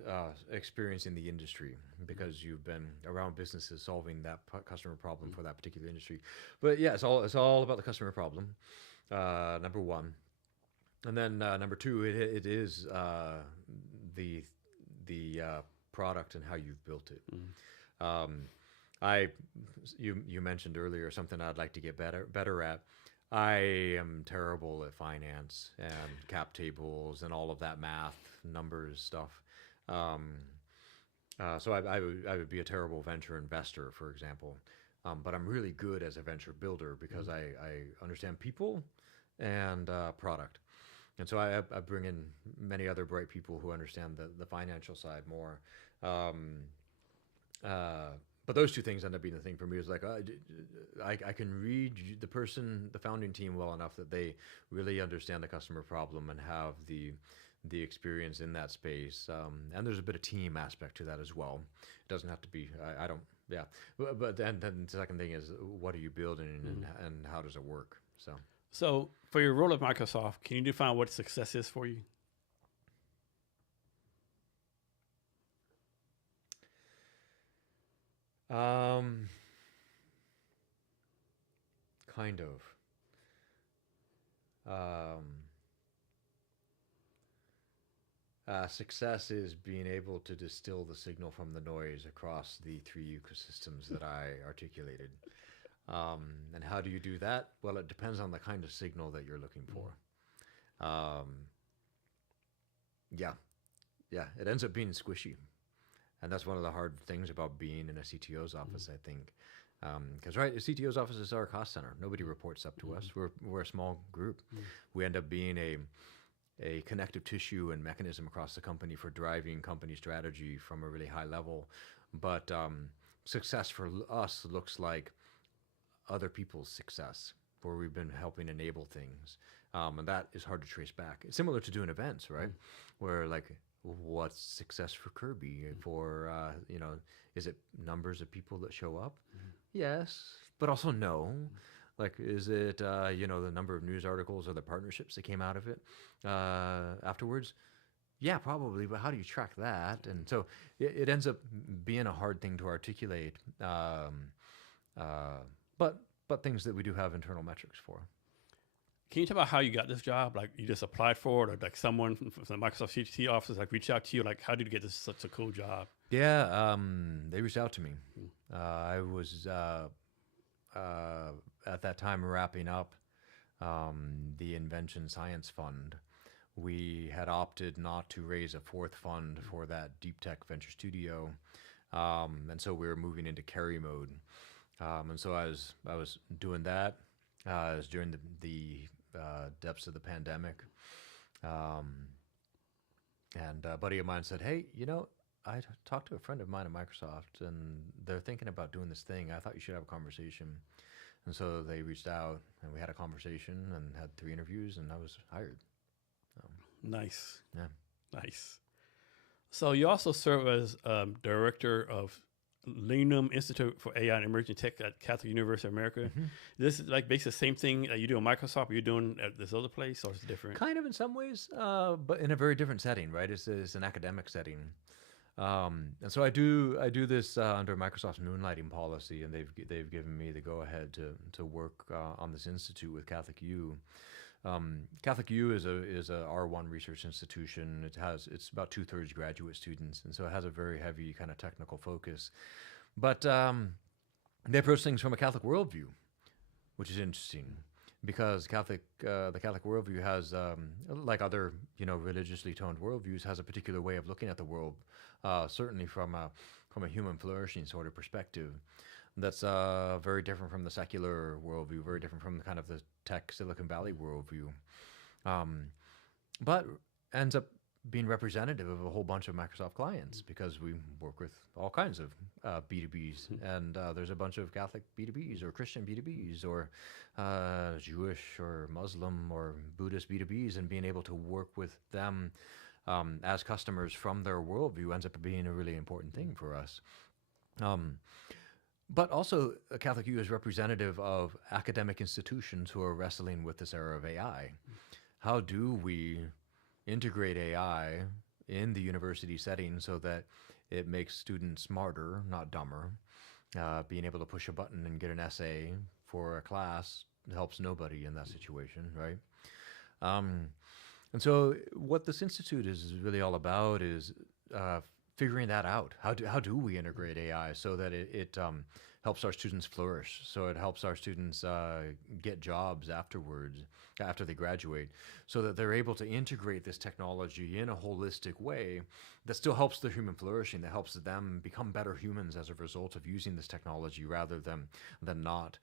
experience in the industry because you've been around businesses solving that customer problem for that particular industry. But yeah, it's all about the customer problem. Number one, and then number two, it is the product and how you've built it. Um, you mentioned earlier something I'd like to get better at. I am terrible at finance and cap tables and all of that math, numbers stuff. So I would be a terrible venture investor, for example. But I'm really good as a venture builder because I understand people and product. And so I bring in many other bright people who understand the financial side more. But those two things end up being the thing for me. Is like I can read the founding team well enough that they really understand the customer problem and have the experience in that space. And there's a bit of team aspect to that as well. It doesn't have to be. I don't. Yeah. But then the second thing is what are you building and how does it work? So for your role at Microsoft, can you define what success is for you? Kind of. Success is being able to distill the signal from the noise across the three ecosystems that I articulated. And how do you do that? Well, it depends on the kind of signal that you're looking for. Yeah, yeah, it ends up being squishy. And that's one of the hard things about being in a CTO's office, I think. Because right, a CTO's office is our cost center. Nobody reports up to us. We're a small group. We end up being a connective tissue and mechanism across the company for driving company strategy from a really high level. But success for us looks like other people's success, where we've been helping enable things. And that is hard to trace back. It's similar to doing events, right? Where like, what's success for Kirby? For, is it numbers of people that show up? Yes, but also no. Like, is it, the number of news articles or the partnerships that came out of it afterwards? Yeah, probably, but how do you track that? And so it ends up being a hard thing to articulate, but things that we do have internal metrics for. Can you talk about how you got this job? Like you just applied for it, or like someone from the Microsoft CTT office like reached out to you? Like how did you get this such a cool job? Yeah, they reached out to me. I was at that time wrapping up the Invention Science Fund. We had opted not to raise a fourth fund for that deep tech venture studio, and so we were moving into carry mode. And so I was doing that. It was during the depths of the pandemic, and a buddy of mine said, "Hey, I talked to a friend of mine at Microsoft, and they're thinking about doing this thing. I thought you should have a conversation." And so they reached out, and we had a conversation, and had 3 interviews, and I was hired. Nice. Yeah. Nice. So you also serve as director of Linum Institute for AI and Emerging Tech at Catholic University of America. This is like basically the same thing you do in Microsoft, or you're doing at this other place, or it's different? Kind of in some ways, but in a very different setting, right? It's an academic setting. And so I do this under Microsoft's moonlighting policy, and they've given me the go ahead to work on this institute with Catholic U. Catholic U is a R1 research institution. It's about 2/3 graduate students, and so it has a very heavy kind of technical focus. But they approach things from a Catholic worldview, which is interesting because the Catholic worldview has, like other religiously toned worldviews, has a particular way of looking at the world, certainly from a human flourishing sort of perspective. That's very different from the secular worldview, very different from the kind of the tech Silicon Valley worldview, but ends up being representative of a whole bunch of Microsoft clients because we work with all kinds of B2Bs, and there's a bunch of Catholic B2Bs or Christian B2Bs or Jewish or Muslim or Buddhist B2Bs, and being able to work with them as customers from their worldview ends up being a really important thing for us. But also, Catholic U is representative of academic institutions who are wrestling with this era of AI. How do we integrate AI in the university setting so that it makes students smarter, not dumber? Being able to push a button and get an essay for a class helps nobody in that situation, right? And so what this institute is really all about is figuring that out. How do we integrate AI so that it helps our students flourish, so it helps our students get jobs afterwards, after they graduate, so that they're able to integrate this technology in a holistic way that still helps their human flourishing, that helps them become better humans as a result of using this technology rather than not.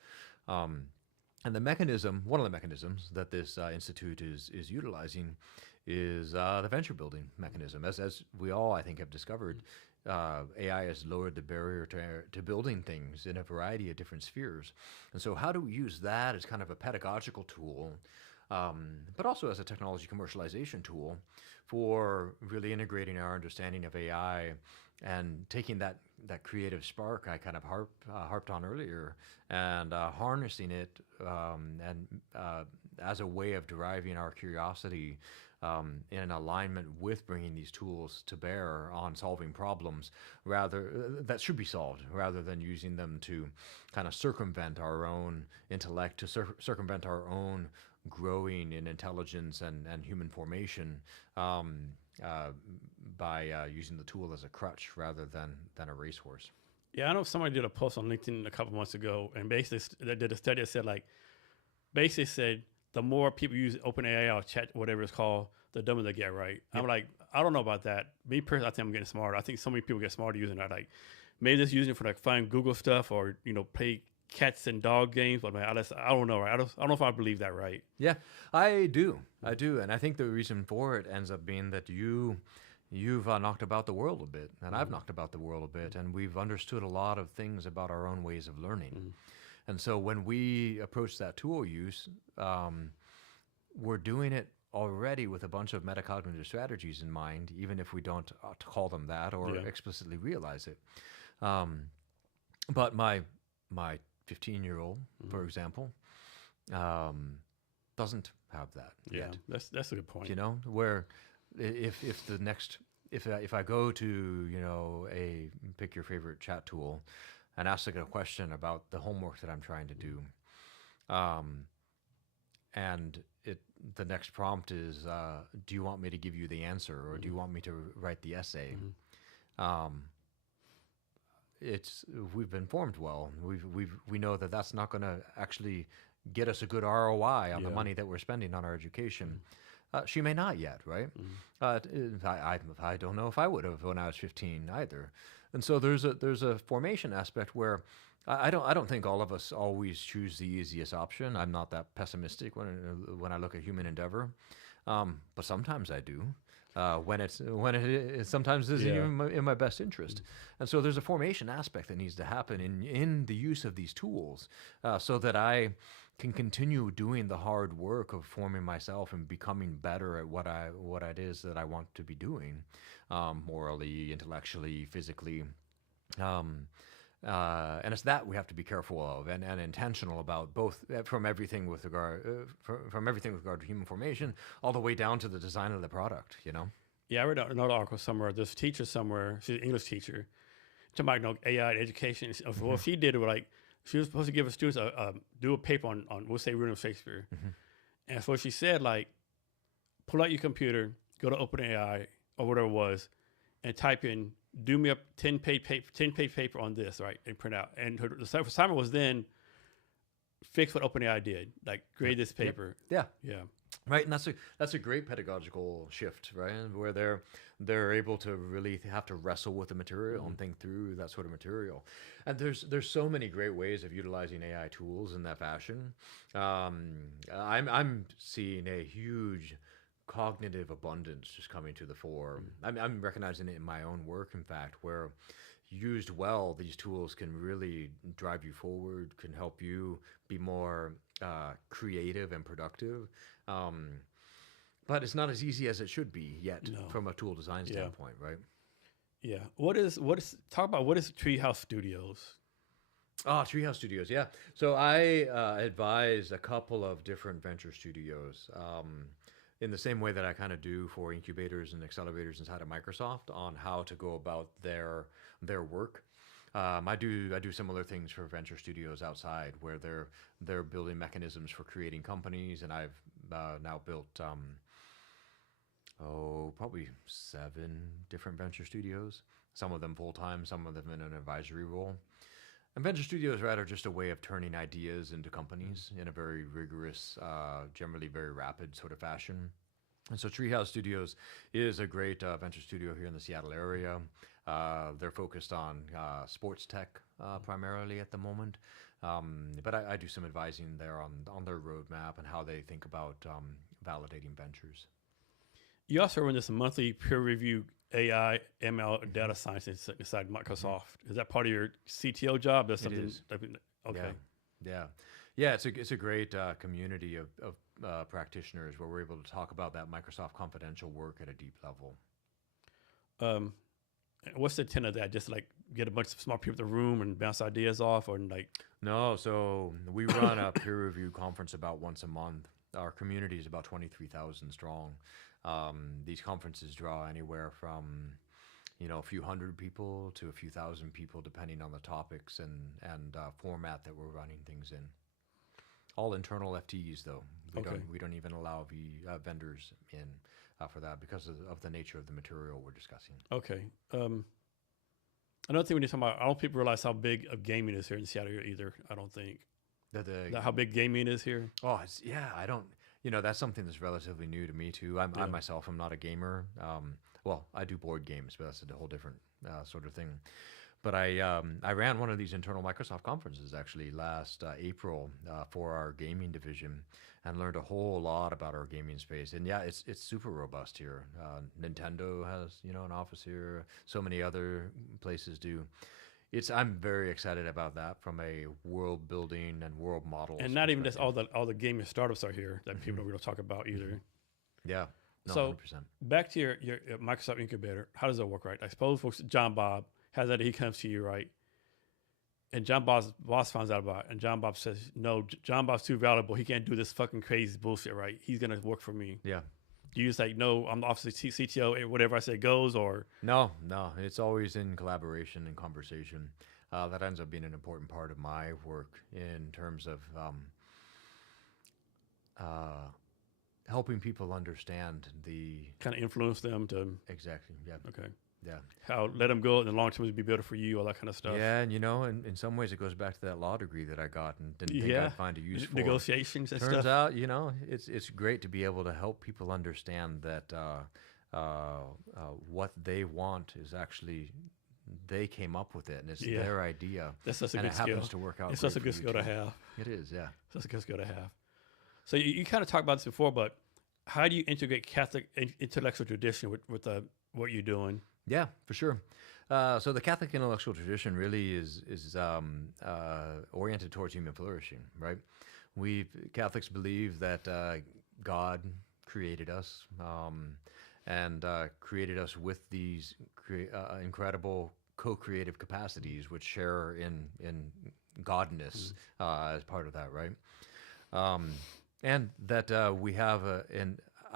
And the mechanism, one of the mechanisms that this institute is utilizing is the venture building mechanism. As we all, I think, have discovered, AI has lowered the barrier to building things in a variety of different spheres. And so how do we use that as kind of a pedagogical tool, but also as a technology commercialization tool for really integrating our understanding of AI and taking that creative spark I kind of harped on earlier, and harnessing it and as a way of deriving our curiosity in alignment with bringing these tools to bear on solving problems that should be solved, rather than using them to kind of circumvent our own intellect, to circumvent our own growing in intelligence and human formation, by using the tool as a crutch rather than a racehorse. Yeah, I know somebody did a post on LinkedIn a couple months ago, and basically they did a study that said, like, basically said the more people use OpenAI or chat, whatever it's called, the dumber they get, right? Yep. I'm like, I don't know about that. Me personally, I think I'm getting smarter. I think so many people get smarter using that. Like, maybe just using it for like fun Google stuff or, play cats and dog games. But man, I don't know, right? I don't know if I believe that, right? Yeah, I do. And I think the reason for it ends up being that you've knocked about the world a bit, and I've knocked about the world a bit, and we've understood a lot of things about our own ways of learning. And so when we approach that tool use, we're doing it already with a bunch of metacognitive strategies in mind, even if we don't call them that or explicitly realize it. But my 15-year-old, for example, doesn't have that yet. That's a good point. Where if I go to pick your favorite chat tool and ask a question about the homework that I'm trying to do, and the next prompt is, do you want me to give you the answer, or do you want me to write the essay? We've been formed well. We know that that's not going to actually get us a good ROI on the money that we're spending on our education. She may not yet, right? I don't know if I would have when I was 15 either. And so there's a formation aspect where I don't think all of us always choose the easiest option. I'm not that pessimistic when I look at human endeavor, but sometimes I do. When it sometimes is even in my best interest. And so there's a formation aspect that needs to happen in the use of these tools, so that I can continue doing the hard work of forming myself and becoming better at what it is that I want to be doing, morally, intellectually, physically. And it's that we have to be careful of and intentional about, both from everything with regard to human formation all the way down to the design of the product. Yeah, I read another article somewhere. This teacher somewhere, she's an English teacher, talking about AI education. Well, she did it like she was supposed to give her students do a paper on we'll say William Shakespeare, And so she said, like, pull out your computer, go to OpenAI or whatever it was, and type in, do me a 10-page paper on this, right, and print out. And the assignment was then fix what OpenAI did, like grade this paper. Yeah. Yeah. Right, and that's a great pedagogical shift, right? Where they're able to really have to wrestle with the material and think through that sort of material. And there's so many great ways of utilizing AI tools in that fashion. I'm seeing a huge cognitive abundance just coming to the fore. I'm recognizing it in my own work, in fact, where used well, these tools can really drive you forward, can help you be more creative and productive. But it's not as easy as it should be yet from a tool design standpoint, right? Yeah. Talk about what is Treehouse Studios? Oh, Treehouse Studios, yeah. So I advise a couple of different venture studios in the same way that I kind of do for incubators and accelerators inside of Microsoft on how to go about their work. I do similar things for venture studios outside where they're building mechanisms for creating companies, and I've now built probably 7 different venture studios. Some of them full time, some of them in an advisory role. And venture studios are just a way of turning ideas into companies in a very rigorous, generally very rapid sort of fashion. And so Treehouse Studios is a great venture studio here in the Seattle area. They're focused on sports tech primarily at the moment. But I do some advising there on their roadmap and how they think about validating ventures. You also run this monthly peer review AI, ML, data science inside Microsoft. Is that part of your CTO job? That's something. It is. Okay. Yeah. It's a great community of practitioners where we're able to talk about that Microsoft confidential work at a deep level. What's the intent of that? Just like get a bunch of smart people in the room and bounce ideas off, or like? No. So we run a peer review conference about once a month. Our community is about 23,000 strong. These conferences draw anywhere from, a few hundred people to a few thousand people, depending on the topics and format that we're running things in. All internal FTEs, though. We don't even allow vendors in for that because of the nature of the material we're discussing. Okay. Another thing we need to talk about, I don't think people realize how big of gaming is here in Seattle either, I don't think. How big gaming is here? Oh, I don't, that's something that's relatively new to me too. I myself am not a gamer. Well, I do board games, but that's a whole different sort of thing. But I ran one of these internal Microsoft conferences actually last April for our gaming division, and learned a whole lot about our gaming space. And yeah, it's super robust here. Nintendo has an office here. So many other places do. I'm very excited about that from a world building and world model. And not even just all the gaming startups are here that people don't really talk about either. Yeah. No, so 100%. Back to your Microsoft incubator, how does that work, right? I suppose John Bob has that, he comes to you, right? And John Bob's boss finds out about it, and John Bob says, no, John Bob's too valuable. He can't do this fucking crazy bullshit, right? He's going to work for me. Yeah. Do you just like, no, I'm the office of CTO, whatever I say goes, or? No, it's always in collaboration and conversation. That ends up being an important part of my work in terms of helping people understand the... Kind of influence them to... Exactly, yeah. Okay. Yeah. How let them go in the long term would be better for you, all that kind of stuff. Yeah, and in some ways it goes back to that law degree that I got and didn't think I'd find a use for. Negotiations and Turns stuff. out, it's great to be able to help people understand that what they want is actually, they came up with it and it's their idea. That's such a and good it skill. happens to work out. It's such a good skill to have. It is, yeah. Such a good skill to have. So you kind of talked about this before, but how do you integrate Catholic intellectual tradition with what you're doing? Yeah, for sure. So the Catholic intellectual tradition really is oriented towards human flourishing, right? Catholics believe that God created us and created us with these incredible co-creative capacities, which share in godness as part of that, right? And that we have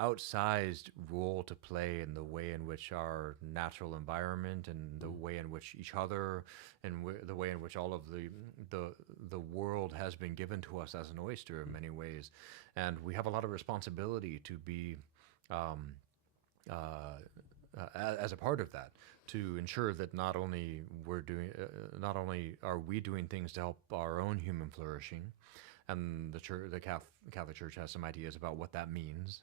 outsized role to play in the way in which our natural environment and the way in which each other and the way in which all of the world has been given to us as an oyster in many ways, and we have a lot of responsibility to be um, as a part of that, to ensure that not only are we doing things to help our own human flourishing, and the Catholic Church has some ideas about what that means,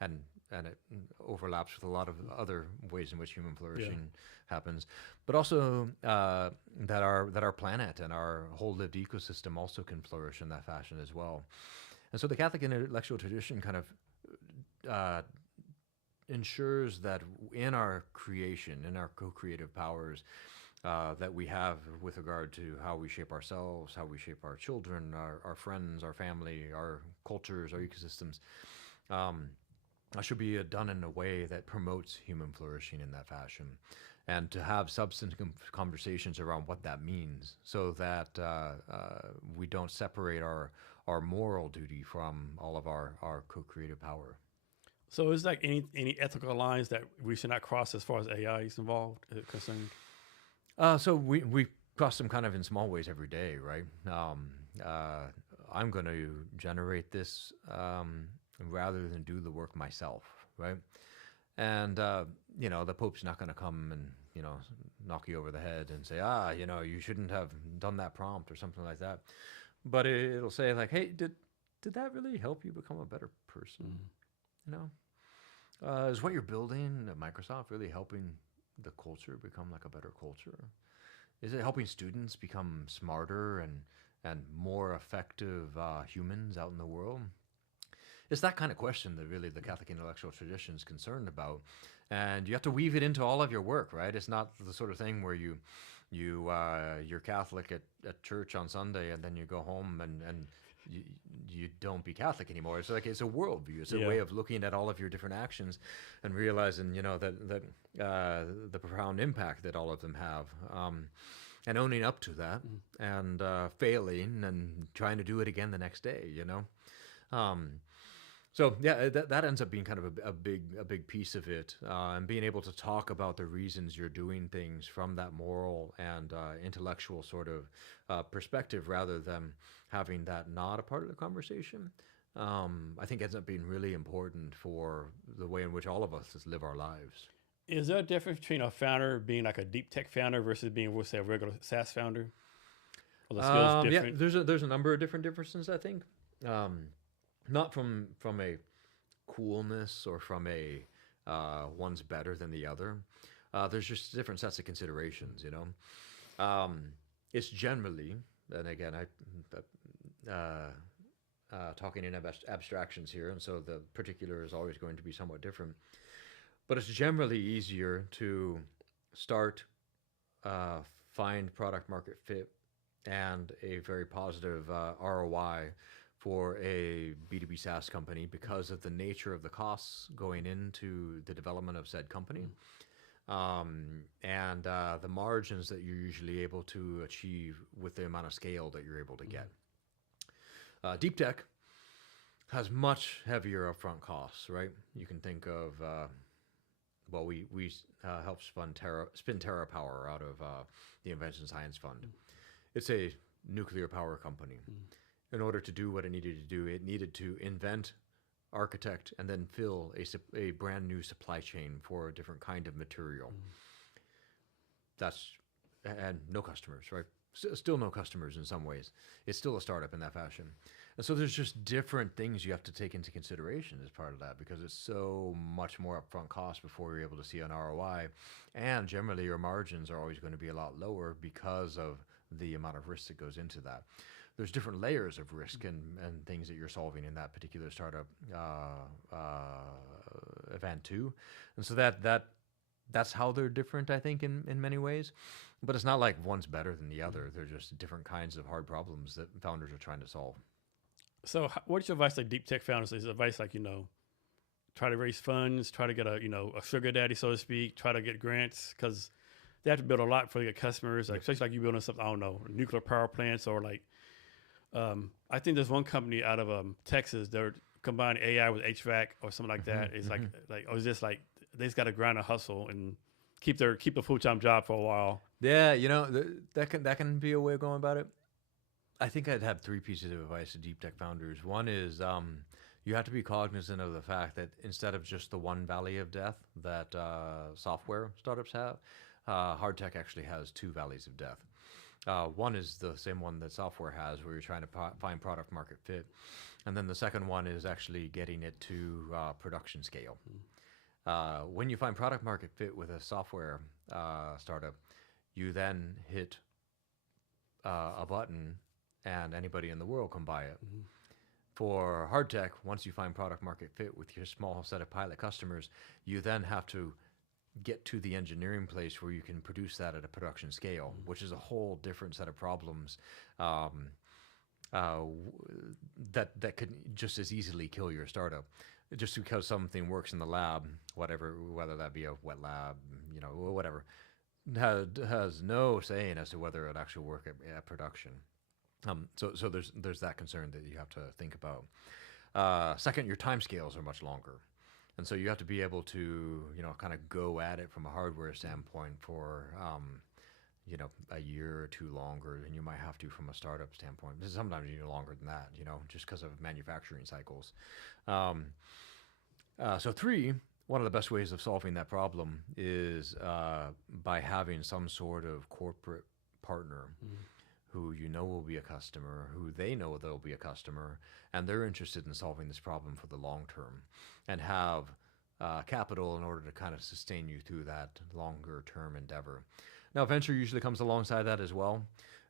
and it overlaps with a lot of other ways in which human flourishing happens, but also that our planet and our whole lived ecosystem also can flourish in that fashion as well. And so the Catholic intellectual tradition kind of ensures that in our creation, in our co-creative powers that we have with regard to how we shape ourselves, how we shape our children, our friends, our family, our cultures, our ecosystems, should be done in a way that promotes human flourishing in that fashion. And to have substantive conversations around what that means, so that we don't separate our moral duty from all of our co-creative power. So is like any ethical lines that we should not cross as far as AI is involved, concerned? So we cross them kind of in small ways every day, right? I'm going to generate this rather than do the work myself, right? And the Pope's not going to come and knock you over the head and say, you shouldn't have done that prompt or something like that. But it'll say like, hey, did that really help you become a better person? Is what you're building at Microsoft really helping the culture become like a better culture? Is it helping students become smarter and more effective humans out in the world? It's that kind of question that really the Catholic intellectual tradition is concerned about, and you have to weave it into all of your work, right? It's not the sort of thing where you're Catholic at church on Sunday and then you go home and you don't be Catholic anymore. It's like it's a worldview. It's a way of looking at all of your different actions and realizing, that the profound impact that all of them have, and owning up to that, and failing and trying to do it again the next day. So yeah, that ends up being kind of a big piece of it, and being able to talk about the reasons you're doing things from that moral and intellectual sort of perspective, rather than having that not a part of the conversation. I think ends up being really important for the way in which all of us live our lives. Is there a difference between a founder being like a deep tech founder versus being, we'll say, a regular SaaS founder? Are the skills different? Yeah, there's a number of different differences, I think. Not from a coolness or from a one's better than the other. There's just different sets of considerations, It's generally, and again, talking in abstractions here, and so the particular is always going to be somewhat different. But it's generally easier to start, find product market fit and a very positive ROI for a B2B SaaS company because of the nature of the costs going into the development of said company, and the margins that you're usually able to achieve with the amount of scale that you're able to get. Deep tech has much heavier upfront costs, right? You can think of, we help spin TerraPower out of the Invention Science Fund. It's a nuclear power company. In order to do what it needed to do, it needed to invent, architect, and then fill a brand new supply chain for a different kind of material. And no customers, right? Still no customers in some ways. It's still a startup in that fashion. And so there's just different things you have to take into consideration as part of that, because it's so much more upfront cost before you're able to see an ROI. And generally your margins are always going to be a lot lower because of the amount of risk that goes into that. There's different layers of risk and things that you're solving in that particular startup event too. And so that's how they're different, I think, in many ways. But it's not like one's better than the other. They're just different kinds of hard problems that founders are trying to solve. So what's your advice like deep tech founders? Is advice like, try to raise funds, try to get a sugar daddy, so to speak, try to get grants, because they have to build a lot for your customers, like, especially like you building something, I don't know, nuclear power plants, or like, I think there's one company out of Texas, they're combine AI with HVAC or something like that? It's like, or is this like they just got to grind and hustle and keep a full time job for a while? Yeah, that can be a way of going about it. I think I'd have three pieces of advice to deep tech founders. One is you have to be cognizant of the fact that instead of just the one valley of death that software startups have, hard tech actually has two valleys of death. One is the same one that software has, where you're trying to find product market fit. And then the second one is actually getting it to production scale. When you find product market fit with a software startup, you then hit a button and anybody in the world can buy it. For hard tech, once you find product market fit with your small set of pilot customers, you then have to get to the engineering place where you can produce that at a production scale, which is a whole different set of problems that could just as easily kill your startup. Just because something works in the lab, whether that be a wet lab, whatever, has no saying as to whether it actually work at production. So there's that concern that you have to think about. Second, your timescales are much longer. And so you have to be able to, kind of go at it from a hardware standpoint for, a year or two longer than you might have to from a startup standpoint. Sometimes even longer than that, just because of manufacturing cycles. So three, one of the best ways of solving that problem is by having some sort of corporate partner who will be a customer, who they know they'll be a customer, and they're interested in solving this problem for the long term, and have capital in order to kind of sustain you through that longer term endeavor. Now, venture usually comes alongside that as well,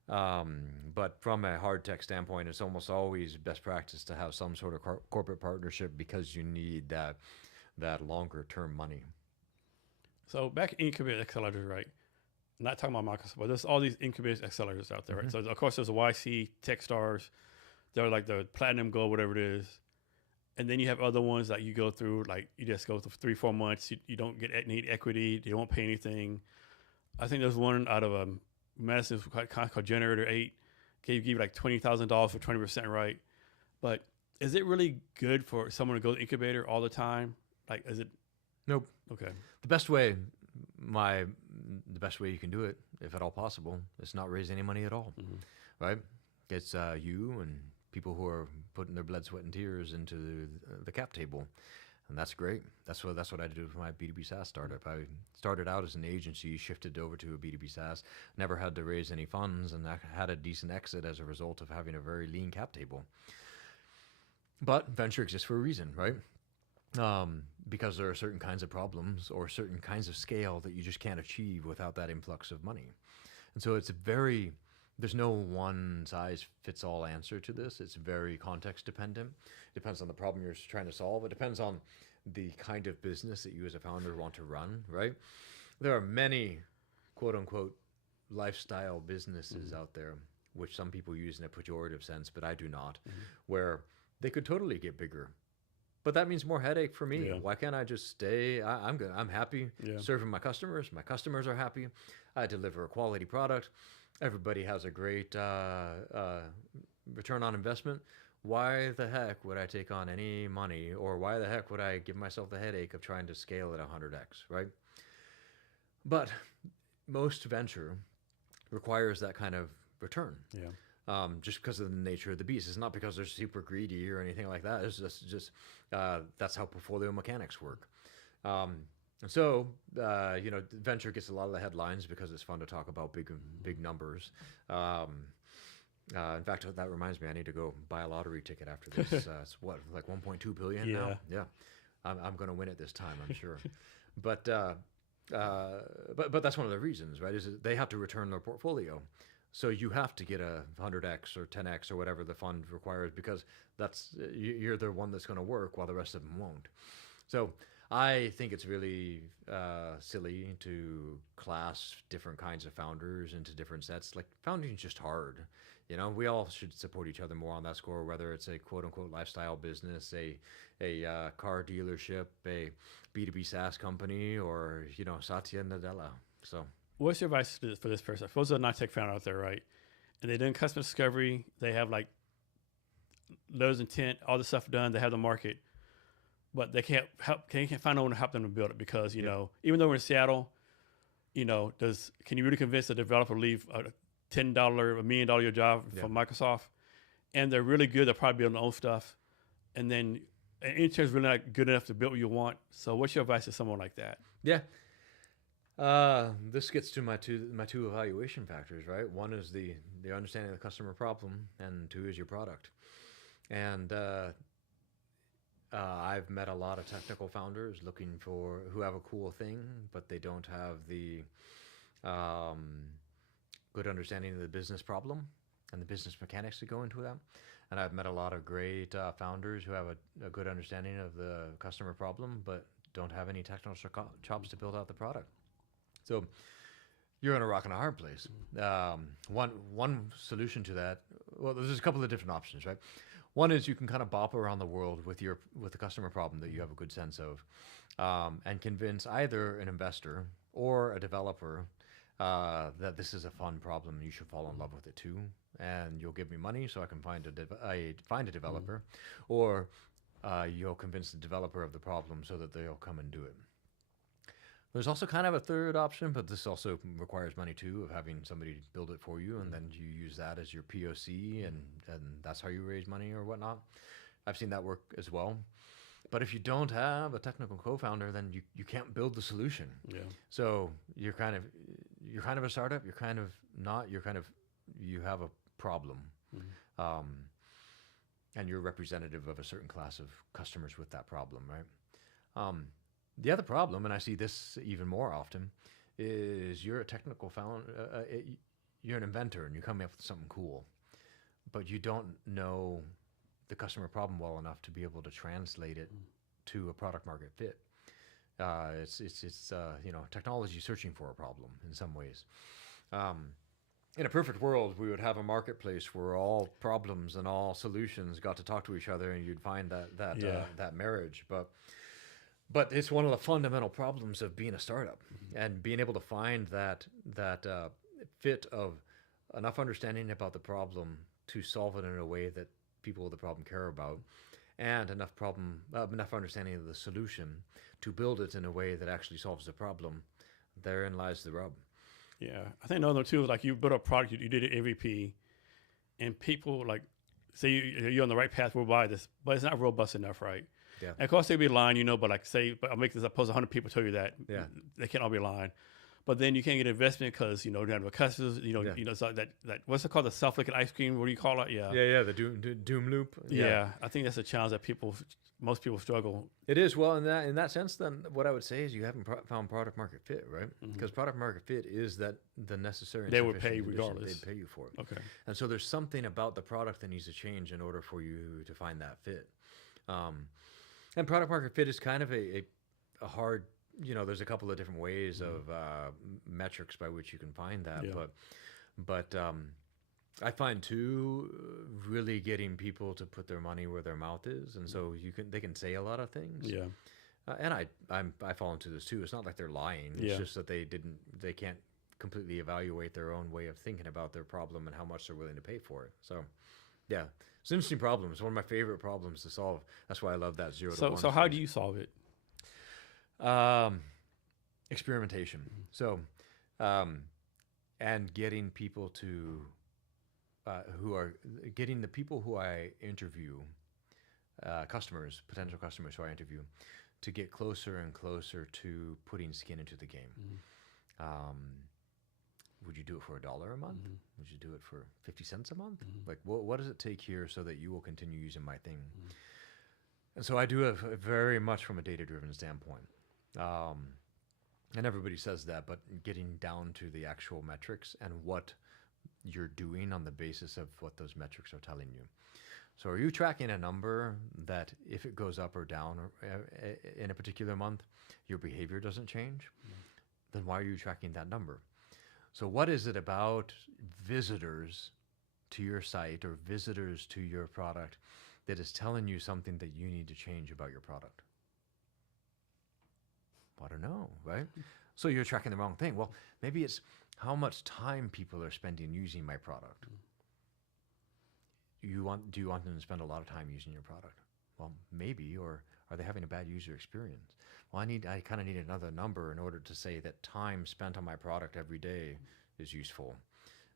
but from a hard tech standpoint, it's almost always best practice to have some sort of corporate partnership because you need that longer term money. So back in incubator accelerators, right? Not talking about Microsoft, but there's all these incubator accelerators out there, right? So of course there's a YC, Techstars, they're like the Platinum Gold, whatever it is. And then you have other ones that you go through, like you just go through 3-4 months, you don't need equity, you won't pay anything. I think there's one out of a Madison called Generator 8, give you like $20,000 for 20% right. But is it really good for someone to go to incubator all the time? Like, is it? Nope. Okay. The best way you can do it, if at all possible, is not raise any money at all, right? It's you and people who are putting their blood, sweat, and tears into the cap table, and that's great. That's what I did with my B2B SaaS startup. I started out as an agency, shifted over to a B2B SaaS, never had to raise any funds, and I had a decent exit as a result of having a very lean cap table. But venture exists for a reason, right? Because there are certain kinds of problems or certain kinds of scale that you just can't achieve without that influx of money. And so there's no one size fits all answer to this. It's very context dependent. It depends on the problem you're trying to solve. It depends on the kind of business that you as a founder want to run, right? There are many quote unquote lifestyle businesses out there, which some people use in a pejorative sense, but I do not, where they could totally get bigger. But that means more headache for me. Yeah. Why can't I just stay? I'm good. I'm happy serving my customers. My customers are happy. I deliver a quality product. Everybody has a great return on investment. Why the heck would I take on any money, or why the heck would I give myself the headache of trying to scale at 100x, right? But most venture requires that kind of return. Yeah. Just because of the nature of the beast. It's not because they're super greedy or anything like that. It's just that's how portfolio mechanics work. And so, venture gets a lot of the headlines because it's fun to talk about big numbers. In fact, that reminds me, I need to go buy a lottery ticket after this. It's what, like 1.2 billion now? Yeah. I'm going to win it this time, I'm sure. But that's one of the reasons, right? Is they have to return their portfolio. So you have to get a 100x or 10x or whatever the fund requires, because you're the one that's going to work while the rest of them won't. So I think it's really silly to class different kinds of founders into different sets. Like, founding is just hard. We all should support each other more on that score, whether it's a quote unquote lifestyle business, a car dealership, a B2B SaaS company, or, Satya Nadella. So what's your advice for this person? Suppose they're not tech founder out there, right? And they're doing customer discovery. They have like letters of intent, all the stuff done. They have the market, but they can't help. Can't find no one to help them to build it because you know, even though we're in Seattle, you know, can you really convince a developer to leave a $10, $1 million your job for Microsoft? And they're really good. They're probably building their own stuff, and then an intern's really not good enough to build what you want. So, what's your advice to someone like that? Yeah. This gets to my two evaluation factors, right? One is the understanding of the customer problem, and two is your product. And I've met a lot of technical founders who have a cool thing, but they don't have the good understanding of the business problem and the business mechanics that go into that. And I've met a lot of great founders who have a good understanding of the customer problem, but don't have any technical chops to build out the product. So you're in a rock and a hard place. One solution to that, well, there's a couple of different options, right? One is you can kind of bop around the world with the customer problem that you have a good sense of, and convince either an investor or a developer that this is a fun problem and you should fall in love with it too, and you'll give me money so I can find a developer, or you'll convince the developer of the problem so that they'll come and do it. There's also kind of a third option, but this also requires money too, of having somebody build it for you, and then you use that as your POC, and that's how you raise money or whatnot. I've seen that work as well. But if you don't have a technical co-founder, then you can't build the solution. Yeah. So you're kind of a startup. You're kind of not. You have a problem, and you're representative of a certain class of customers with that problem, right? The other problem, and I see this even more often, is you're a technical founder, you're an inventor, and you're coming up with something cool, but you don't know the customer problem well enough to be able to translate it to a product market fit. It's technology searching for a problem in some ways. In a perfect world, we would have a marketplace where all problems and all solutions got to talk to each other, and you'd find that marriage. But it's one of the fundamental problems of being a startup, and being able to find that fit of enough understanding about the problem to solve it in a way that people with the problem care about, and enough understanding of the solution to build it in a way that actually solves the problem. Therein lies the rub. Yeah, I think another too is like you built a product, you did an MVP, and people like say you're on the right path, we'll buy this, but it's not robust enough, right? Yeah. And of course they'd be lying, you know, but like I'll make this, suppose 100 people tell you that. Yeah. They can't all be lying. But then you can't get investment because, you know, you don't have customers, you know, so that what's it called? The self-licking ice cream? What do you call it? Yeah. Yeah, the doom loop. Yeah. I think that's a challenge that most people struggle. It is. Well, in that sense, then what I would say is you haven't found product market fit, right? Because product market fit is that the necessary. They would pay regardless. They'd pay you for it. Okay. And so there's something about the product that needs to change in order for you to find that fit. And product market fit is kind of a hard, you know, there's a couple of different ways of metrics by which you can find that. Yeah. But I find too, really getting people to put their money where their mouth is, and so they can say a lot of things. Yeah. And I fall into this too. It's not like they're lying. It's just that they can't completely evaluate their own way of thinking about their problem and how much they're willing to pay for it. So, yeah, it's an interesting problem. It's one of my favorite problems to solve. That's why I love that 0 to 1. So how do you solve it? Experimentation. So, and getting people to getting the people who I interview, potential customers who I interview, to get closer and closer to putting skin into the game. Would you do it for $1 a month? Would you do it for 50 cents a month? Like, what does it take here so that you will continue using my thing? And so I do it very much from a data-driven standpoint. And everybody says that, but getting down to the actual metrics and what you're doing on the basis of what those metrics are telling you. So are you tracking a number that if it goes up or down in a particular month, your behavior doesn't change? Then why are you tracking that number? So what is it about visitors to your site or visitors to your product that is telling you something that you need to change about your product? I don't know, right? So you're tracking the wrong thing. Well, maybe it's how much time people are spending using my product. do you want them to spend a lot of time using your product? Well, maybe, or are they having a bad user experience? Well, I kind of need another number in order to say that time spent on my product every day is useful.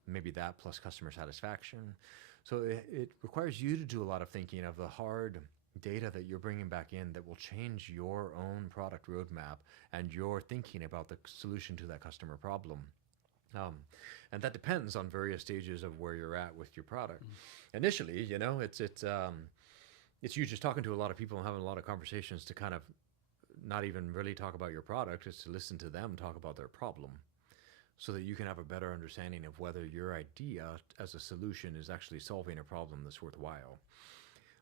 Maybe that plus customer satisfaction. So it requires you to do a lot of thinking of the hard data that you're bringing back in that will change your own product roadmap and your thinking about the solution to that customer problem. Um, and that depends on various stages of where you're at with your product. Initially, it's you just talking to a lot of people and having a lot of conversations to kind of not even really talk about your product, it's to listen to them talk about their problem so that you can have a better understanding of whether your idea as a solution is actually solving a problem that's worthwhile.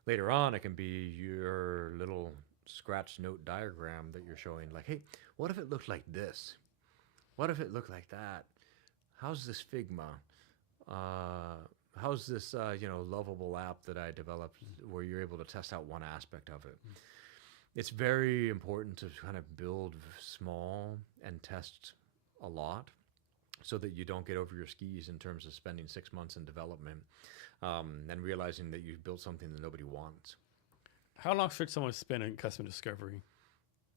Later on, it can be your little scratch note diagram that you're showing, like, hey, what if it looked like this? What if it looked like that? How's this Figma? How's this lovable app that I developed where you're able to test out one aspect of it? It's very important to kind of build small and test a lot so that you don't get over your skis in terms of spending 6 months in development and realizing that you've built something that nobody wants. How long should someone spend in customer discovery?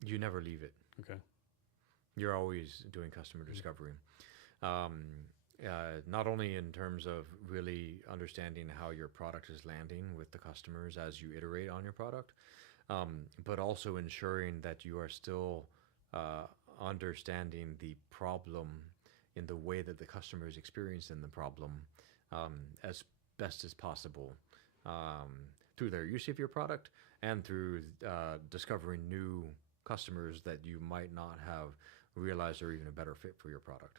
You never leave it. Okay. You're always doing customer discovery. Not only in terms of really understanding how your product is landing with the customers as you iterate on your product, but also ensuring that you are still understanding the problem in the way that the customer is experiencing the problem as best as possible through their use of your product and through discovering new customers that you might not have realized are even a better fit for your product.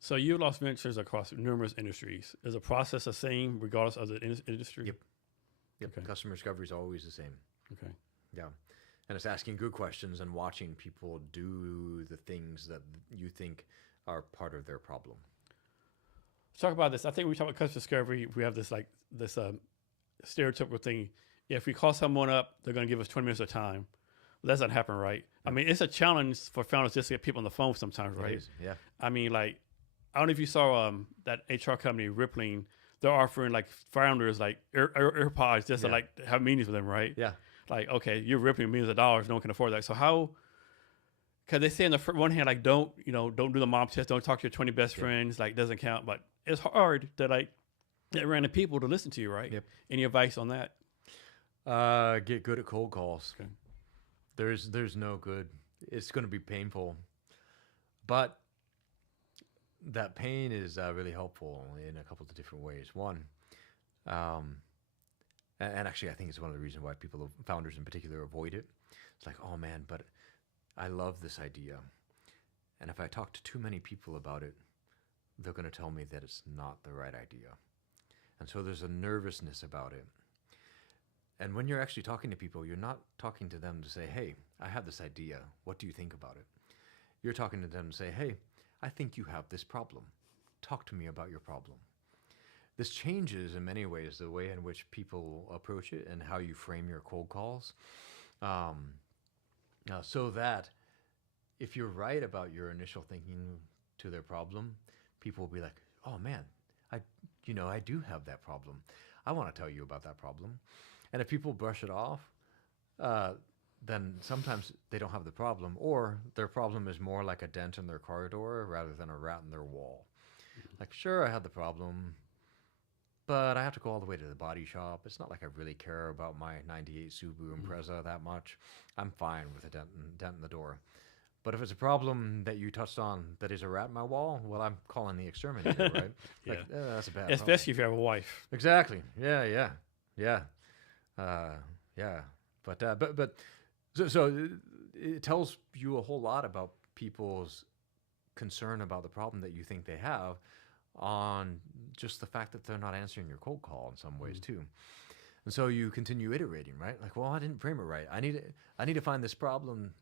So you lost ventures across numerous industries. Is the process the same regardless of the industry? Yep. Okay. Customer discovery is always the same. Okay. Yeah. And it's asking good questions and watching people do the things that you think are part of their problem. Let's talk about this. I think we talk about customer discovery. We have this stereotypical thing. If we call someone up, they're going to give us 20 minutes of time. Well, that doesn't happen, right? I mean, it's a challenge for founders just to get people on the phone sometimes, right? It is, yeah. I mean, like, I don't know if you saw that HR company, Rippling. They're offering like founders like AirPods just to like have meetings with them, right? Yeah. Like, okay, you're ripping millions of dollars. No one can afford that. So how? Because they say on the one hand, like, don't do the mob test. Don't talk to your 20 best friends. Like, doesn't count. But it's hard to like get random people to listen to you, right? Yep. Any advice on that? Get good at cold calls. Okay. There's no good. It's going to be painful, but that pain is really helpful in a couple of different ways. One, and actually, I think it's one of the reasons why founders in particular, avoid it. It's like, oh man, but I love this idea, and if I talk to too many people about it, they're going to tell me that it's not the right idea, and so there's a nervousness about it. And when you're actually talking to people, you're not talking to them to say, hey, I have this idea. What do you think about it? You're talking to them to say, hey, I think you have this problem. Talk to me about your problem. This changes in many ways the way in which people approach it and how you frame your cold calls. So that if you're right about your initial thinking to their problem, people will be like, oh man, I do have that problem. I want to tell you about that problem. And if people brush it off, then sometimes they don't have the problem, or their problem is more like a dent in their car door rather than a rat in their wall. Like, sure, I had the problem, but I have to go all the way to the body shop. It's not like I really care about my 98 Subaru Impreza that much. I'm fine with a dent in the door. But if it's a problem that you touched on that is a rat in my wall, well, I'm calling the exterminator, right? Yeah. Like, that's a bad Especially if you have a wife. Exactly. Yeah. But so it tells you a whole lot about people's concern about the problem that you think they have on just the fact that they're not answering your cold call in some ways too. And so you continue iterating, right? Like, well, I didn't frame it right. I need to find this problem.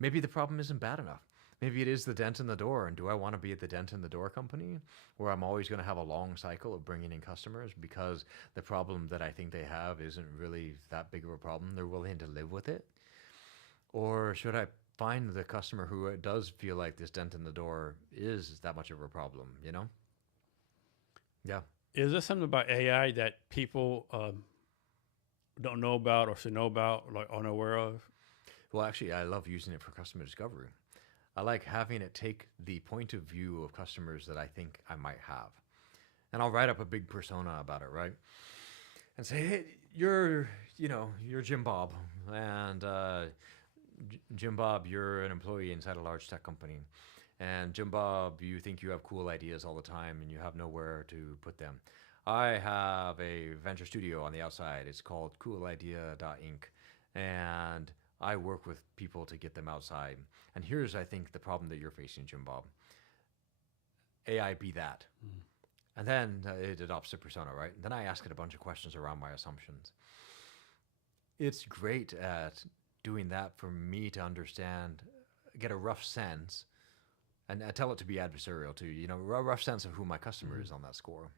Maybe the problem isn't bad enough. Maybe it is the dent in the door. And do I want to be at the dent in the door company where I'm always going to have a long cycle of bringing in customers because the problem that I think they have isn't really that big of a problem? They're willing to live with it. Or should I find the customer who does feel like this dent in the door is that much of a problem, Yeah. Is there something about AI that people don't know about or should know about, like aren't aware of? Well, actually, I love using it for customer discovery. I like having it take the point of view of customers that I think I might have. And I'll write up a big persona about it, right? And say, hey, you're Jim Bob. And Jim Bob, you're an employee inside a large tech company. And Jim Bob, you think you have cool ideas all the time and you have nowhere to put them. I have a venture studio on the outside. It's called coolidea.inc. And I work with people to get them outside. And here's, I think, the problem that you're facing, Jim Bob. AI be that. Mm. And then it adopts a persona, right? And then I ask it a bunch of questions around my assumptions. It's great at doing that for me to understand, get a rough sense, and I tell it to be adversarial too, a rough sense of who my customer is on that score.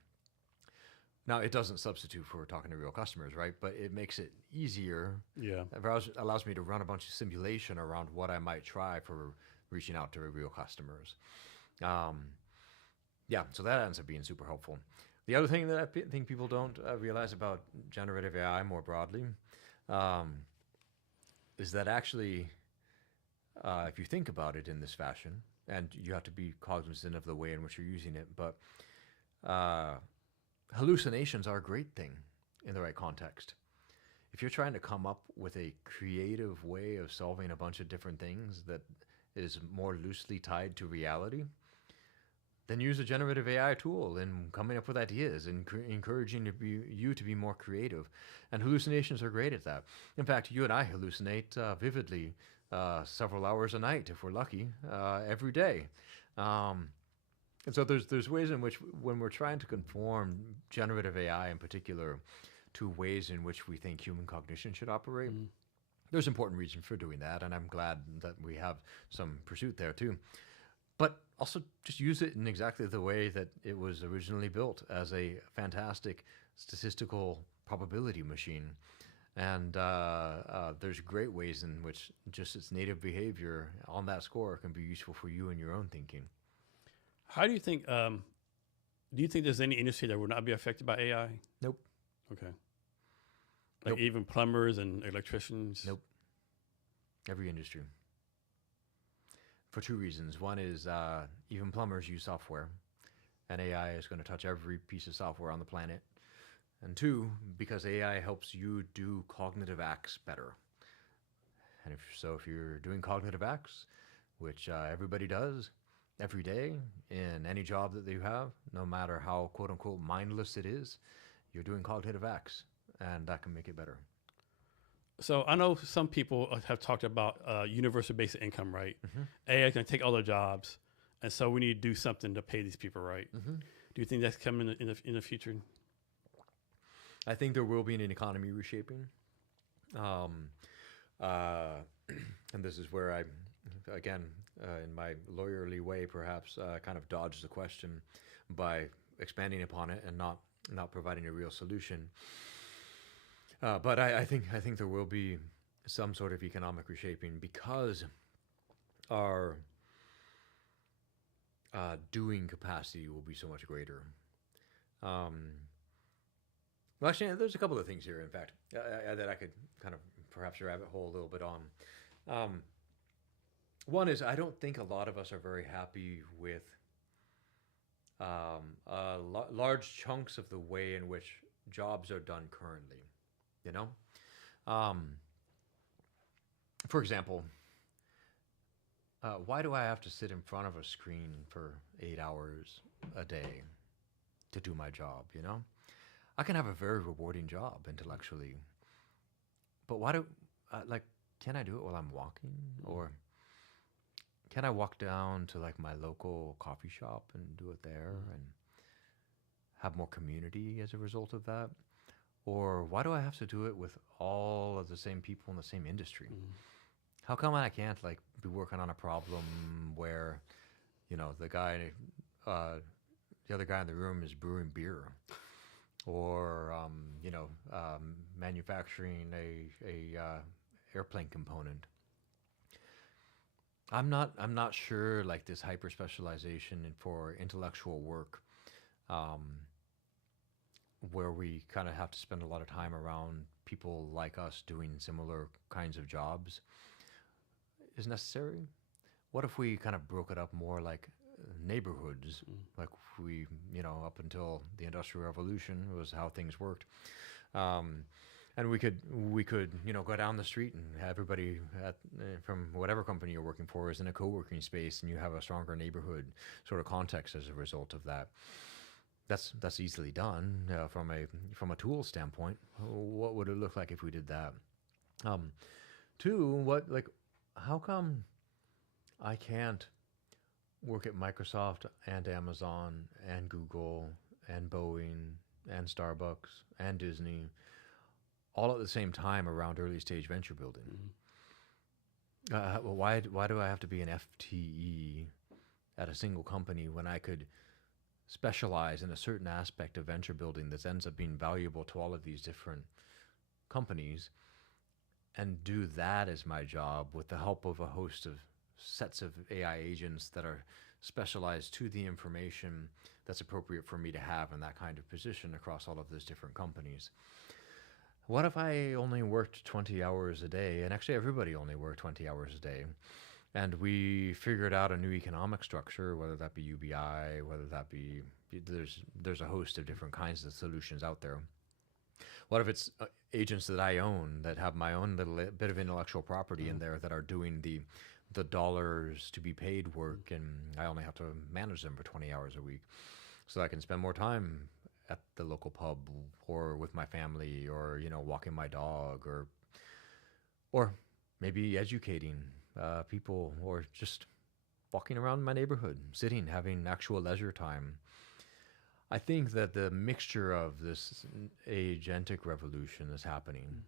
Now, it doesn't substitute for talking to real customers, right? But it makes it easier. Yeah. It allows me to run a bunch of simulation around what I might try for reaching out to real customers. Yeah, so that ends up being super helpful. The other thing that I think people don't realize about generative AI more broadly is that actually, if you think about it in this fashion, and you have to be cognizant of the way in which you're using it, but hallucinations are a great thing in the right context. If you're trying to come up with a creative way of solving a bunch of different things that is more loosely tied to reality, then use a generative AI tool in coming up with ideas and encouraging you to be more creative. And hallucinations are great at that. In fact, you and I hallucinate vividly several hours a night, if we're lucky, every day. And so there's ways in which, when we're trying to conform generative AI in particular to ways in which we think human cognition should operate, there's important reason for doing that, and I'm glad that we have some pursuit there too. But also just use it in exactly the way that it was originally built, as a fantastic statistical probability machine. And there's great ways in which just its native behavior on that score can be useful for you in your own thinking. How do you think? Do you think there's any industry that would not be affected by AI? Nope. Okay. Like Nope. even plumbers and electricians? Nope. Every industry. For two reasons. One is even plumbers use software, and AI is going to touch every piece of software on the planet. And two, because AI helps you do cognitive acts better. And if you're doing cognitive acts, which everybody does every day in any job that you have, no matter how quote unquote mindless it is, you're doing cognitive acts, and that can make it better. So I know some people have talked about universal basic income, right? AI is going to take all the jobs, and so we need to do something to pay these people, right? Do you think that's coming in the future? I think there will be an economy reshaping. And this is where I, again, in my lawyerly way, perhaps kind of dodge the question by expanding upon it and not providing a real solution. But I think there will be some sort of economic reshaping because our doing capacity will be so much greater. Well, actually, there's a couple of things here, in fact, that I could kind of perhaps rabbit hole a little bit on. One is, I don't think a lot of us are very happy with large chunks of the way in which jobs are done currently. You know, for example, why do I have to sit in front of a screen for 8 hours a day to do my job? You know, I can have a very rewarding job intellectually, but why can I do it while I'm walking, or can I walk down to like my local coffee shop and do it there and have more community as a result of that? Or why do I have to do it with all of the same people in the same industry? How come I can't be working on a problem where, the other guy in the room is brewing beer, or manufacturing a airplane component? I'm not sure this hyper specialization for intellectual work where we kind of have to spend a lot of time around people like us doing similar kinds of jobs is necessary? What if we kind of broke it up more like neighborhoods, like we, up until the Industrial Revolution was how things worked. And we could go down the street and everybody from whatever company you're working for is in a co-working space, and you have a stronger neighborhood sort of context as a result of that. That's easily done from a tool standpoint. What would it look like if we did that? Two, how come I can't work at Microsoft and Amazon and Google and Boeing and Starbucks and Disney all at the same time around early stage venture building? Why do I have to be an FTE at a single company when I could specialize in a certain aspect of venture building that ends up being valuable to all of these different companies and do that as my job with the help of a host of sets of AI agents that are specialized to the information that's appropriate for me to have in that kind of position across all of those different companies? What if I only worked 20 hours a day, and actually everybody only worked 20 hours a day, and we figured out a new economic structure, whether that be UBI, whether that be, there's a host of different kinds of solutions out there. What if it's agents that I own that have my own little bit of intellectual property in there that are doing the dollars to be paid work, and I only have to manage them for 20 hours a week, so I can spend more time at the local pub or with my family, or walking my dog, or maybe educating people, or just walking around my neighborhood, sitting, having actual leisure time. I think that the mixture of this agentic revolution is happening.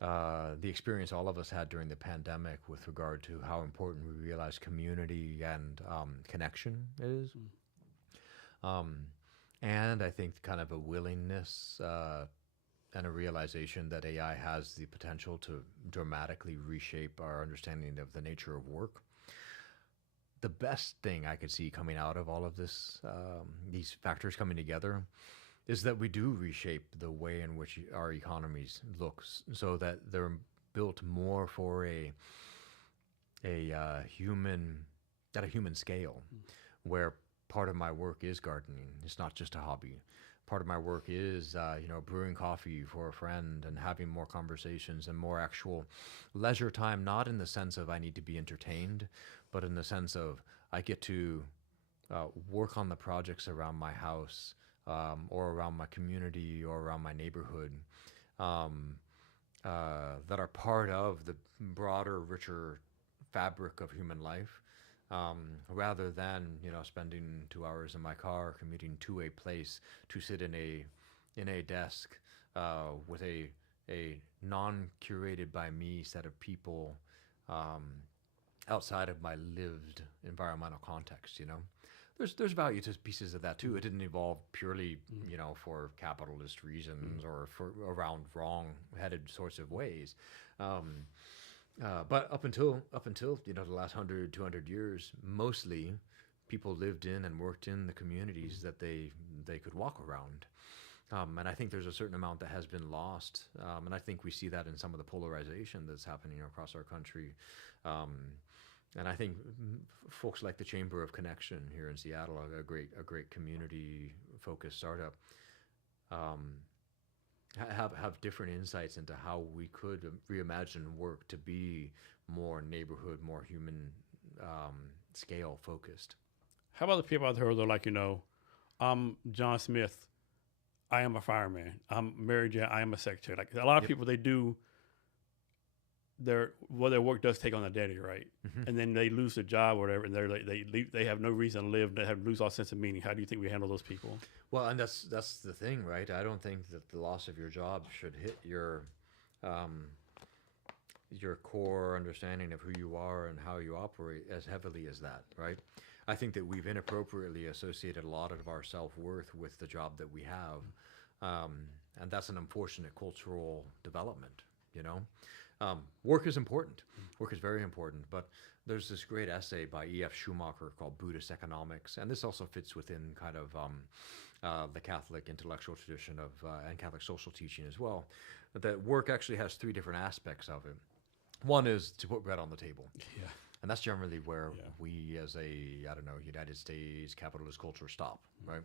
The experience all of us had during the pandemic with regard to how important we realized community and connection is. And I think kind of a willingness and a realization that AI has the potential to dramatically reshape our understanding of the nature of work. The best thing I could see coming out of all of this, these factors coming together, is that we do reshape the way in which our economies look, so that they're built more for a human, at a human scale, where part of my work is gardening. It's not just a hobby. Part of my work is, brewing coffee for a friend and having more conversations and more actual leisure time, not in the sense of I need to be entertained, but in the sense of I get to work on the projects around my house, or around my community, or around my neighborhood, that are part of the broader, richer fabric of human life. Rather than spending 2 hours in my car commuting to a place to sit in a desk with a non-curated by me set of people outside of my lived environmental context. There's value to pieces of that too. It didn't evolve purely for capitalist reasons or for around wrong-headed sorts of ways. But up until the last 100, 200 years, mostly people lived in and worked in the communities that they could walk around. And I think there's a certain amount that has been lost. And I think we see that in some of the polarization that's happening across our country. And I think folks like the Chamber of Connection here in Seattle, a great community-focused startup, have different insights into how we could reimagine work to be more neighborhood, more human scale focused. How about the people out there who are like, I'm John Smith, I am a fireman. I'm Mary Jane, I am a secretary. Like a lot of people, they do their work does take on a identity, right? And then they lose their job or whatever, and they have no reason to live. They lose all sense of meaning. How do you think we handle those people? Well, and that's the thing, right? I don't think that the loss of your job should hit your core understanding of who you are and how you operate as heavily as that, right? I think that we've inappropriately associated a lot of our self-worth with the job that we have, and that's an unfortunate cultural development. Work is important. Work is very important, but there's this great essay by E.F. Schumacher called Buddhist Economics, and this also fits within kind of the Catholic intellectual tradition of and Catholic social teaching as well, that work actually has three different aspects of it. One is to put bread on the table. Yeah. And that's generally where Yeah. we, as I don't know, United States capitalist culture, stop, right?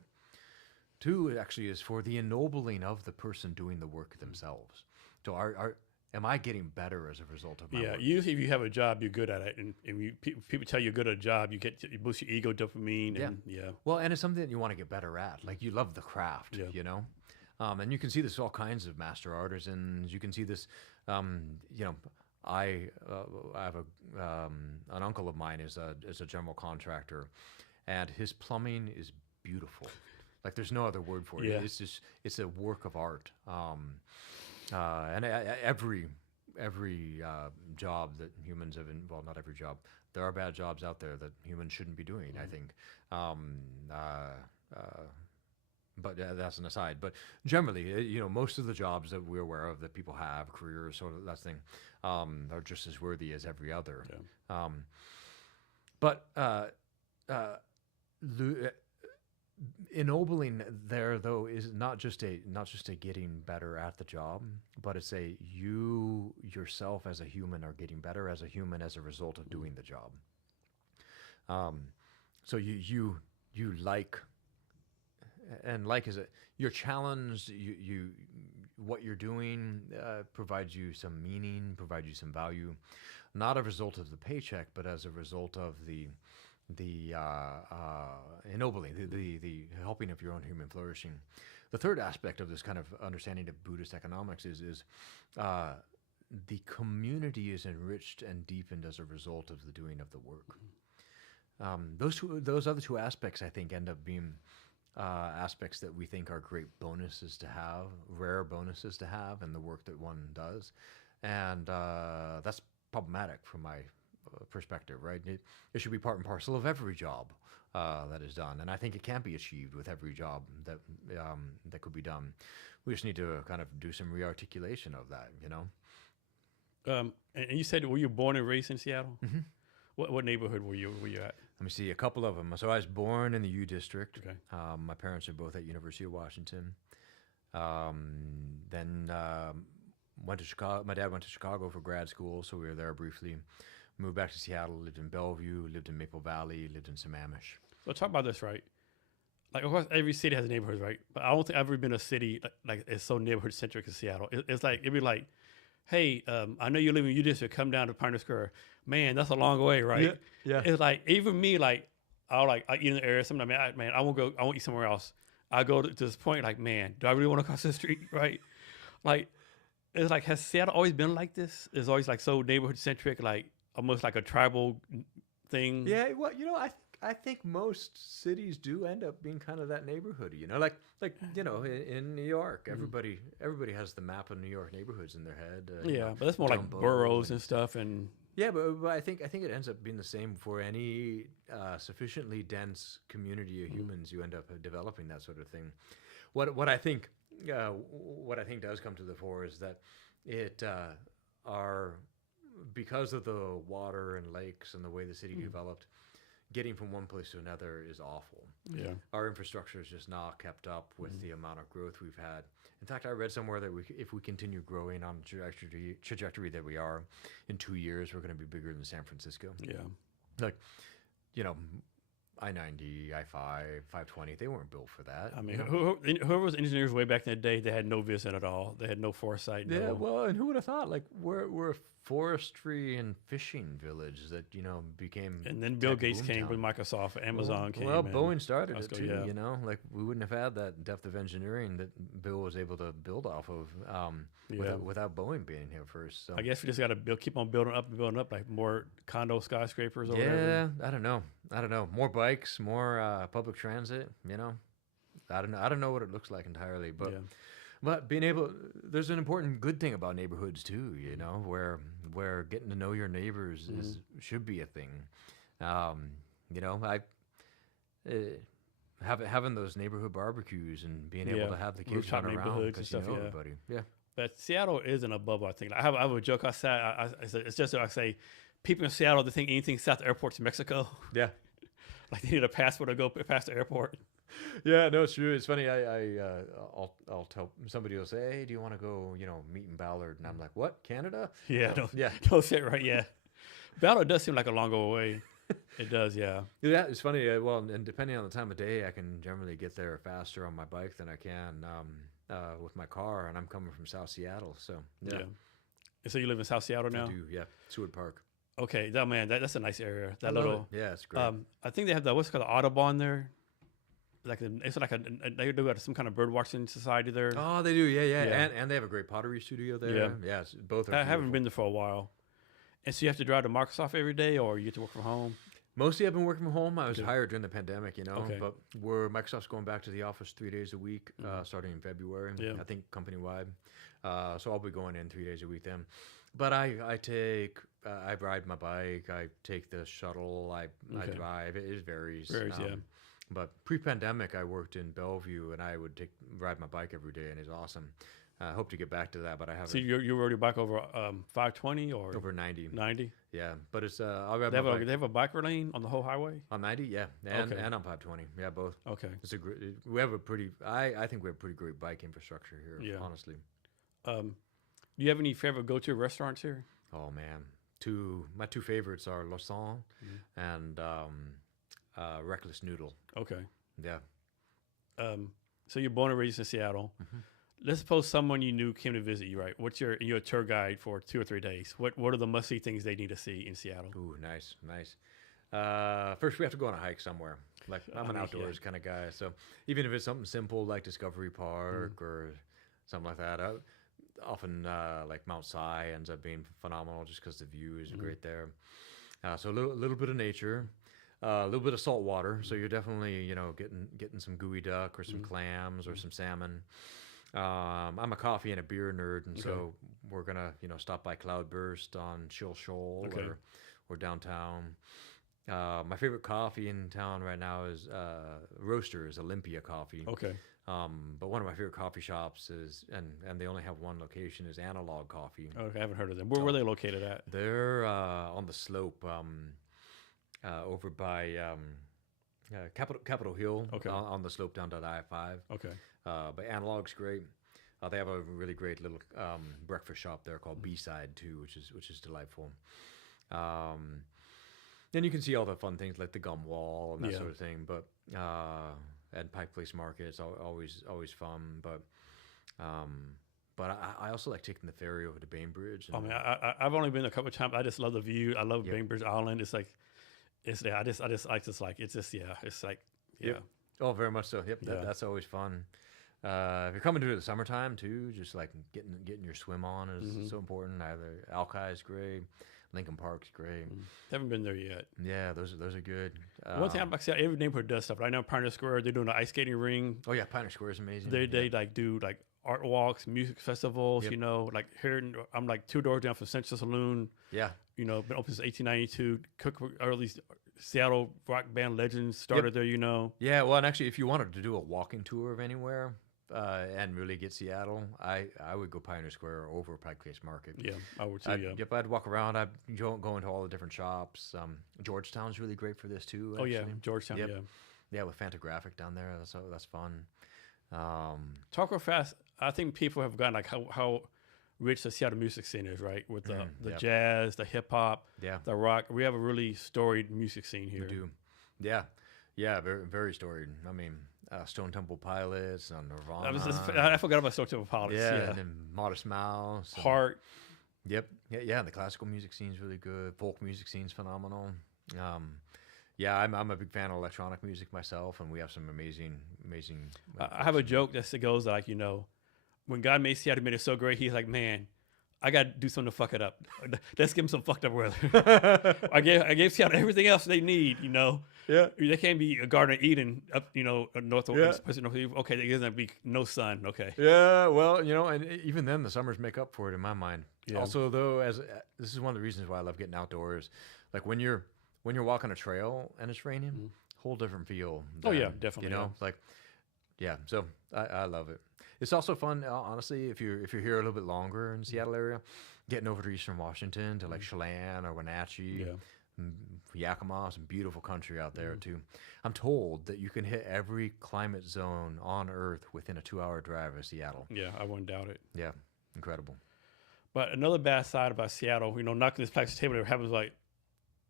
Two, it actually is for the ennobling of the person doing the work themselves. So, am I getting better as a result of my Yeah, work? usually if you have a job, you're good at it, and people tell you're good at a job, you boost your ego, dopamine, Yeah. and yeah, Well, and it's something that you want to get better at. Like you love the craft, Yeah. you know? And you can see this with all kinds of master artisans. You can see this, you know, I have an uncle of mine is a general contractor, and his plumbing is beautiful. Like there's no other word for it. Yeah. It's a work of art. And every job that humans have, well, not every job. There are bad jobs out there that humans shouldn't be doing. I think. But that's an aside. But generally, you know, most of the jobs that we're aware of that people have, careers, sort of that thing, are just as worthy as every other. Yeah. But ennobling there though is not just a getting better at the job, but it's a you yourself as a human are getting better as a human as a result of doing the job. So you like, and like is you're challenged. You what you're doing provides you some meaning, provides you some value, not a result of the paycheck, but as a result of the ennobling, the helping of your own human flourishing. The third aspect of this kind of understanding of Buddhist economics is the community is enriched and deepened as a result of the doing of the work. Those other two aspects, I think, end up being aspects that we think are great bonuses to have, rare bonuses to have in the work that one does, and that's problematic from my perspective, right? It should be part and parcel of every job that is done, and I think it can be achieved with every job that could be done. We just need to kind of do some rearticulation of that, you know. And you said, were you born and raised in Seattle? Mm-hmm. What neighborhood were you at? Let me see a couple of them. So I was born in the U District. Okay. My parents are both at University of Washington. Then went to Chicago. My dad went to Chicago for grad school, so we were there briefly. Moved back to Seattle, lived in Bellevue, lived in Maple Valley, lived in Sammamish. So talk about this, right? Like, of course, every city has neighborhoods, right? But I don't think I've ever been a city like it's so neighborhood centric as Seattle. It's like it'd be like, hey, I know you live in U District, come down to Pioneer Square. Man, that's a long way, right? Yeah. It's like even me, like I eat in the area. Sometimes, I won't go. I won't eat somewhere else. I go to this point, like, man, do I really want to cross the street, right? Like, it's like, has Seattle always been like this? It's always like so neighborhood centric, like almost like a tribal thing. Yeah, well, you know, I think most cities do end up being kind of that neighborhood, you know, like you know, in New York, everybody has the map of New York neighborhoods in their head. You Yeah, know, but that's more like Dumbo boroughs and stuff, and yeah, but I think it ends up being the same for any sufficiently dense community of humans. You end up developing that sort of thing. What I think does come to the fore is that it are because of the water and lakes and the way the city developed, getting from one place to another is awful. yeah. Our infrastructure is just not kept up with the amount of growth we've had. In fact, I read somewhere that if we continue growing on the trajectory that we are, in 2 years, we're going to be bigger than San Francisco. Yeah. Like, you know, I-90, I-5, 520, they weren't built for that. I mean, you know? whoever was engineers way back in the day, they had no vision at all. They had no foresight. Yeah, No, well, and who would have thought? Like, we're a forestry and fishing village that, you know, became. and then Bill tech Gates came boomtown. with Microsoft, Amazon came. Well, and Boeing started let's it go, too, yeah. you know? Like, we wouldn't have had that depth of engineering that Bill was able to build off of Yeah. without Boeing being here first. So. I guess we just got to keep on building up and building up, like more condo skyscrapers or Yeah, whatever. I don't know. More bikes, more public transit, you know? I don't know what it looks like entirely, but. Yeah. But there's an important good thing about neighborhoods too, you know, where getting to know your neighbors should be a thing. You know, having those neighborhood barbecues and being able to have the kids Rooftop run around neighborhoods and because you stuff, know yeah. everybody. Yeah. But Seattle isn't a bubble, I think. I have a joke. I said, it's just I say, people in Seattle, they think anything south of the airport's Mexico. Yeah. Like they need a passport to go past the airport. Yeah, no, it's true. It's funny. I'll tell somebody will say, "Hey, do you want to go? Meet in Ballard?" And I'm like, "What? Canada?" Yeah, So, yeah, don't say it right. Yeah, Ballard does seem like a longer way. It does, yeah. yeah. It's funny. Well, and depending on the time of day, I can generally get there faster on my bike than I can with my car. And I'm coming from South Seattle, so yeah, Yeah. So you live in South Seattle I now? do. Yeah, Seward Park. Okay, that man, that's a nice area. I That love little, it. Yeah, it's great. I think they have the what's it called the Audubon there. It's like they do have some kind of bird watching society there. Oh, they do. Yeah, yeah, Yeah. and they have a great pottery studio there. Yeah. Yeah, both are. I haven't beautiful. been there for a while, and so you have to drive to Microsoft every day, or you get to work from home. Mostly, I've been working from home. I was Good. hired during the pandemic, Okay. but Microsoft's going back to the office 3 days a week, starting in February. Yeah. I think company wide. So I'll be going in 3 days a week then. But I ride my bike. I take the shuttle. I Okay. drive. It varies. Varies, yeah. But pre-pandemic, I worked in Bellevue, and I would ride my bike every day, and it's awesome. I hope to get back to that, but I haven't. So you rode your bike over 520 or Over 90. 90? Yeah, but it's I'll ride They have my a bike they have a biker lane on the whole highway. on 90. Yeah, and Okay. and on 520. Yeah, both. Okay. It's a great. We have a pretty. I think we have pretty great bike infrastructure here. Yeah. Honestly. Do you have any favorite go-to restaurants here? Oh man, my two favorites are Lausanne and Reckless Noodle. Okay. Yeah. So you're born and raised in Seattle. Mm-hmm. Let's suppose someone you knew came to visit you, right? You're a tour guide for 2 or 3 days. What are the must-see things they need to see in Seattle? Ooh, nice. First, we have to go on a hike somewhere. Like I'm an mean, outdoors kind of guy, so even if it's something simple like Discovery Park or something like that, often like Mount Si ends up being phenomenal just because the view is great there. So a little bit of nature, a little bit of salt water. So you're definitely getting some gooey duck or some clams or some salmon. I'm a coffee and a beer nerd, and so we're gonna stop by Cloudburst on Chill Shoal or downtown. My favorite coffee in town right now is Roaster is Olympia Coffee. Okay. But one of my favorite coffee shops is, and they only have one location, is Analog Coffee. Okay, I haven't heard of them. Where were they located at? They're on the slope over by Capitol Hill. Okay. On the slope down to the I-5. Okay. But Analog's great. They have a really great little breakfast shop there called B-Side too, which is delightful. Then you can see all the fun things like the gum wall and that sort of thing. But and Pike Place Market, it's always fun. But I also like taking the ferry over to Bainbridge. I mean, I've only been a couple of times. I just love the view. I love Bainbridge Island. It's like, it's yeah. It's like yeah. Yep. Oh, very much so. Yep, Yeah. that's always fun. If you're coming to the summertime too, just like getting your swim on is so important. Either Alki is great, Lincoln Park's great. Haven't been there yet. Yeah, those are good. One thing I'd like to say, every neighborhood does stuff. Right now, Pioneer Square, they're doing an ice skating ring. Oh yeah, Pioneer Square is amazing. They like do like art walks, music festivals. Yep. Like here, I'm like 2 doors down from Central Saloon. Yeah. Been open since 1892. Early Seattle rock band legends started there. Yeah, well, and actually, if you wanted to do a walking tour of anywhere and really get Seattle, I would go Pioneer Square over Pike Place Market. Yeah, I would too. Yeah. Yep, I'd walk around. I'd go into all the different shops. Georgetown's really great for this too. Oh yeah, actually. Georgetown. Yep. Yeah. Yeah, with Fantagraphic down there, that's fun. Talk real fast. I think people have gotten like how rich the Seattle music scene is, right? With the yep. jazz, the hip hop, Yeah. the rock. We have a really storied music scene here. We do. Yeah, very very storied. I mean, Stone Temple Pilots, Nirvana. I forgot about Stone Temple Pilots. yeah, Yeah. and then Modest Mouse. and- Heart. Yep. Yeah. The classical music scene's really good. Folk music scene's phenomenal. Yeah, I'm a big fan of electronic music myself, and we have some amazing. I have a joke that goes like, when God made Seattle, he made it so great, he's like, man, I got to do something to fuck it up. Let's give him some fucked up weather. I gave Seattle everything else they need, Yeah. They can't be a Garden of Eden up, north of Yeah. okay, there's going to be no sun, okay. Yeah, well, and even then, the summers make up for it in my mind. Yeah. Also, though, this is one of the reasons why I love getting outdoors. Like when you're walking a trail and it's raining, whole different feel. Oh, yeah, than, definitely, yeah. So I love it. It's also fun, honestly, if you're here a little bit longer in the Seattle area, getting over to Eastern Washington to like Chelan or Wenatchee. Yeah. Mm, Yakima, some beautiful country out there too. I'm told that you can hit every climate zone on Earth within a 2-hour drive of Seattle. Yeah, I wouldn't doubt it. Yeah, incredible. But another bad side about Seattle, knocking this plastic table, it happens like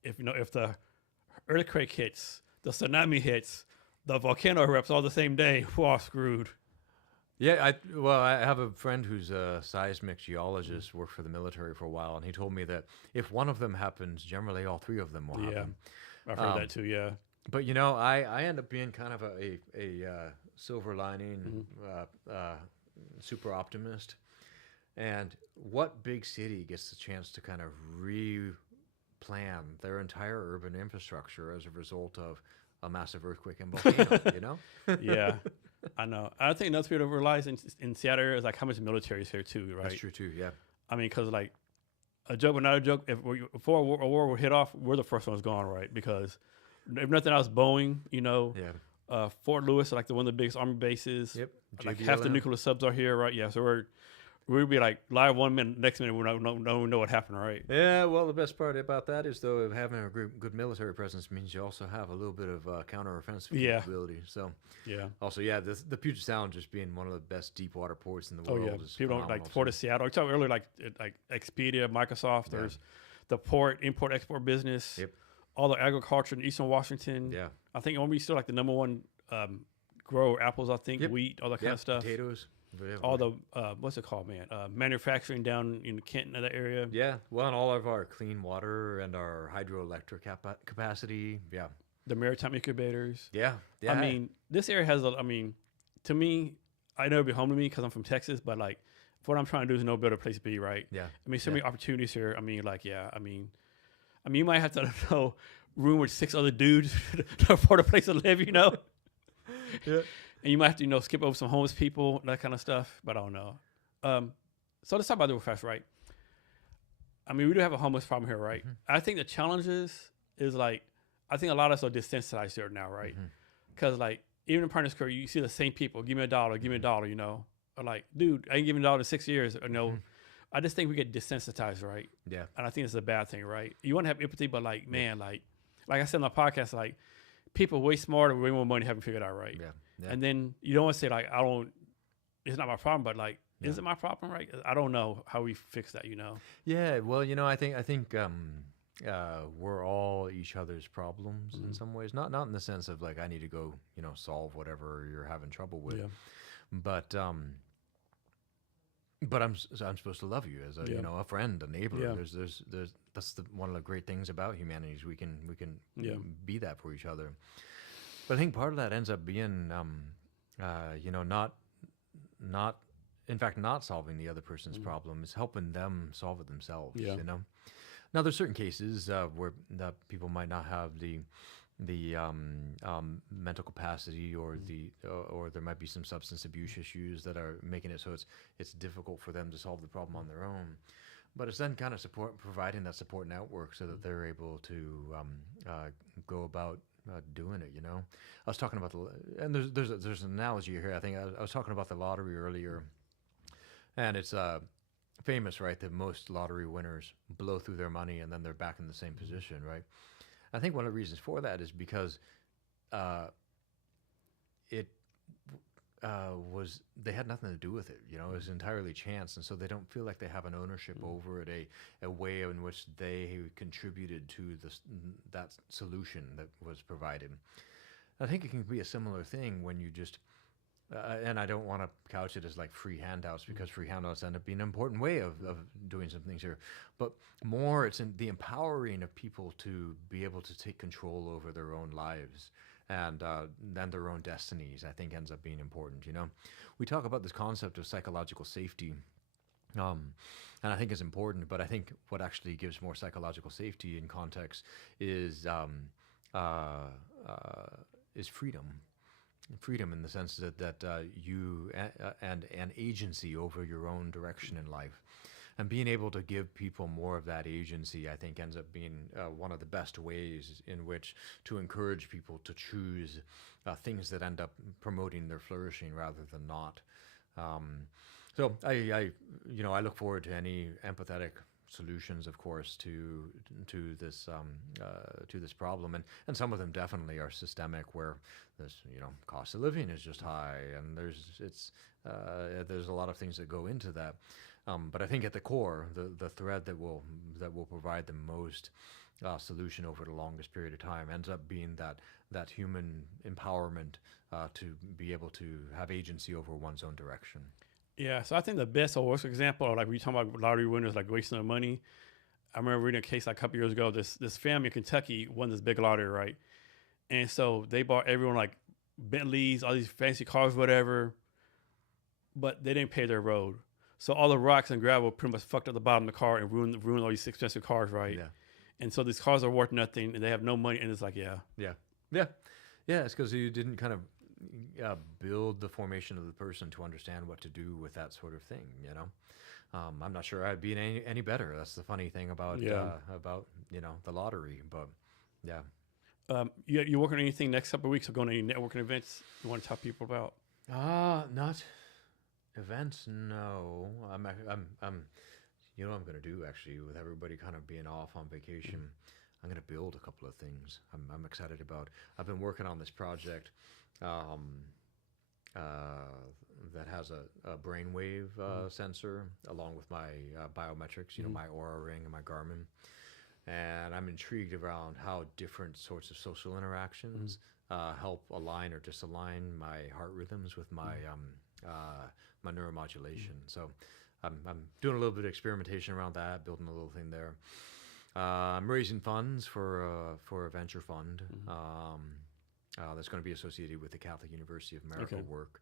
if the earthquake hits, the tsunami hits, the volcano erupts all the same day, we're all screwed. Yeah, I have a friend who's a seismic geologist, worked for the military for a while, and he told me that if one of them happens, generally all three of them will Yeah, happen. I've heard that too. Yeah, But I end up being kind of a silver lining, super optimist. And what big city gets the chance to kind of replan their entire urban infrastructure as a result of a massive earthquake and volcano? You know? yeah, I know. I think another thing that relies in Seattle area is like how much military is here too, right? That's true too. Yeah. I mean, because like a joke, but not a joke. Before a war would hit off, we're the first ones gone, right? Because if nothing else, Boeing, Yeah. Fort Lewis, like one of the biggest army bases. Yep. Like half the JBLM. nuclear subs are here, right? Yeah, so we'd be like live 1 minute, next minute we don't know what happened, right? Yeah, well, the best part about that is, though, having a good military presence means you also have a little bit of counteroffensive capability. So, Yeah. also, the Puget Sound just being one of the best deep water ports in the Oh world yeah. is People don't phenomenal. like Port of Seattle. I talked earlier, like Expedia, Microsoft. Yeah. There's the port, import, export business. Yep. All the agriculture in Eastern Washington. Yeah. I think we still like the number one grower apples. I think Yep. wheat, all that kind of stuff. Potatoes. Yeah, All the what's it called, man? Manufacturing down in Kenton, that area. Yeah, well, and all of our clean water and our hydroelectric capacity. Yeah. The maritime incubators. Yeah. Yeah. I mean, this area has. To me, I know it'll be home to me because I'm from Texas, but like, what I'm trying to do is no better place to be, right? Yeah. I mean, so Yeah. many opportunities here. You might have to room with 6 other dudes to afford a place to live, Yeah. And you might have to, skip over some homeless people, that kind of stuff. But I don't know. So let's talk about the real fast, right? I mean, we do have a homeless problem here, right? Mhm. I think the challenges is like, I think a lot of us are desensitized here now, right? Mhm. Because like, even in Partners Career, you see the same people. Give me a dollar, give me a dollar, Or like, dude, I ain't giving a dollar in 6 years. Mhm. I just think we get desensitized, right? Yeah. And I think it's a bad thing, right? You want to have empathy, but like, man, like I said on the podcast, like, people way smarter, way more money haven't figured out, right? Yeah. Yeah. And then you don't want to say like, it's not my problem, but like, is it my problem, right? I don't know how we fix that, Yeah, well, I think we're all each other's problems in Mhm. some ways. Not in the sense of like I need to go, solve whatever you're having trouble with, Yeah. but I'm supposed to love you as a Yeah. a friend, a neighbor. Yeah. There's that's one of the great things about humanity is we can Yeah. be that for each other. But I think part of that ends up being not in fact not solving the other person's Mhm. problem, is helping them solve it themselves. Yeah. Now there's certain cases where people might not have the mental capacity or or there might be some substance abuse issues that are making it so it's difficult for them to solve the problem on their own. But it's then kind of providing that support network so that they're able to go about doing it. I was talking about and there's an analogy here. I think I was talking about the lottery earlier, and it's famous, right? That most lottery winners blow through their money and then they're back in the same position, right? I think one of the reasons for that is because it they had nothing to do with it. It was entirely chance, and so they don't feel like they have an ownership over it, a way in which they contributed to that solution that was provided. I think it can be a similar thing when you just and I don't want to couch it as like free handouts, because free handouts end up being an important way of doing some things here. But more, it's in the empowering of people to be able to take control over their own lives and their own destinies, I think ends up being important. We talk about this concept of psychological safety. And I think it's important, but I think what actually gives more psychological safety in context is freedom. Freedom in the sense that you and an agency over your own direction in life, and being able to give people more of that agency, I think ends up being one of the best ways in which to encourage people to choose things that end up promoting their flourishing rather than not. So I look forward to any empathetic solutions, of course, to this problem, and some of them definitely are systemic, where this cost of living is just high, and there's a lot of things that go into that. But I think at the core, the thread that will provide the most solution over the longest period of time ends up being that human empowerment to be able to have agency over one's own direction. Yeah, so I think the best or worst example, like we talking about lottery winners like wasting their money. I remember reading a case like a couple years ago. This family in Kentucky won this big lottery, right? And so they bought everyone like Bentleys, all these fancy cars, whatever, but they didn't pay their road. So all the rocks and gravel pretty much fucked up the bottom of the car and ruined all these expensive cars, right? Yeah. And so these cars are worth nothing, and they have no money. And it's like, yeah. It's because you didn't kind of build the formation of the person to understand what to do with that sort of thing. I'm not sure I'd be any better. That's the funny thing about the lottery. But yeah. You working on anything next couple of weeks, or going to any networking events you want to talk to people about? Not events. No, I'm. You know what I'm going to do, actually, with everybody kind of being off on vacation. I'm going to build a couple of things I'm excited about. I've been working on this project that has a brainwave sensor, along with my biometrics, my Aura Ring and my Garmin. And I'm intrigued around how different sorts of social interactions help align or disalign my heart rhythms with my my neuromodulation. So I'm doing a little bit of experimentation around that, building a little thing there. I'm raising funds for a venture fund that's going to be associated with the Catholic University of America work.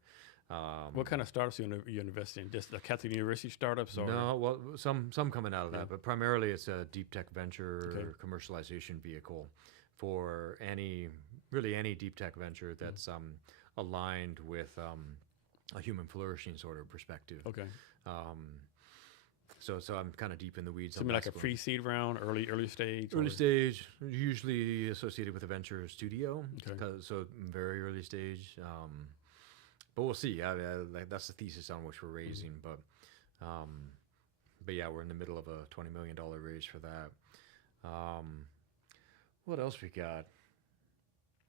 What kind of startups are you investing in? Just the Catholic University startups? Or? No, well, some coming out of that, but primarily it's a deep tech venture commercialization vehicle for any deep tech venture that's aligned with a human flourishing sort of perspective. Okay. So I'm kind of deep in the weeds. So like a pre-seed round, early stage? Early stage, usually associated with a venture studio. Okay. So very early stage. But we'll see. That's the thesis on which we're raising. But yeah, we're in the middle of a $20 million raise for that. What else we got?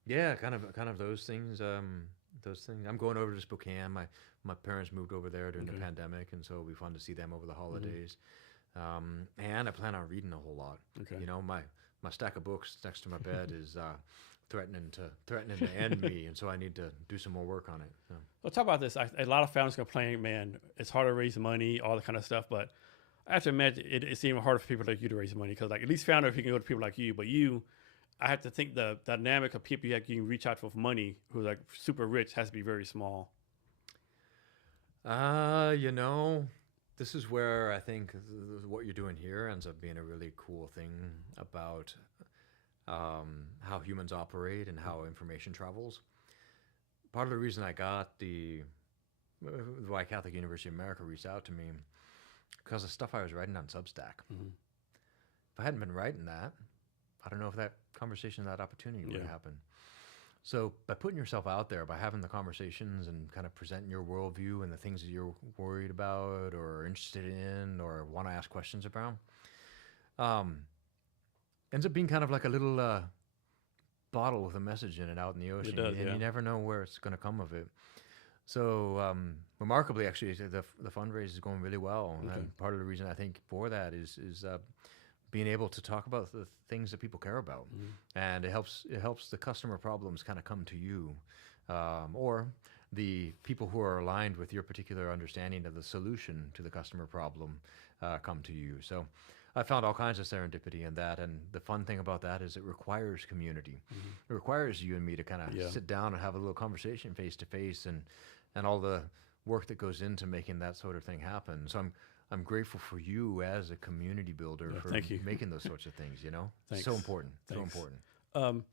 Yeah, kind of those things. I'm going over to Spokane. My parents moved over there during the pandemic, and so it'll be fun to see them over the holidays. And I plan on reading a whole lot. Okay. My stack of books next to my bed is threatening to end me, and so I need to do some more work on it. So. Well, talk about this. A lot of founders complain, man, it's hard to raise money, all that kind of stuff. But I have to imagine it's even harder for people like you to raise money, because like at least founders, you can go to people like you, but I have to think the dynamic of people you can reach out for money who are like super rich has to be very small. This is where I think what you're doing here ends up being a really cool thing about how humans operate and how information travels. Part of the reason I got why Catholic University of America reached out to me, because of stuff I was writing on Substack. If I hadn't been writing that, I don't know if that conversation, that opportunity would happen. So by putting yourself out there, by having the conversations and kind of presenting your worldview and the things that you're worried about or interested in or want to ask questions about, ends up being kind of like a little bottle with a message in it out in the ocean. It does, and you never know where it's going to come of it. So remarkably, actually, the fundraiser is going really well. And part of the reason I think for that is being able to talk about the things that people care about, and it helps the customer problems kind of come to you, or the people who are aligned with your particular understanding of the solution to the customer problem come to you. So I found all kinds of serendipity in that, and the fun thing about that is it requires community. It requires you and me to kind of sit down and have a little conversation face to face, and all the work that goes into making that sort of thing happen. So I'm grateful for you as a community builder for making those sorts of things, Thanks. So important. Thanks. So important.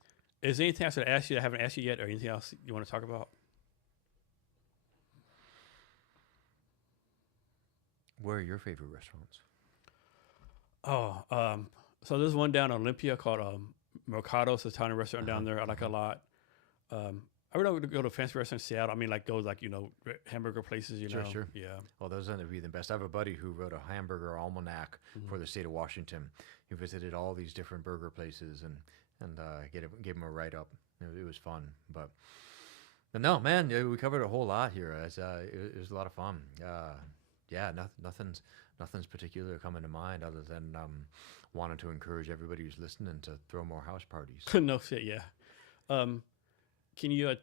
Is there anything else I should ask you that I haven't asked you yet, or anything else you want to talk about? Where are your favorite restaurants? So there's one down in Olympia called Mercado's, a Italian restaurant down there I like a lot. I I would go to fancy restaurants in Seattle. I mean, like go like hamburger places. Sure, Know, sure. yeah. Well, those end up being the best. I have a buddy who wrote a hamburger almanac for the state of Washington. He visited all these different burger places and gave him a write up. It was fun, but no, man, yeah, we covered a whole lot here. It was a lot of fun. Yeah, nothing's particular coming to mind other than wanting to encourage everybody who's listening to throw more house parties. No shit, yeah. Can you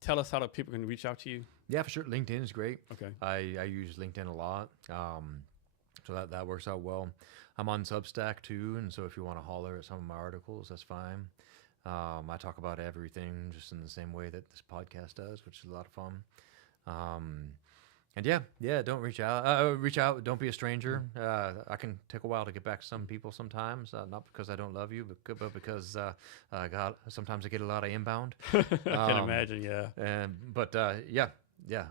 tell us how the people can reach out to you? Yeah, for sure. LinkedIn is great. Okay. I use LinkedIn a lot, so that works out well. I'm on Substack too, and so if you want to holler at some of my articles, that's fine. I talk about everything just in the same way that this podcast does, which is a lot of fun. And yeah, don't reach out. Reach out. Don't be a stranger. I can take a while to get back to some people sometimes, not because I don't love you, but because God, sometimes I get a lot of inbound. I can imagine, yeah. But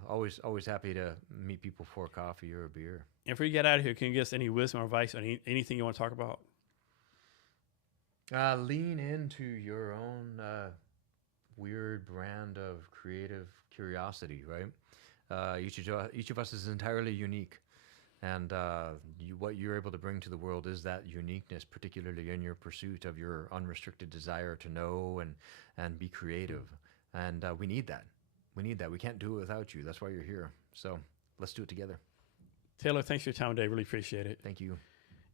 always happy to meet people for a coffee or a beer. And before you get out of here, can you give us any wisdom or advice on anything you want to talk about? Lean into your own weird brand of creative curiosity, right? Each of us is entirely unique, and what you're able to bring to the world is that uniqueness, particularly in your pursuit of your unrestricted desire to know and be creative. And we need that. We can't do it without you. That's why you're here. So let's do it together. Taylor, thanks for your time today. Really appreciate it. Thank you.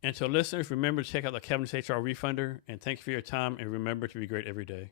And to listeners, remember to check out the Cavness HR Refunder. And thank you for your time. And remember to be great every day.